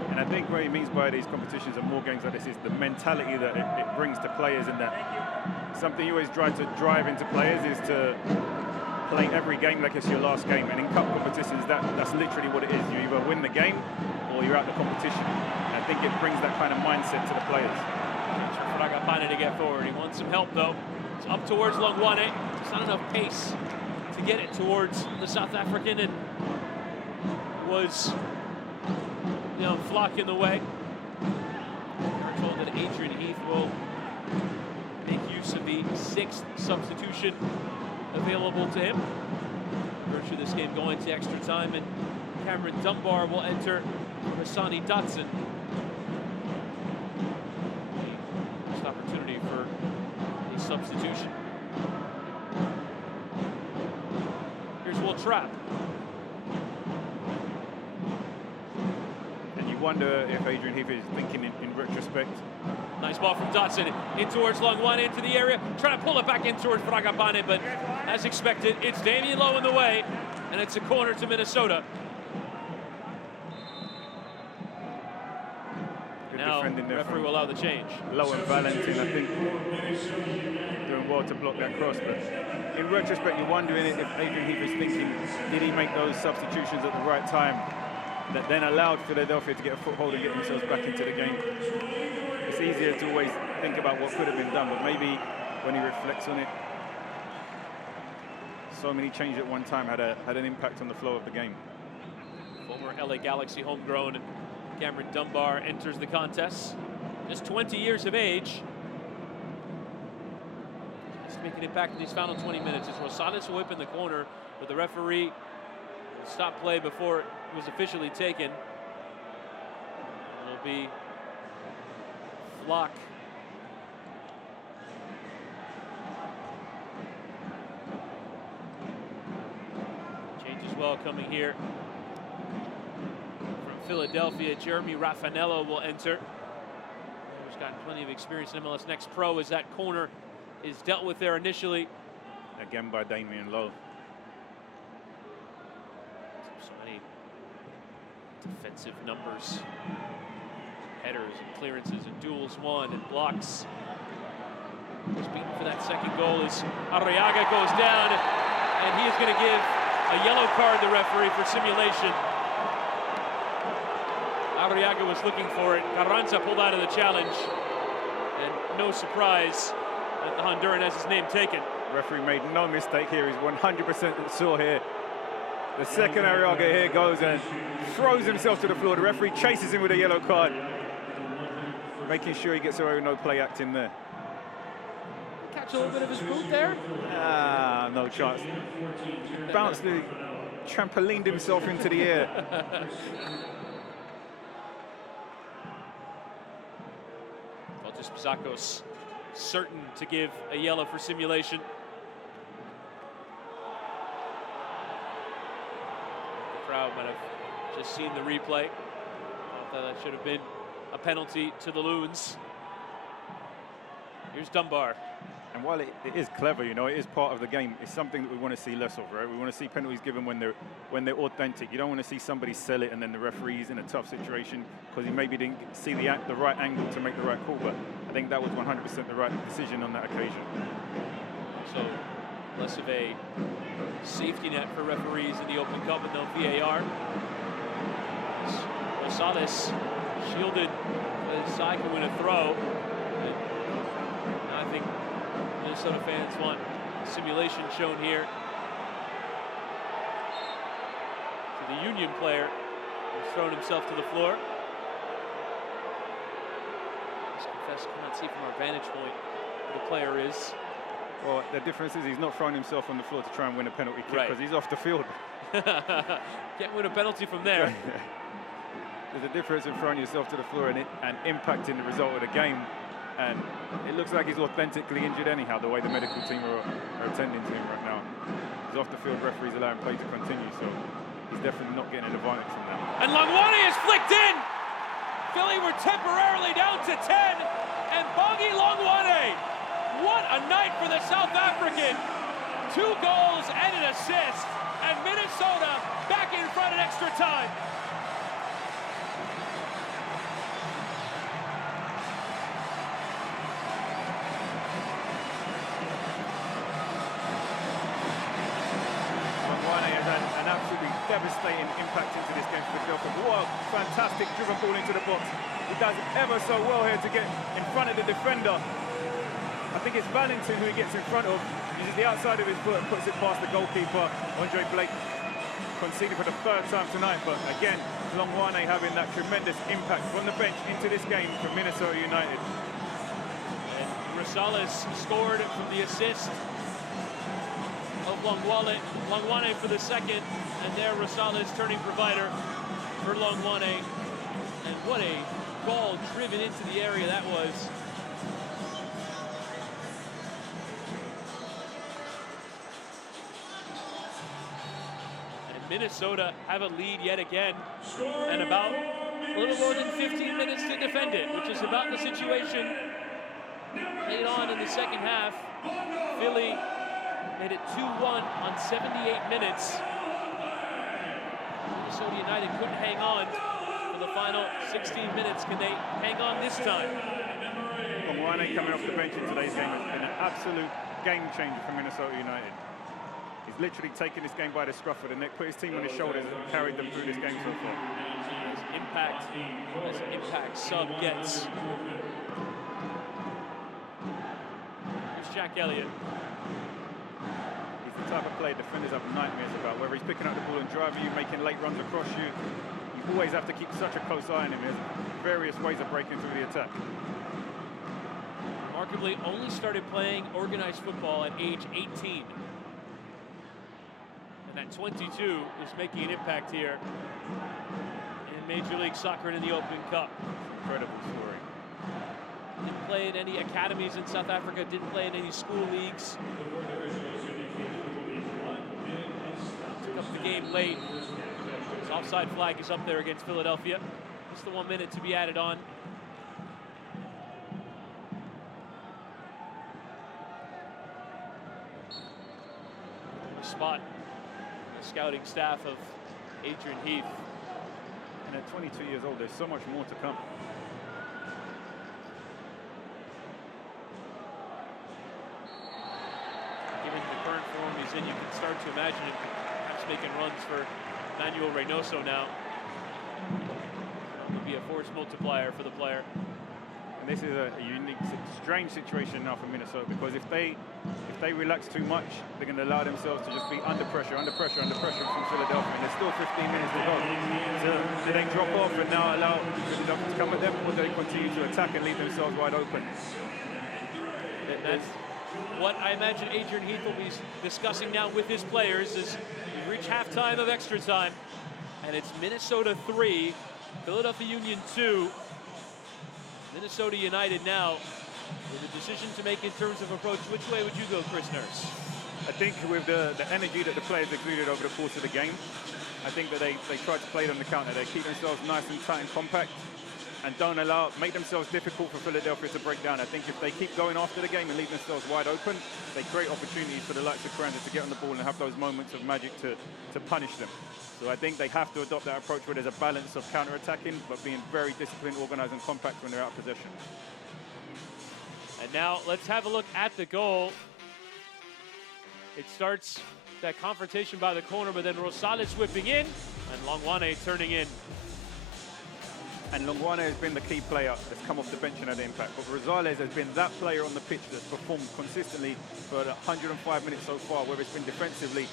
And I think what he means by these competitions and more games like this is the mentality that it brings to players, and that something you always try to drive into players is to play every game like it's your last game. And in cup competitions, that's literally what it is. You either win the game or you're out the competition. And I think it brings that kind of mindset to the players. For Ragapane to get forward. He wants some help though. It's up towards Longwane. It's not enough pace to get it towards the South African, and was Flock in the way. We're told that Adrian Heath will make use of the 6th substitution available to him. Virtue of this game going to extra time, and Cameron Dunbar will enter for Hassani Dotson. First opportunity for a substitution. Here's Will Trapp. And you wonder if Adrian Heath is thinking in retrospect. Nice ball from Dotson in towards Longwane into the area, trying to pull it back in towards Fragabane, but as expected, it's Damian Lowe in the way, and it's a corner to Minnesota. Good now, defending there referee will allow the change. Lowe and Valentin, I think, doing well to block that cross, but in retrospect, you're wondering if Adrian Heath is thinking, did he make those substitutions at the right time that then allowed Philadelphia to get a foothold and get themselves back into the game? It's easier to always think about what could have been done, but maybe when he reflects on it, so many changes at one time had an impact on the flow of the game. Former LA Galaxy homegrown Cameron Dunbar enters the contest. Just 20 years of age. Just making it back in these final 20 minutes. It's Rosales will whip in the corner, but the referee stopped play before it was officially taken. It'll be Flock. Change as well coming here from Philadelphia. Jeremy Raffanello will enter. He's gotten plenty of experience in MLS Next Pro as that corner is dealt with there initially. Again by Damian Lowe. So many defensive numbers. Headers and clearances and duels won and blocks. Who's beaten for that second goal is Arriaga goes down, and he is going to give a yellow card to the referee for simulation. Arriaga was looking for it. Carranza pulled out of the challenge, and no surprise that the Honduran has his name taken. Referee made no mistake here. He's 100% sure here. The second Arriaga here goes and throws himself to the floor. The referee chases him with a yellow card, making sure he gets away with no play acting there. Catch a little bit of his boot there. Ah, no chance. Bounced, trampolined himself into the air. Valdes Pizzacos certain to give a yellow for simulation. The crowd might have just seen the replay. Thought that should have been a penalty to the Loons. Here's Dunbar. And while it is clever, you know, it is part of the game. It's something that we want to see less of, right? We want to see penalties given when they're authentic. You don't want to see somebody sell it and then the referee's in a tough situation because he maybe didn't see the right angle to make the right call. But I think that was 100% the right decision on that occasion. So less of a safety net for referees in the Open Cup with no VAR. Rosales shielded as Sai could win a throw. And I think Minnesota fans want simulation shown here. To the Union player who's thrown himself to the floor. Just confess, cannot see from our vantage point who the player is. Well, the difference is he's not throwing himself on the floor to try and win a penalty kick because he's off the field. Can't win a penalty from there. There's a difference in throwing yourself to the floor and impacting the result of the game. And it looks like he's authentically injured anyhow, the way the medical team are attending to him right now. His off-the-field referees allowing play to continue, so he's definitely not getting an advantage from that. And Longwane is flicked in! Philly were temporarily down to 10, and Bongi Longwane, what a night for the South African. 2 goals and an assist, and Minnesota back in front in extra time. An absolutely devastating impact into this game for the Philadelphia. What a fantastic driven ball into the box. He does ever so well here to get in front of the defender. I think it's Valentin who he gets in front of. Uses the outside of his foot and puts it past the goalkeeper, Andre Blake. Conceded for the 3rd time tonight, but again, Longwane having that tremendous impact from the bench into this game for Minnesota United. And Rosales scored from the assist of Longwane for the second, and there Rosales turning provider for Longwane. And what a ball driven into the area that was. Minnesota have a lead yet again, and about a little more than 15 minutes to defend it, which is about the situation late on in the second half. Philly made it 2-1 on 78 minutes. Minnesota United couldn't hang on for the final 16 minutes. Can they hang on this time? Lamar Hunt coming off the bench in today's game has been an absolute game changer for Minnesota United. He's literally taken this game by the scruff of the neck, put his team on his shoulders and carried them through this game so far. As impact sub gets. Here's Jack Elliott. He's the type of player defenders have nightmares about, whether he's picking up the ball and driving you, making late runs across you. You always have to keep such a close eye on him. There's various ways of breaking through the attack. Remarkably, only started playing organized football at age 18. And at 22 is making an impact here in Major League Soccer and in the Open Cup. Incredible story. Didn't play in any academies in South Africa, didn't play in any school leagues. Took up the game late. His offside flag is up there against Philadelphia. Just the 1 minute to be added on. Spot the scouting staff of Adrian Heath. And at 22 years old, there's so much more to come. Given the current form he's in, you can start to imagine him perhaps making runs for Manuel Reynoso now. It would be a force multiplier for the player. And this is a unique, strange situation now for Minnesota, because if they relax too much, they're going to allow themselves to just be under pressure from Philadelphia. And there's still 15 minutes to go. So do they drop off and now allow Philadelphia to come at them, or do they continue to attack and leave themselves wide open? That's what I imagine Adrian Heath will be discussing now with his players as we reach halftime of extra time. And it's Minnesota 3, Philadelphia Union 2. Minnesota United now with a decision to make in terms of approach. Which way would you go, Chris Nurse? I think with the energy that the players exuded over the course of the game, I think that they tried to play it on the counter. They keep themselves nice and tight and compact and don't make themselves difficult for Philadelphia to break down. I think if they keep going after the game and leave themselves wide open, they create opportunities for the likes of Crandon to get on the ball and have those moments of magic to punish them. So I think they have to adopt that approach where there's a balance of counter-attacking, but being very disciplined, organized, and compact when they're out of possession. And now let's have a look at the goal. It starts that confrontation by the corner, but then Rosales whipping in, and Longwane turning in. And Longwane has been the key player that's come off the bench and had impact. But Rosales has been that player on the pitch that's performed consistently for 105 minutes so far, whether it's been defensively.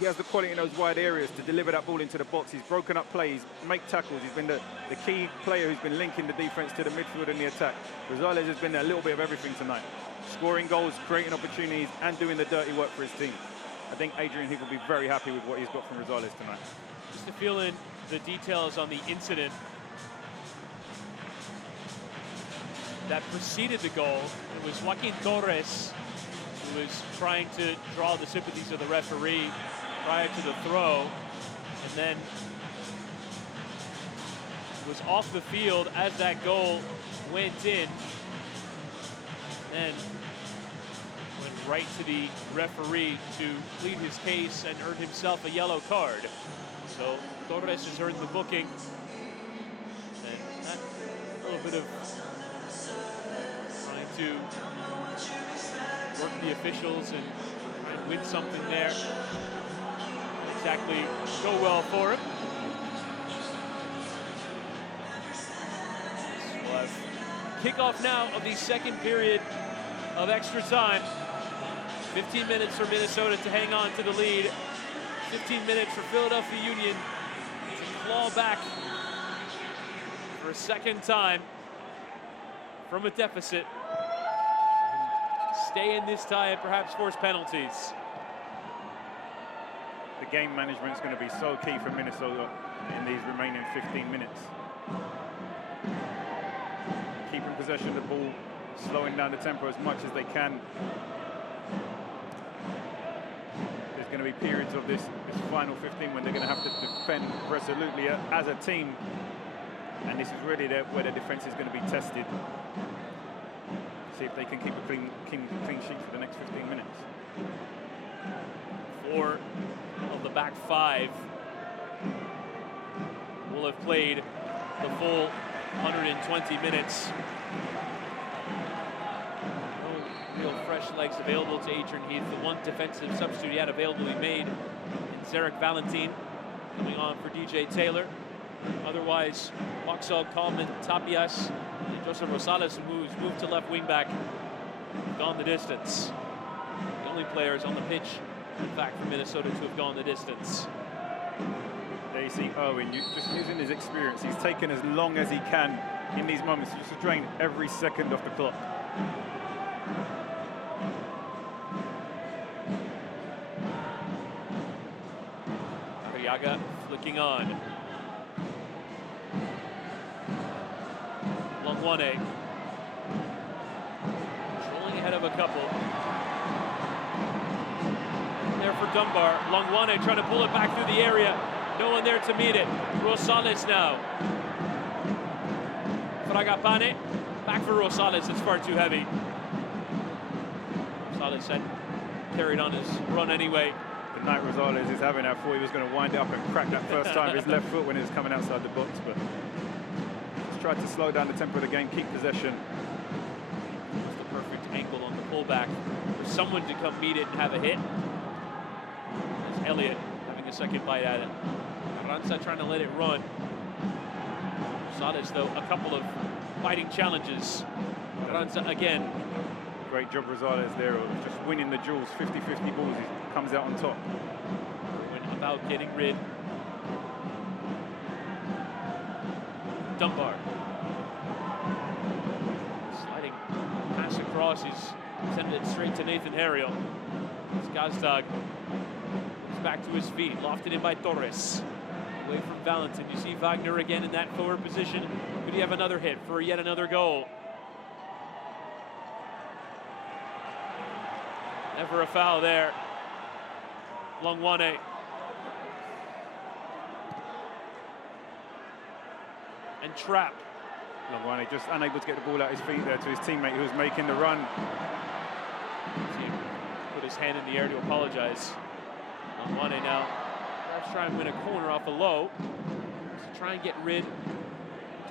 He has the quality in those wide areas to deliver that ball into the box. He's broken up plays, make tackles. He's been the key player who's been linking the defense to the midfield and the attack. Rosales has been a little bit of everything tonight. Scoring goals, creating opportunities, and doing the dirty work for his team. I think Adrian Heath will be very happy with what he's got from Rosales tonight. Just to fill in the details on the incident that preceded the goal, it was Joaquin Torres who was trying to draw the sympathies of the referee prior to the throw, and then was off the field as that goal went in, then went right to the referee to plead his case and earn himself a yellow card. So Torres has earned the booking, and that a little bit of trying to work the officials and win something there. Didn't exactly go well for him. So we'll have kickoff now of the second period of extra time. 15 minutes for Minnesota to hang on to the lead. 15 minutes for Philadelphia Union to claw back for a second time from a deficit. Stay in this tie and perhaps force penalties. The game management is going to be so key for Minnesota in these remaining 15 minutes. Keeping possession of the ball, slowing down the tempo as much as they can. there's going to be periods of this final 15 when they're going to have to defend resolutely as a team. And this is really where their defense is going to be tested. See if they can keep a clean sheet for the next 15 minutes. 4 of the back 5 will have played the full 120 minutes. No real fresh legs available to Adrian Heath. The one defensive substitute he had available he made in Zarek Valentin, coming on for DJ Taylor. Otherwise, Waxal, Coleman, Tapias, and Joseph Rosales, who's moved to left wing back, gone the distance. The only players on the pitch, in fact, for Minnesota to have gone the distance. There you see Owen, just using his experience. He's taken as long as he can in these moments, just to drain every second off the clock. Arriaga flicking on. Longwane trolling ahead of a couple. There for Dunbar. Longwane trying to pull it back through the area. No one there to meet it. Rosales now. Fragapane. Back for Rosales. It's far too heavy. Rosales had carried on his run anyway. The night Rosales is having, I thought he was going to wind it up and crack that first time his left foot when he was coming outside the box, but just tried to slow down the tempo of the game, keep possession. Just the perfect angle on the pullback for someone to come meet it and have a hit. There's Elliott having a second bite at it. Carranza trying to let it run. Rosales, though, a couple of fighting challenges. Carranza again. Great job Rosales there of just winning the duels, 50-50 balls, he comes out on top. Went about getting rid. Dunbar. Sliding pass across, he's sending it straight to Nathan Harriel. It's Gazdag. Comes back to his feet, lofted in by Torres. Away from Valentin. You see Wagner again in that forward position. Could he have another hit for yet another goal? Never a foul there. Longwane. And Trapp. Longwane just unable to get the ball out his feet there to his teammate who was making the run. He put his hand in the air to apologize. Longwane now trying to win a corner off a low. To try and get rid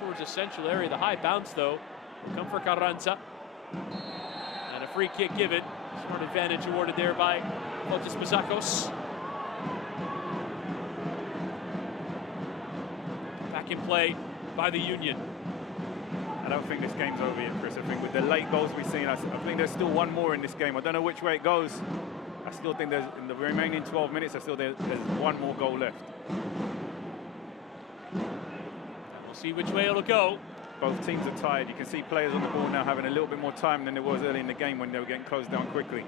towards the central area. The high bounce, though, will come for Carranza. And a free kick given. Smart advantage awarded there by Fotis Pizakos. Back in play by the Union. I don't think this game's over yet, Chris. I think with the late goals we've seen, I think there's still one more in this game. I don't know which way it goes. I still think there's, in the remaining 12 minutes, there's one more goal left. We'll see which way it'll go. Both teams are tired. You can see players on the ball now having a little bit more time than there was early in the game when they were getting closed down quickly.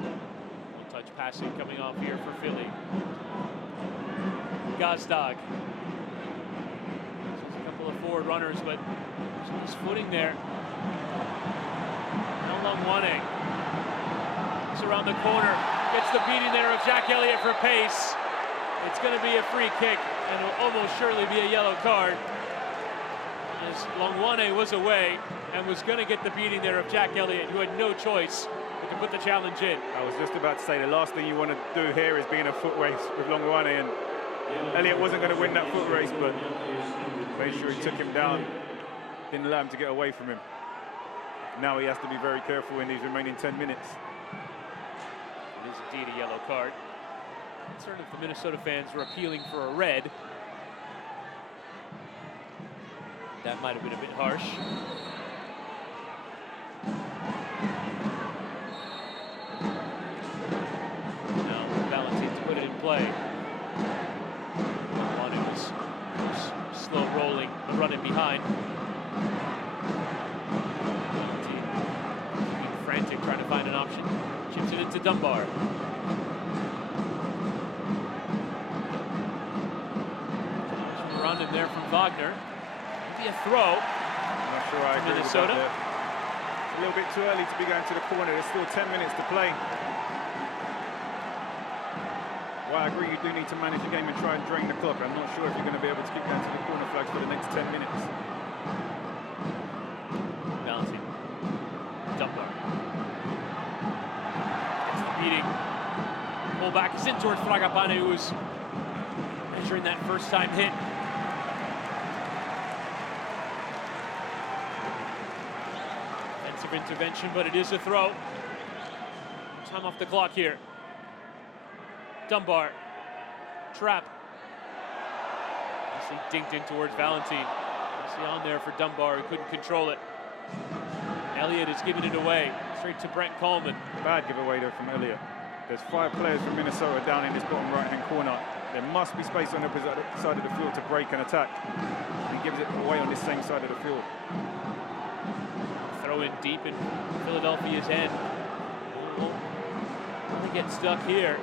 One-touch passing coming off here for Philly. Gazdag. There's a couple of forward runners, but his footing there. No Longwane. It's around the corner. Gets the beating there of Jack Elliott for pace. It's going to be a free kick, and it will almost surely be a yellow card. As Longwane was away and was going to get the beating there of Jack Elliott, who had no choice but to put the challenge in. I was just about to say, the last thing you want to do here is be in a foot race with Longwane, and Elliott wasn't going to win that foot race, but made sure he took him down, didn't allow him to get away from him. Now he has to be very careful in these remaining 10 minutes. It is indeed a yellow card. Certainly if the Minnesota fans were appealing for a red, that might have been a bit harsh. Now Valentin to put it in play. Longwane was slow rolling, running behind. Valentin being frantic, trying to find an option. Chips it into Dunbar. Around him there from Wagner. A throw. I'm not sure I agree Minnesota. with that. It's a little bit too early to be going to the corner. There's still 10 minutes to play. Well, I agree, you do need to manage the game and try and drain the clock. I'm not sure if you're going to be able to keep going to the corner flags for the next 10 minutes. Balancing. Dunbar. Gets the beating. Pull back is in towards Fragapane, who was measuring that first time hit. Defensive intervention, but it is a throw. Time off the clock here. Dunbar. Trap. Nicely dinked in towards Valentine. Nicely on there for Dunbar, who couldn't control it. Elliott is giving it away. Straight to Brent Coleman. Bad giveaway there from Elliott. There's 5 players from Minnesota down in this bottom right-hand corner. There must be space on the opposite side of the field to break and attack. He gives it away on this same side of the field. Throw in deep in Philadelphia's end. They get stuck here.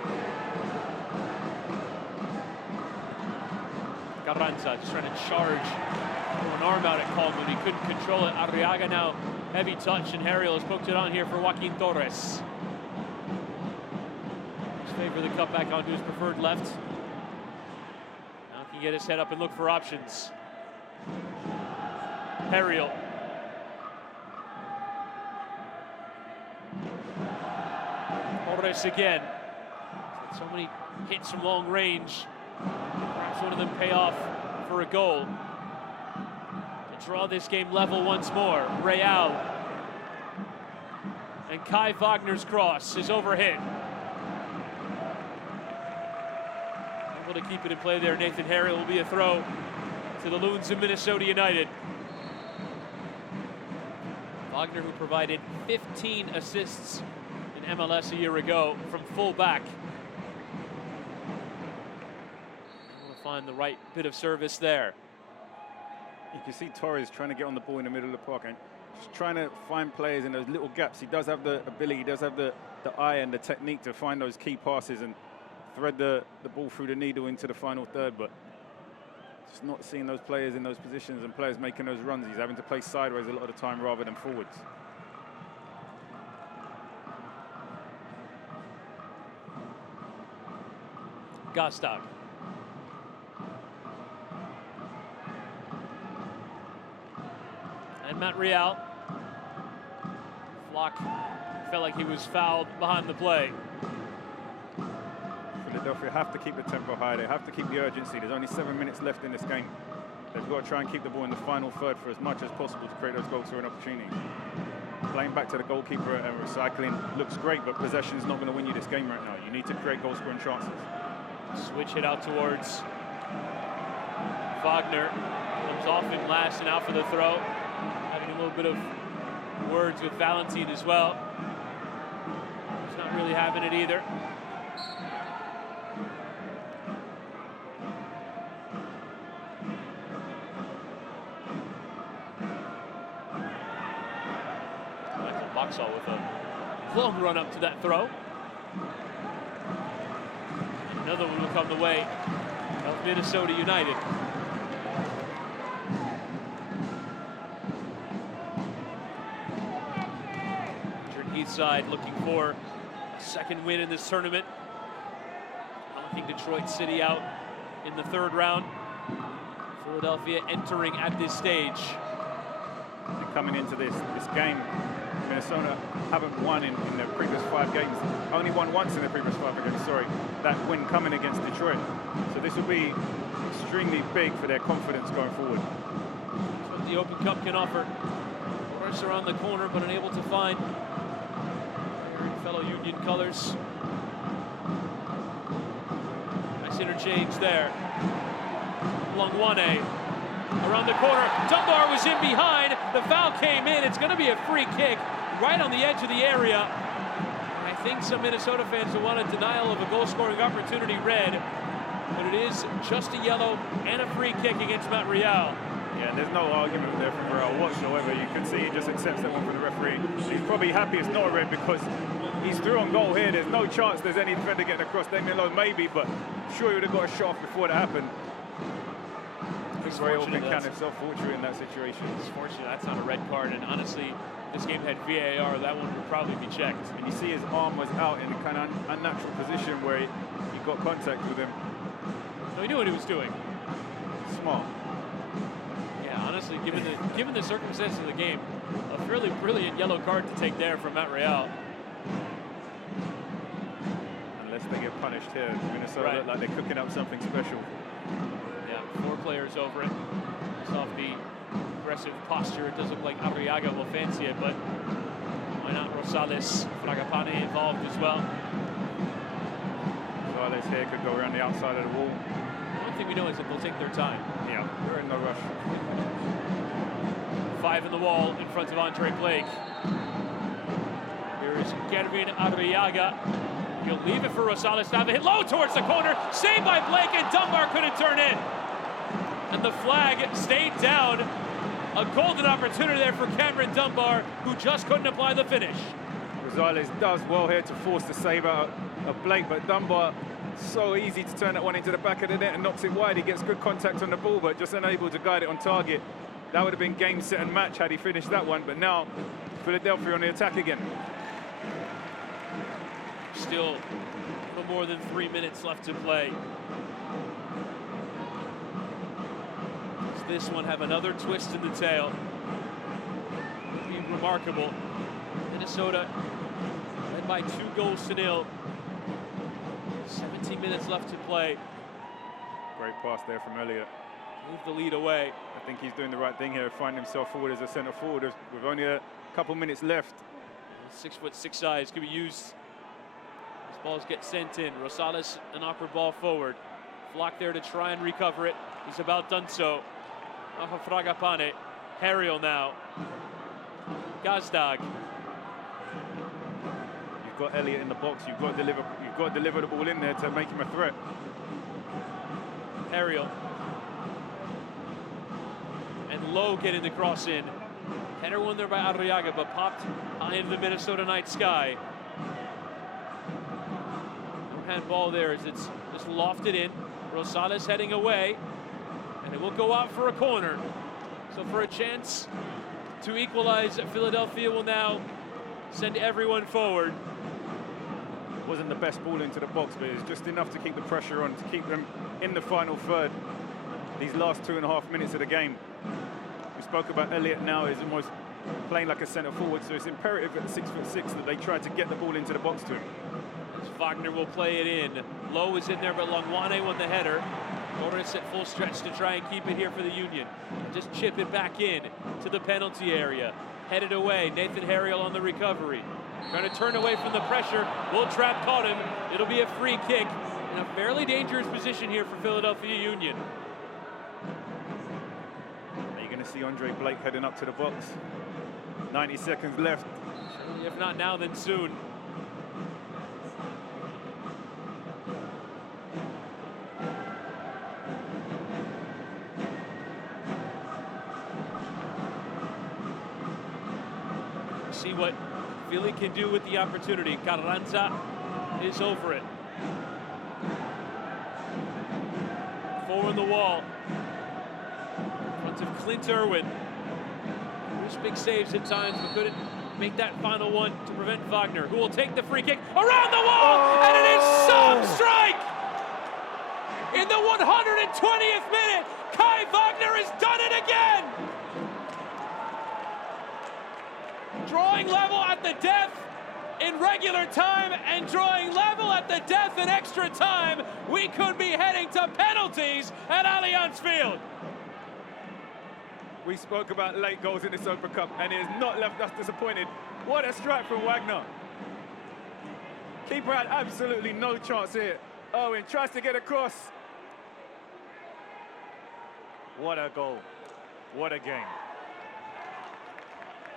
Carranza just trying to charge. An arm out at Coleman. He couldn't control it. Arriaga now heavy touch, and Harriel has poked it on here for Joaquin Torres. Favor the cutback onto his preferred left. Now can get his head up and look for options. Harriel. Torres again. So many hits from long range. Perhaps one of them pay off for a goal. To draw this game level once more. Real. And Kai Wagner's cross is overhit. Able to keep it in play there. Nathan Harriel will be a throw to the Loons of Minnesota United. Wagner, who provided 15 assists in MLS a year ago from fullback. Able to find the right bit of service there. You can see Torres trying to get on the ball in the middle of the park and just trying to find players in those little gaps. He does have the ability, he does have the eye and the technique to find those key passes and thread the ball through the needle into the final third, but just not seeing those players in those positions and players making those runs. He's having to play sideways a lot of the time rather than forwards. Gostag. And Matt Real. Flock felt like he was fouled behind the play. Philadelphia have to keep the tempo high. They have to keep the urgency. There's only 7 minutes left in this game. They've got to try and keep the ball in the final third for as much as possible to create those goals or an opportunity. Playing back to the goalkeeper and recycling looks great, but possession is not going to win you this game right now. You need to create goal-scoring chances. Switch hit out towards Wagner. Comes off in last and out for the throw. Having a little bit of words with Valentine as well. He's not really having it either. Boxall with a long run up to that throw. Another one will come the way of Minnesota United. East side looking for a second win in this tournament. Knocking Detroit City out in the third round. Philadelphia entering at this stage. And coming into this game, Minnesota haven't won in their previous 5 games. Only won once in their previous 5 games, sorry. That win coming against Detroit. So this will be extremely big for their confidence going forward. That's what the Open Cup can offer. Torres around the corner, but unable to find fellow Union colors. Nice interchange there. Longwane around the corner. Dunbar was in behind. The foul came in. It's going to be a free kick right on the edge of the area. I think some Minnesota fans will want a denial of a goal-scoring opportunity red, but it is just a yellow and a free kick against Matt Real. Yeah, there's no argument there from Real whatsoever. You can see he just accepts that one from the referee. He's probably happy it's not a red because he's through on goal here. There's no chance there's any defender getting across. Damian Lowe maybe, but sure he would have got a shot off before that happened. think Real can count himself fortunate in that situation. It's fortunate that's not a red card, and honestly, if this game had VAR, that one would probably be checked. And you see his arm was out in a kind of unnatural position where he got contact with him. So he knew what he was doing. Smart. Yeah, honestly, given the circumstances of the game, a fairly brilliant yellow card to take there from Matt Real. Unless they get punished here, Minnesota look like they're cooking up something special. Yeah, 4 players over it. It's off the aggressive posture. It does look like Arriaga will fancy it, but why not Rosales, Fragapane involved as well. Rosales here could go around the outside of the wall. One thing we know is that they'll take their time. Yeah, they're in no rush. 5 in the wall in front of Andre Blake. Here is Gervin Arriaga. He'll leave it for Rosales to have a hit low towards the corner. Saved by Blake, and Dunbar couldn't turn in. And the flag stayed down. A golden opportunity there for Cameron Dunbar, who just couldn't apply the finish. Rosales does well here to force the save out of Blake, but Dunbar, so easy to turn that one into the back of the net and knocks it wide. He gets good contact on the ball, but just unable to guide it on target. That would have been game, set, and match had he finished that one, but now Philadelphia on the attack again. Still a little more than 3 minutes left to play. Does this one have another twist in the tail? It'd be remarkable. Minnesota led by 2-0. 17 minutes left to play. Great pass there from Elliott. Move the lead away. I think he's doing the right thing here, find himself forward as a centre forward with only a couple minutes left. 6'6" size could be used. These balls get sent in. Rosales, an awkward ball forward. Flock there to try and recover it. He's about done so. Off of Fragapane. Harriel now. Gazdag. You've got Elliott in the box. You've got to deliver the ball in there to make him a threat. Harriel. And Lowe getting the cross in. Header one there by Arriaga, but popped high into the Minnesota night sky. No handball there as it's just lofted in. Rosales heading away, and it will go out for a corner. So for a chance to equalize, Philadelphia will now send everyone forward. Wasn't the best ball into the box, but it's just enough to keep the pressure on, to keep them in the final third. These last 2.5 minutes of the game. We spoke about Elliott now is almost playing like a centre forward, so it's imperative at 6'6" that they try to get the ball into the box to him. As Wagner will play it in. Lowe is in there, but Longwane won the header. Torres at full stretch to try and keep it here for the Union. Just chip it back in to the penalty area. Headed away, Nathan Harriel on the recovery. Trying to turn away from the pressure. Will Trapp caught him. It'll be a free kick in a fairly dangerous position here for Philadelphia Union. Are you going to see Andre Blake heading up to the box? 90 seconds left. Surely if not now, then soon. See what Philly can do with the opportunity. Carranza is over it. 4 on the wall. In front of Clint Irwin. There's big saves at times, but couldn't make that final one to prevent Wagner, who will take the free kick around the wall, and it is some strike! In the 120th minute, Kai Wagner has done it again! Drawing level at the death in regular time and drawing level at the death in extra time. We could be heading to penalties at Allianz Field. We spoke about late goals in the Super Cup, and it has not left us disappointed. What a strike from Wagner. Keeper had absolutely no chance here. Owen tries to get across. What a goal. What a game.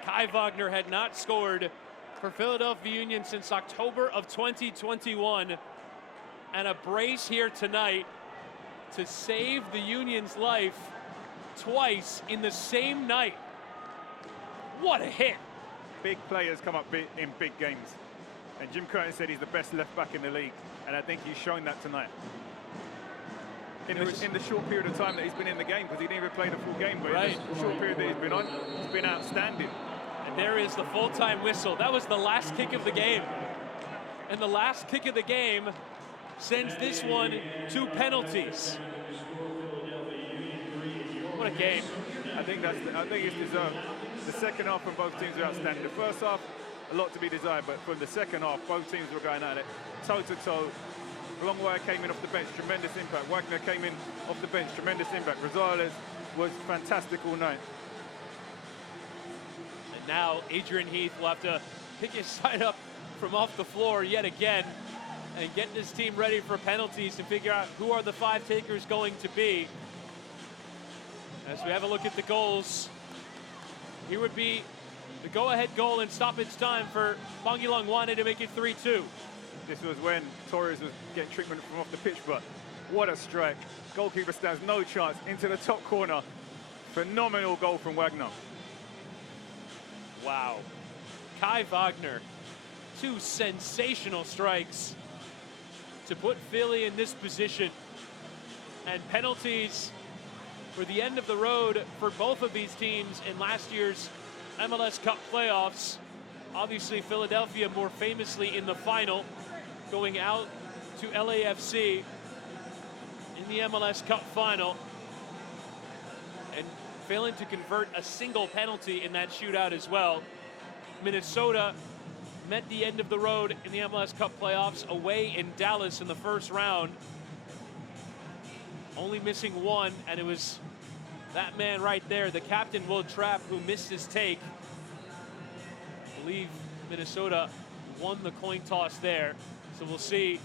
Kai Wagner had not scored for Philadelphia Union since October of 2021. And a brace here tonight to save the Union's life twice in the same night. What a hit. Big players come up in big games. And Jim Curtin said he's the best left back in the league. And I think he's shown that tonight. in the short period of time that he's been in the game, because he didn't even play the full game, but in the short period that he's been on, he's been outstanding. And there is the full-time whistle. That was the last kick of the game. And the last kick of the game sends this one to penalties. What a game. I think it's deserved. The second half from both teams were outstanding. The first half, a lot to be desired, but from the second half, both teams were going at it toe-to-toe. Longwire came in off the bench, tremendous impact. Wagner came in off the bench, tremendous impact. Rosales was fantastic all night. And now Adrian Heath will have to pick his side up from off the floor yet again and getting his team ready for penalties to figure out who are the 5 takers going to be. As we have a look at the goals, here would be the go-ahead goal in stoppage time for Bangilangwane to make it 3-2. This was when Torres was getting treatment from off the pitch, but what a strike. Goalkeeper stands no chance into the top corner. Phenomenal goal from Wagner. Wow. Kai Wagner, 2 sensational strikes to put Philly in this position. And penalties for the end of the road for both of these teams in last year's MLS Cup playoffs. Obviously, Philadelphia more famously in the final, going out to LAFC in the MLS Cup final and failing to convert a single penalty in that shootout as well. Minnesota met the end of the road in the MLS Cup playoffs away in Dallas in the first round, only missing 1, and it was that man right there, the captain, Will Trapp, who missed his take. I believe Minnesota won the coin toss there. So we'll see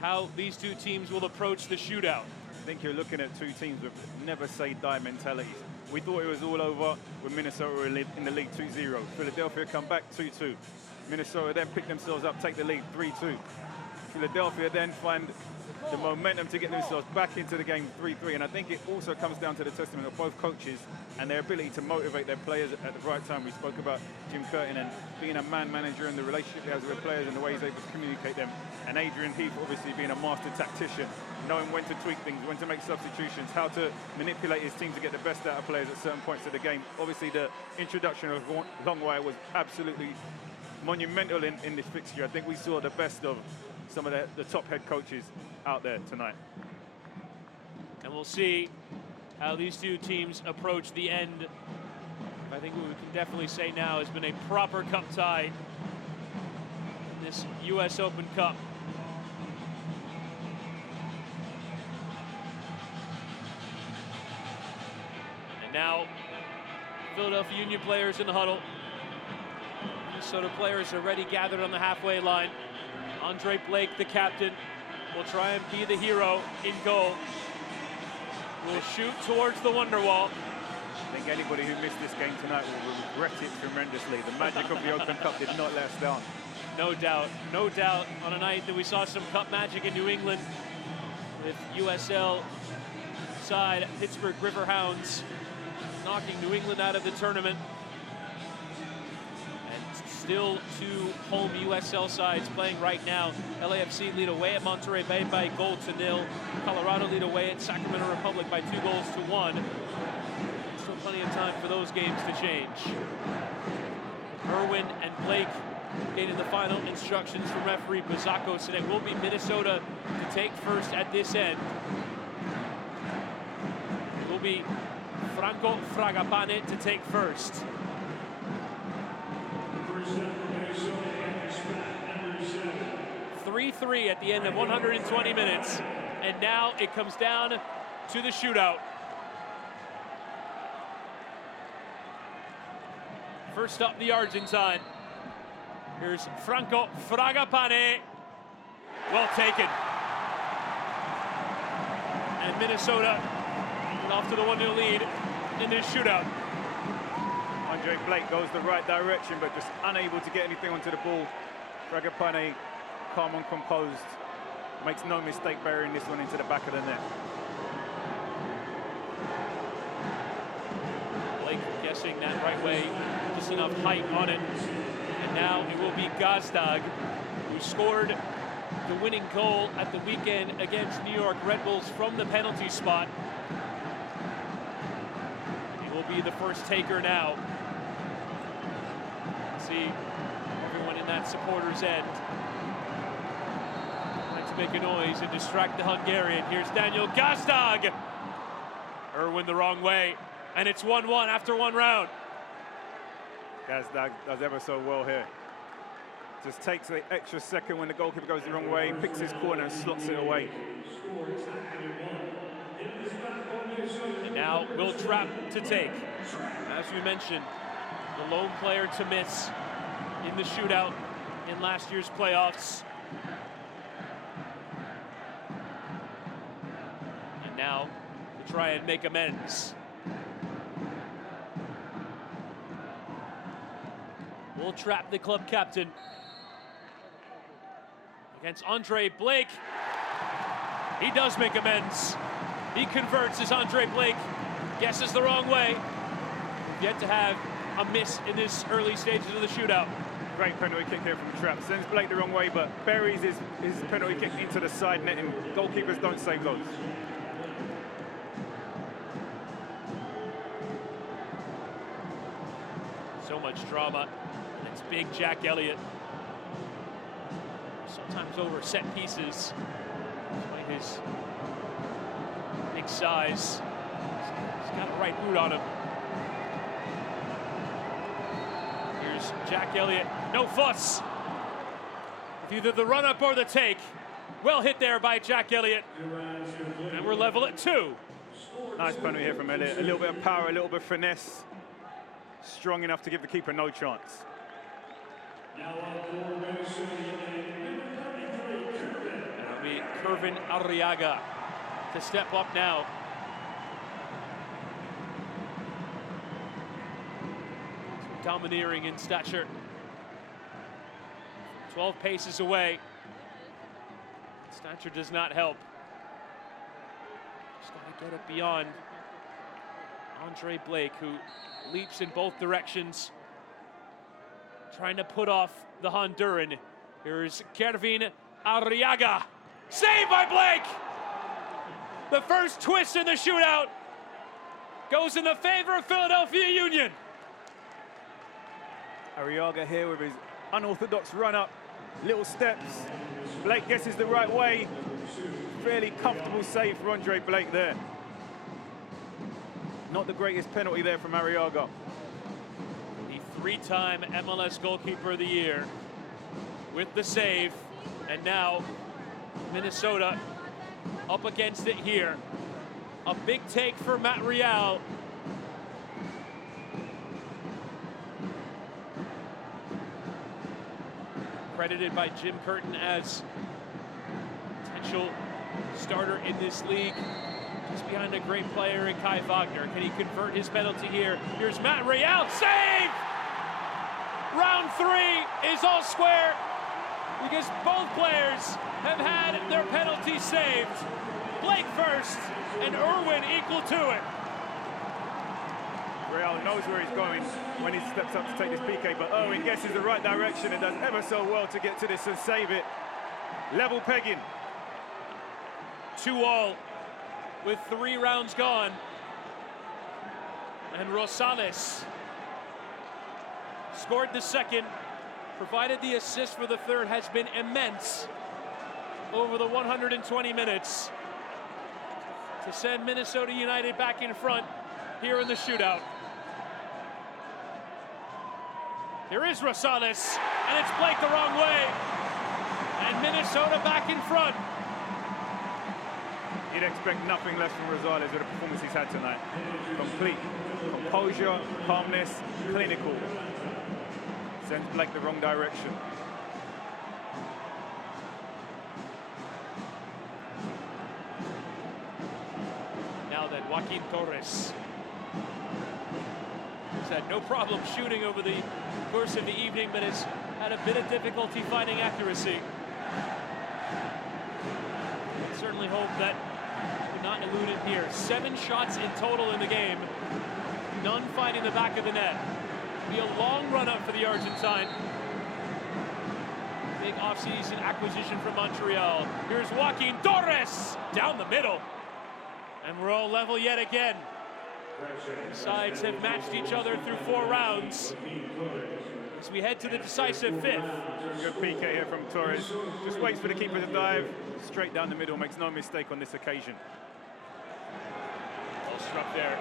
how these 2 teams will approach the shootout. I think you're looking at 2 teams with never say die mentalities. We thought it was all over when Minnesota were in the league 2-0. Philadelphia come back 2-2. Minnesota then pick themselves up, take the lead 3-2. Philadelphia then find the momentum to get themselves back into the game 3-3. And I think it also comes down to the testament of both coaches and their ability to motivate their players at the right time. We spoke about Jim Curtin and being a man manager and the relationship he has with players and the way he's able to communicate them. And Adrian Heath obviously being a master tactician, knowing when to tweak things, when to make substitutions, how to manipulate his team to get the best out of players at certain points of the game. Obviously the introduction of Longwire was absolutely monumental in this fixture. I think we saw the best of some of the top head coaches out there tonight. And we'll see how these 2 teams approach the end. I think what we can definitely say now has been a proper cup tie in this U.S. Open Cup. And now, Philadelphia Union players in the huddle. Minnesota players already gathered on the halfway line. Andre Blake, the captain, will try and be the hero in goal. Will shoot towards the Wonderwall. I think anybody who missed this game tonight will regret it tremendously. The magic of the Open Cup did not let us down. No doubt, no doubt. On a night that we saw some cup magic in New England with USL side Pittsburgh Riverhounds knocking New England out of the tournament. Still 2 home USL sides playing right now. LAFC lead away at Monterey Bay by 1-0. Colorado lead away at Sacramento Republic by 2-1. Still plenty of time for those games to change. Irwin and Blake getting the final instructions from referee Bazzacco, and it will be Minnesota to take first at this end. It will be Franco Fragapane to take first. 3-3 at the end of 120 minutes. And now it comes down to the shootout. First up, the Argentine. Here's Franco Fragapane. Well taken. And Minnesota off to the 1-0 lead in this shootout. Andre Blake goes the right direction, but just unable to get anything onto the ball. Fragapane, calm and composed, makes no mistake burying this one into the back of the net. Blake guessing that right way, just enough height on it. And now it will be Gazdag, who scored the winning goal at the weekend against New York Red Bulls from the penalty spot. He will be the first taker now. See everyone in that supporters end trying to make a noise and distract the Hungarian. Here's Daniel Gazdag. Irwin the wrong way, and it's 1-1 after one round. Gazdag does ever so well here. Just takes the extra second when the goalkeeper goes the wrong way, picks his corner and slots it away. And now Will Trapp to take. As we mentioned, the lone player to miss in the shootout in last year's playoffs. And now to try and make amends. Will Trapp, the club captain, against Andre Blake. He does make amends. He converts as Andre Blake guesses the wrong way. Yet to have a miss in this early stages of the shootout. Great penalty kick here from Trapp. Sends Blake the wrong way, but buries his penalty kick into the side netting. Goalkeepers don't save those. So much drama. And it's big Jack Elliott. Sometimes over set pieces. Despite his big size. He's got the right boot on him. Here's Jack Elliott. No fuss. With either the run-up or the take. Well hit there by Jack Elliott. And we're level at 2. Nice penalty here from Elliott. A little bit of power, a little bit of finesse. Strong enough to give the keeper no chance. That'll be Kervin Arriaga to step up now. Domineering in stature. 12 paces away. Stature does not help. Just gotta get it beyond Andre Blake, who leaps in both directions, trying to put off the Honduran. Here's Kervin Arriaga. Saved by Blake! The first twist in the shootout goes in the favor of Philadelphia Union. Arriaga here with his unorthodox run-up. Little steps. Blake guesses the right way. Fairly comfortable save for Andre Blake there. Not the greatest penalty there from Arriaga. The three-time MLS Goalkeeper of the Year with the save. And now Minnesota up against it here. A big take for Matt Real. Credited by Jim Curtin as potential starter in this league. Just behind a great player in Kai Wagner. Can he convert his penalty here? Here's Matt Real, save! Round 3 is all square because both players have had their penalties saved. Blake first and Irwin equal to it. Real knows where he's going when he steps up to take this PK, but Irwin guesses the right direction and does ever so well to get to this and save it. Level pegging. 2-2 with 3 rounds gone. And Rosales scored the second, provided the assist for the third, has been immense over the 120 minutes to send Minnesota United back in front here in the shootout. Here is Rosales, and it's Blake the wrong way. And Minnesota back in front. You'd expect nothing less from Rosales with the performance he's had tonight. Complete composure, calmness, clinical. Sends Blake the wrong direction. Now then, Joaquin Torres. He's had no problem shooting over the course of the evening, but has had a bit of difficulty finding accuracy. Certainly hope that would not elude him here. 7 shots in total in the game, none finding the back of the net. Be a long run up for the Argentine. Big offseason acquisition from Montreal. Here's Joaquin Torres down the middle. And we're all level yet again. The sides have matched each other through 4 rounds as we head to the decisive 5th. Good PK here from Torres. Just waits for the keeper to dive. Straight down the middle, makes no mistake on this occasion. Well struck there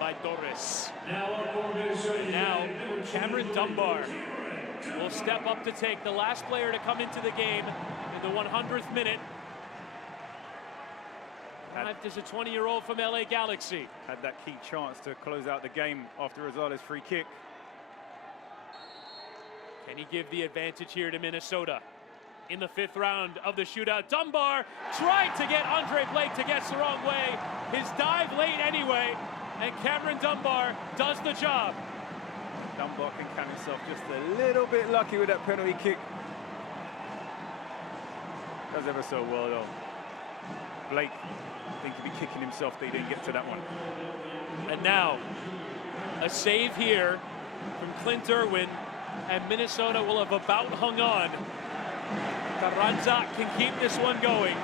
by Torres. Now, Cameron Dunbar will step up to take the last player to come into the game in the 100th minute. Is a 20-year-old from LA Galaxy. Had that key chance to close out the game after Rosales' free kick. Can he give the advantage here to Minnesota? In the 5th round of the shootout, Dunbar tried to get Andre Blake to guess the wrong way. His dive late anyway, and Cameron Dunbar does the job. Dunbar can count himself just a little bit lucky with that penalty kick. Does ever so well though. Blake, I think he'd be kicking himself that he didn't get to that one. And now, a save here from Clint Irwin, and Minnesota will have about hung on. Carranza can keep this one going.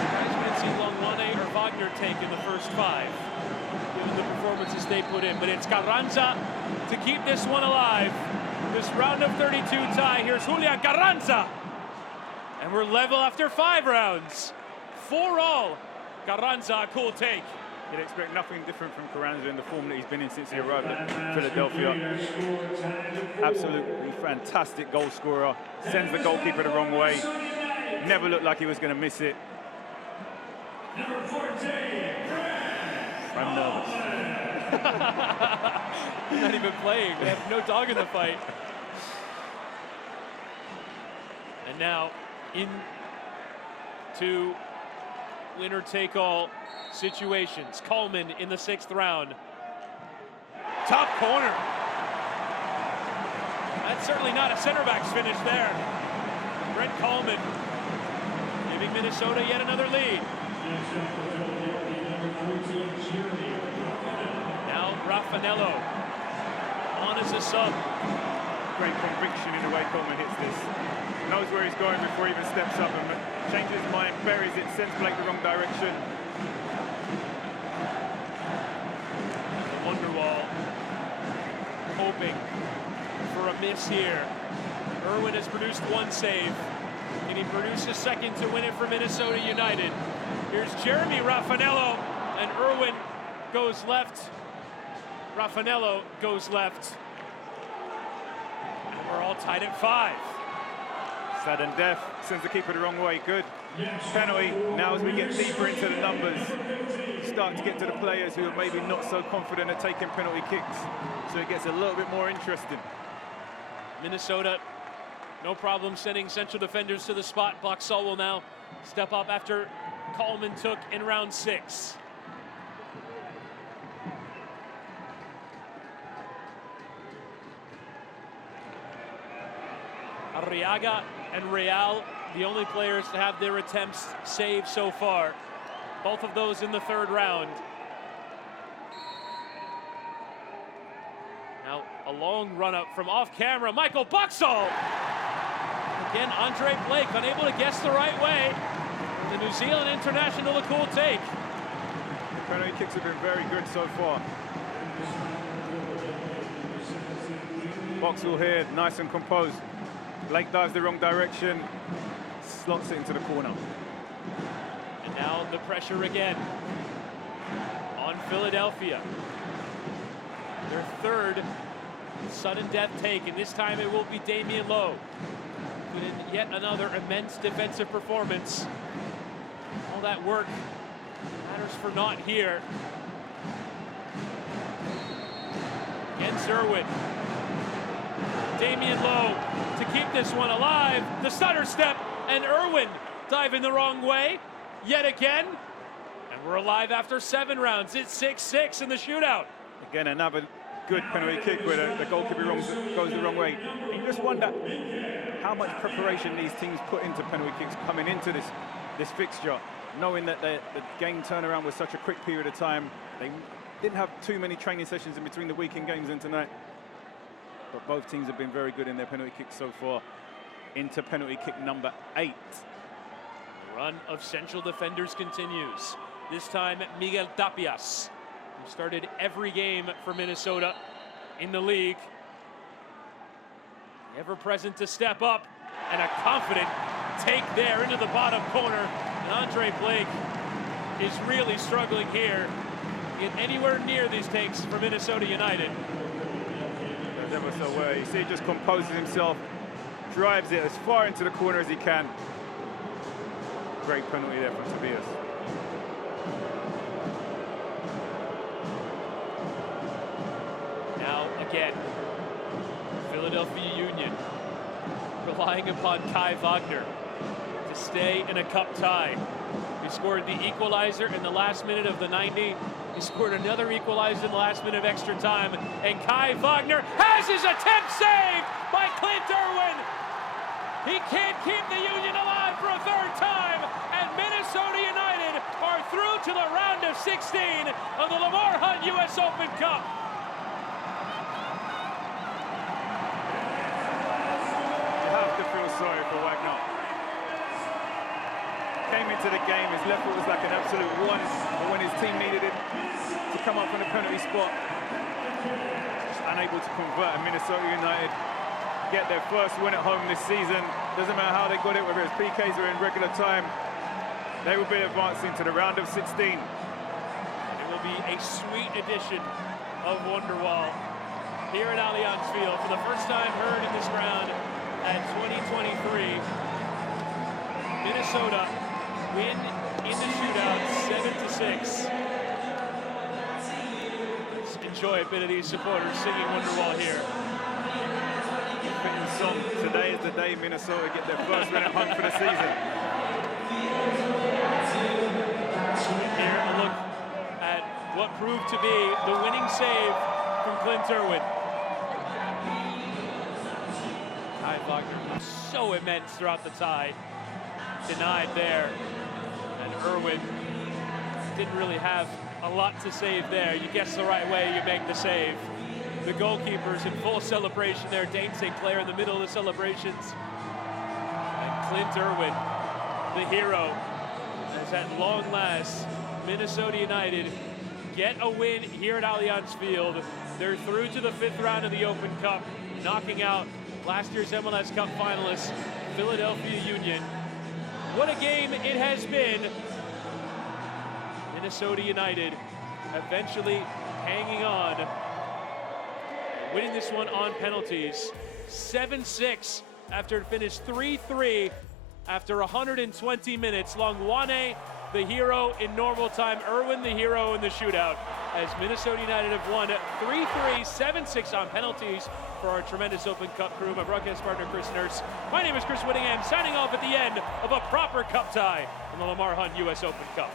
Guys, we didn't see Longwane or Wagner take in the first 5, given the performances they put in. But it's Carranza to keep this one alive. This round of 32 tie. Here's Julian Carranza. And we're level after 5 rounds. 4 all. Carranza, cool take. You'd expect nothing different from Carranza in the form that he's been in since he arrived at Philadelphia. Absolutely fantastic goal scorer. Sends the goalkeeper the wrong way. Never looked like he was going to miss it. I'm nervous. He's not even playing. We have no dog in the fight. And now into winner-take-all situations. Coleman in the 6th round. Top corner. That's certainly not a center back's finish there. Brent Coleman giving Minnesota yet another lead. Now Raffanello on as a sub. Great conviction in the way Coleman hits this. Knows where he's going before he even steps up and changes his mind, buries it, sends Blake the wrong direction. Wonderwall hoping for a miss here. Irwin has produced 1 save. Can he produce a second to win it for Minnesota United? Here's Jeremy Raffanello, and Irwin goes left. Raffanello goes left. And we're all tied at 5. Sudden death, sends the keeper the wrong way. Good penalty. Now as we get deeper into the numbers, start to get to the players who are maybe not so confident at taking penalty kicks, so it gets a little bit more interesting. Minnesota, no problem sending central defenders to the spot. Boxall will now step up after Coleman took in round 6. Arriaga and Real, the only players to have their attempts saved so far. Both of those in the 3rd round. Now a long run up from off camera. Michael Boxall. Again, Andre Blake unable to guess the right way. The New Zealand international, a cool take. The penalty kicks have been very good so far. Boxall here, nice and composed. Blake dives the wrong direction, slots it into the corner. And now the pressure again on Philadelphia. Their 3rd sudden death take, and this time it will be Damian Lowe. Put in yet another immense defensive performance. All that work matters for naught here. Against Irwin. Damian Lowe to keep this one alive. The stutter step, and Irwin diving the wrong way yet again. And we're alive after 7 rounds. It's 6-6 in the shootout. Again, another good penalty kick where the goalkeeper goes the wrong way. You just wonder how much preparation these teams put into penalty kicks coming into this fixture, knowing that the game turnaround was such a quick period of time. They didn't have too many training sessions in between the weekend games and tonight. but both teams have been very good in their penalty kicks so far. Into penalty kick number 8. The run of central defenders continues. This time, Miguel Tapias, who started every game for Minnesota in the league. Ever present to step up, and a confident take there into the bottom corner. And Andre Blake is really struggling here. Get anywhere near these takes for Minnesota United. That's ever so well. You see, he just composes himself, drives it as far into the corner as he can. Great penalty there from Tobias. Now again, Philadelphia Union relying upon Kai Wagner to stay in a cup tie. He scored the equalizer in the last minute of the 90. He scored another equalizer in the last minute of extra time. And Kai Wagner has his attempt saved by Clint Irwin. He can't keep the Union alive for a third time. And Minnesota United are through to the round of 16 of the Lamar Hunt U.S. Open Cup. You have to feel sorry for Wagner. Came into the game, his left foot was like an absolute one, but when his team needed it to come up from the penalty spot, just unable to convert, and Minnesota United get their first win at home this season. Doesn't matter how they got it, whether it's PKs or in regular time, they will be advancing to the round of 16. It will be a sweet edition of Wonderwall here at Allianz Field for the first time heard in this round at 2023. Minnesota win in the shootout 7-6. Let's enjoy a bit of these supporters singing Wonderwall here. Fitting song. Today is the day Minnesota get their first win at home for the season. Here a look at what proved to be the winning save from Clint Irwin. Kai Wagner was so immense throughout the tie. Denied there. And Irwin didn't really have a lot to save there. You guess the right way, you make the save. The goalkeepers in full celebration there. Dane St. Clair in the middle of the celebrations. And Clint Irwin, the hero, as at long last, Minnesota United get a win here at Allianz Field. They're through to the 5th round of the Open Cup, knocking out last year's MLS Cup finalists, Philadelphia Union. What a game it has been. Minnesota United eventually hanging on, winning this one on penalties. 7-6 after it finished 3-3 after 120 minutes. Longwane, the hero in normal time. Irwin, the hero in the shootout. As Minnesota United have won 3-3, 7-6 on penalties for our tremendous Open Cup crew. My broadcast partner, Chris Nurse. My name is Chris Whittingham, signing off at the end of a proper cup tie in the Lamar Hunt U.S. Open Cup.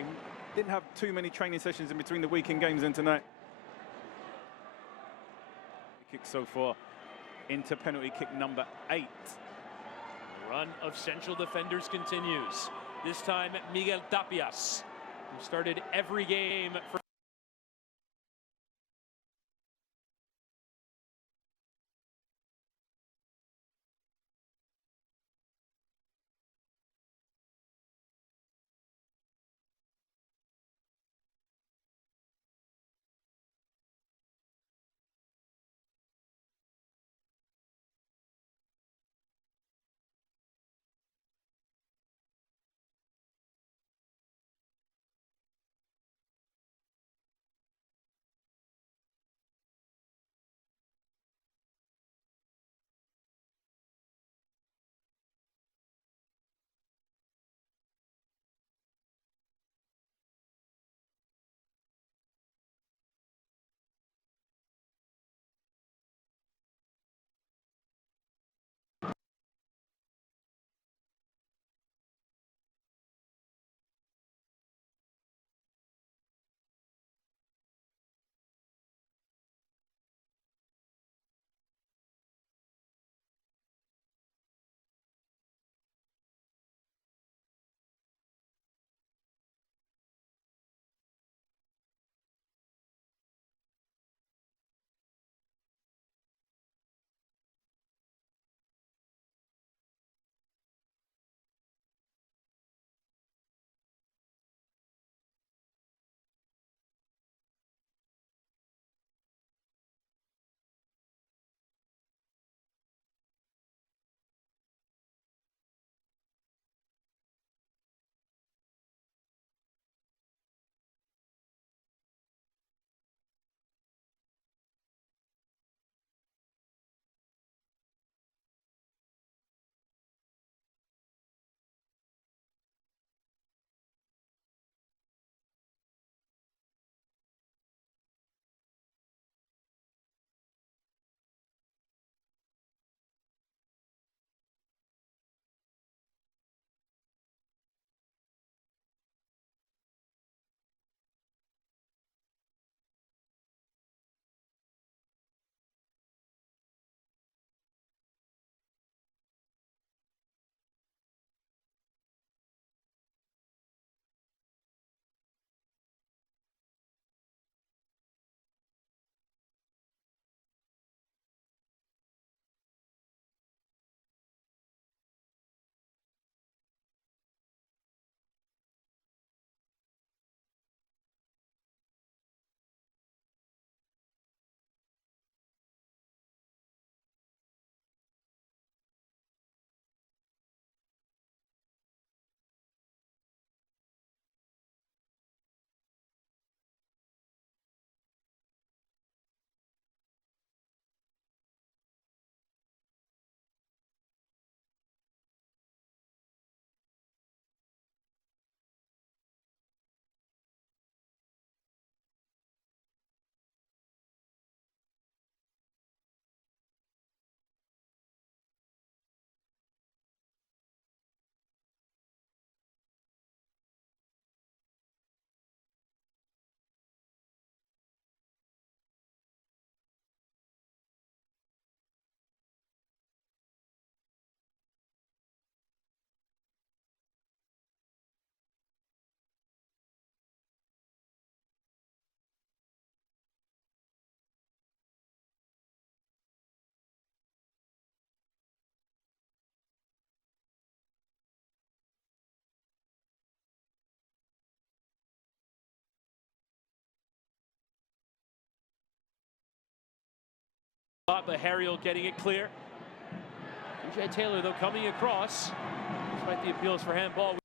They didn't have too many training sessions in between the weekend games and tonight. Kick so far into penalty kick number 8. The run of central defenders continues. This time, Miguel Tapias, who started every game for but Harriel getting it clear. DJ Taylor, though, coming across, despite the appeals for handball.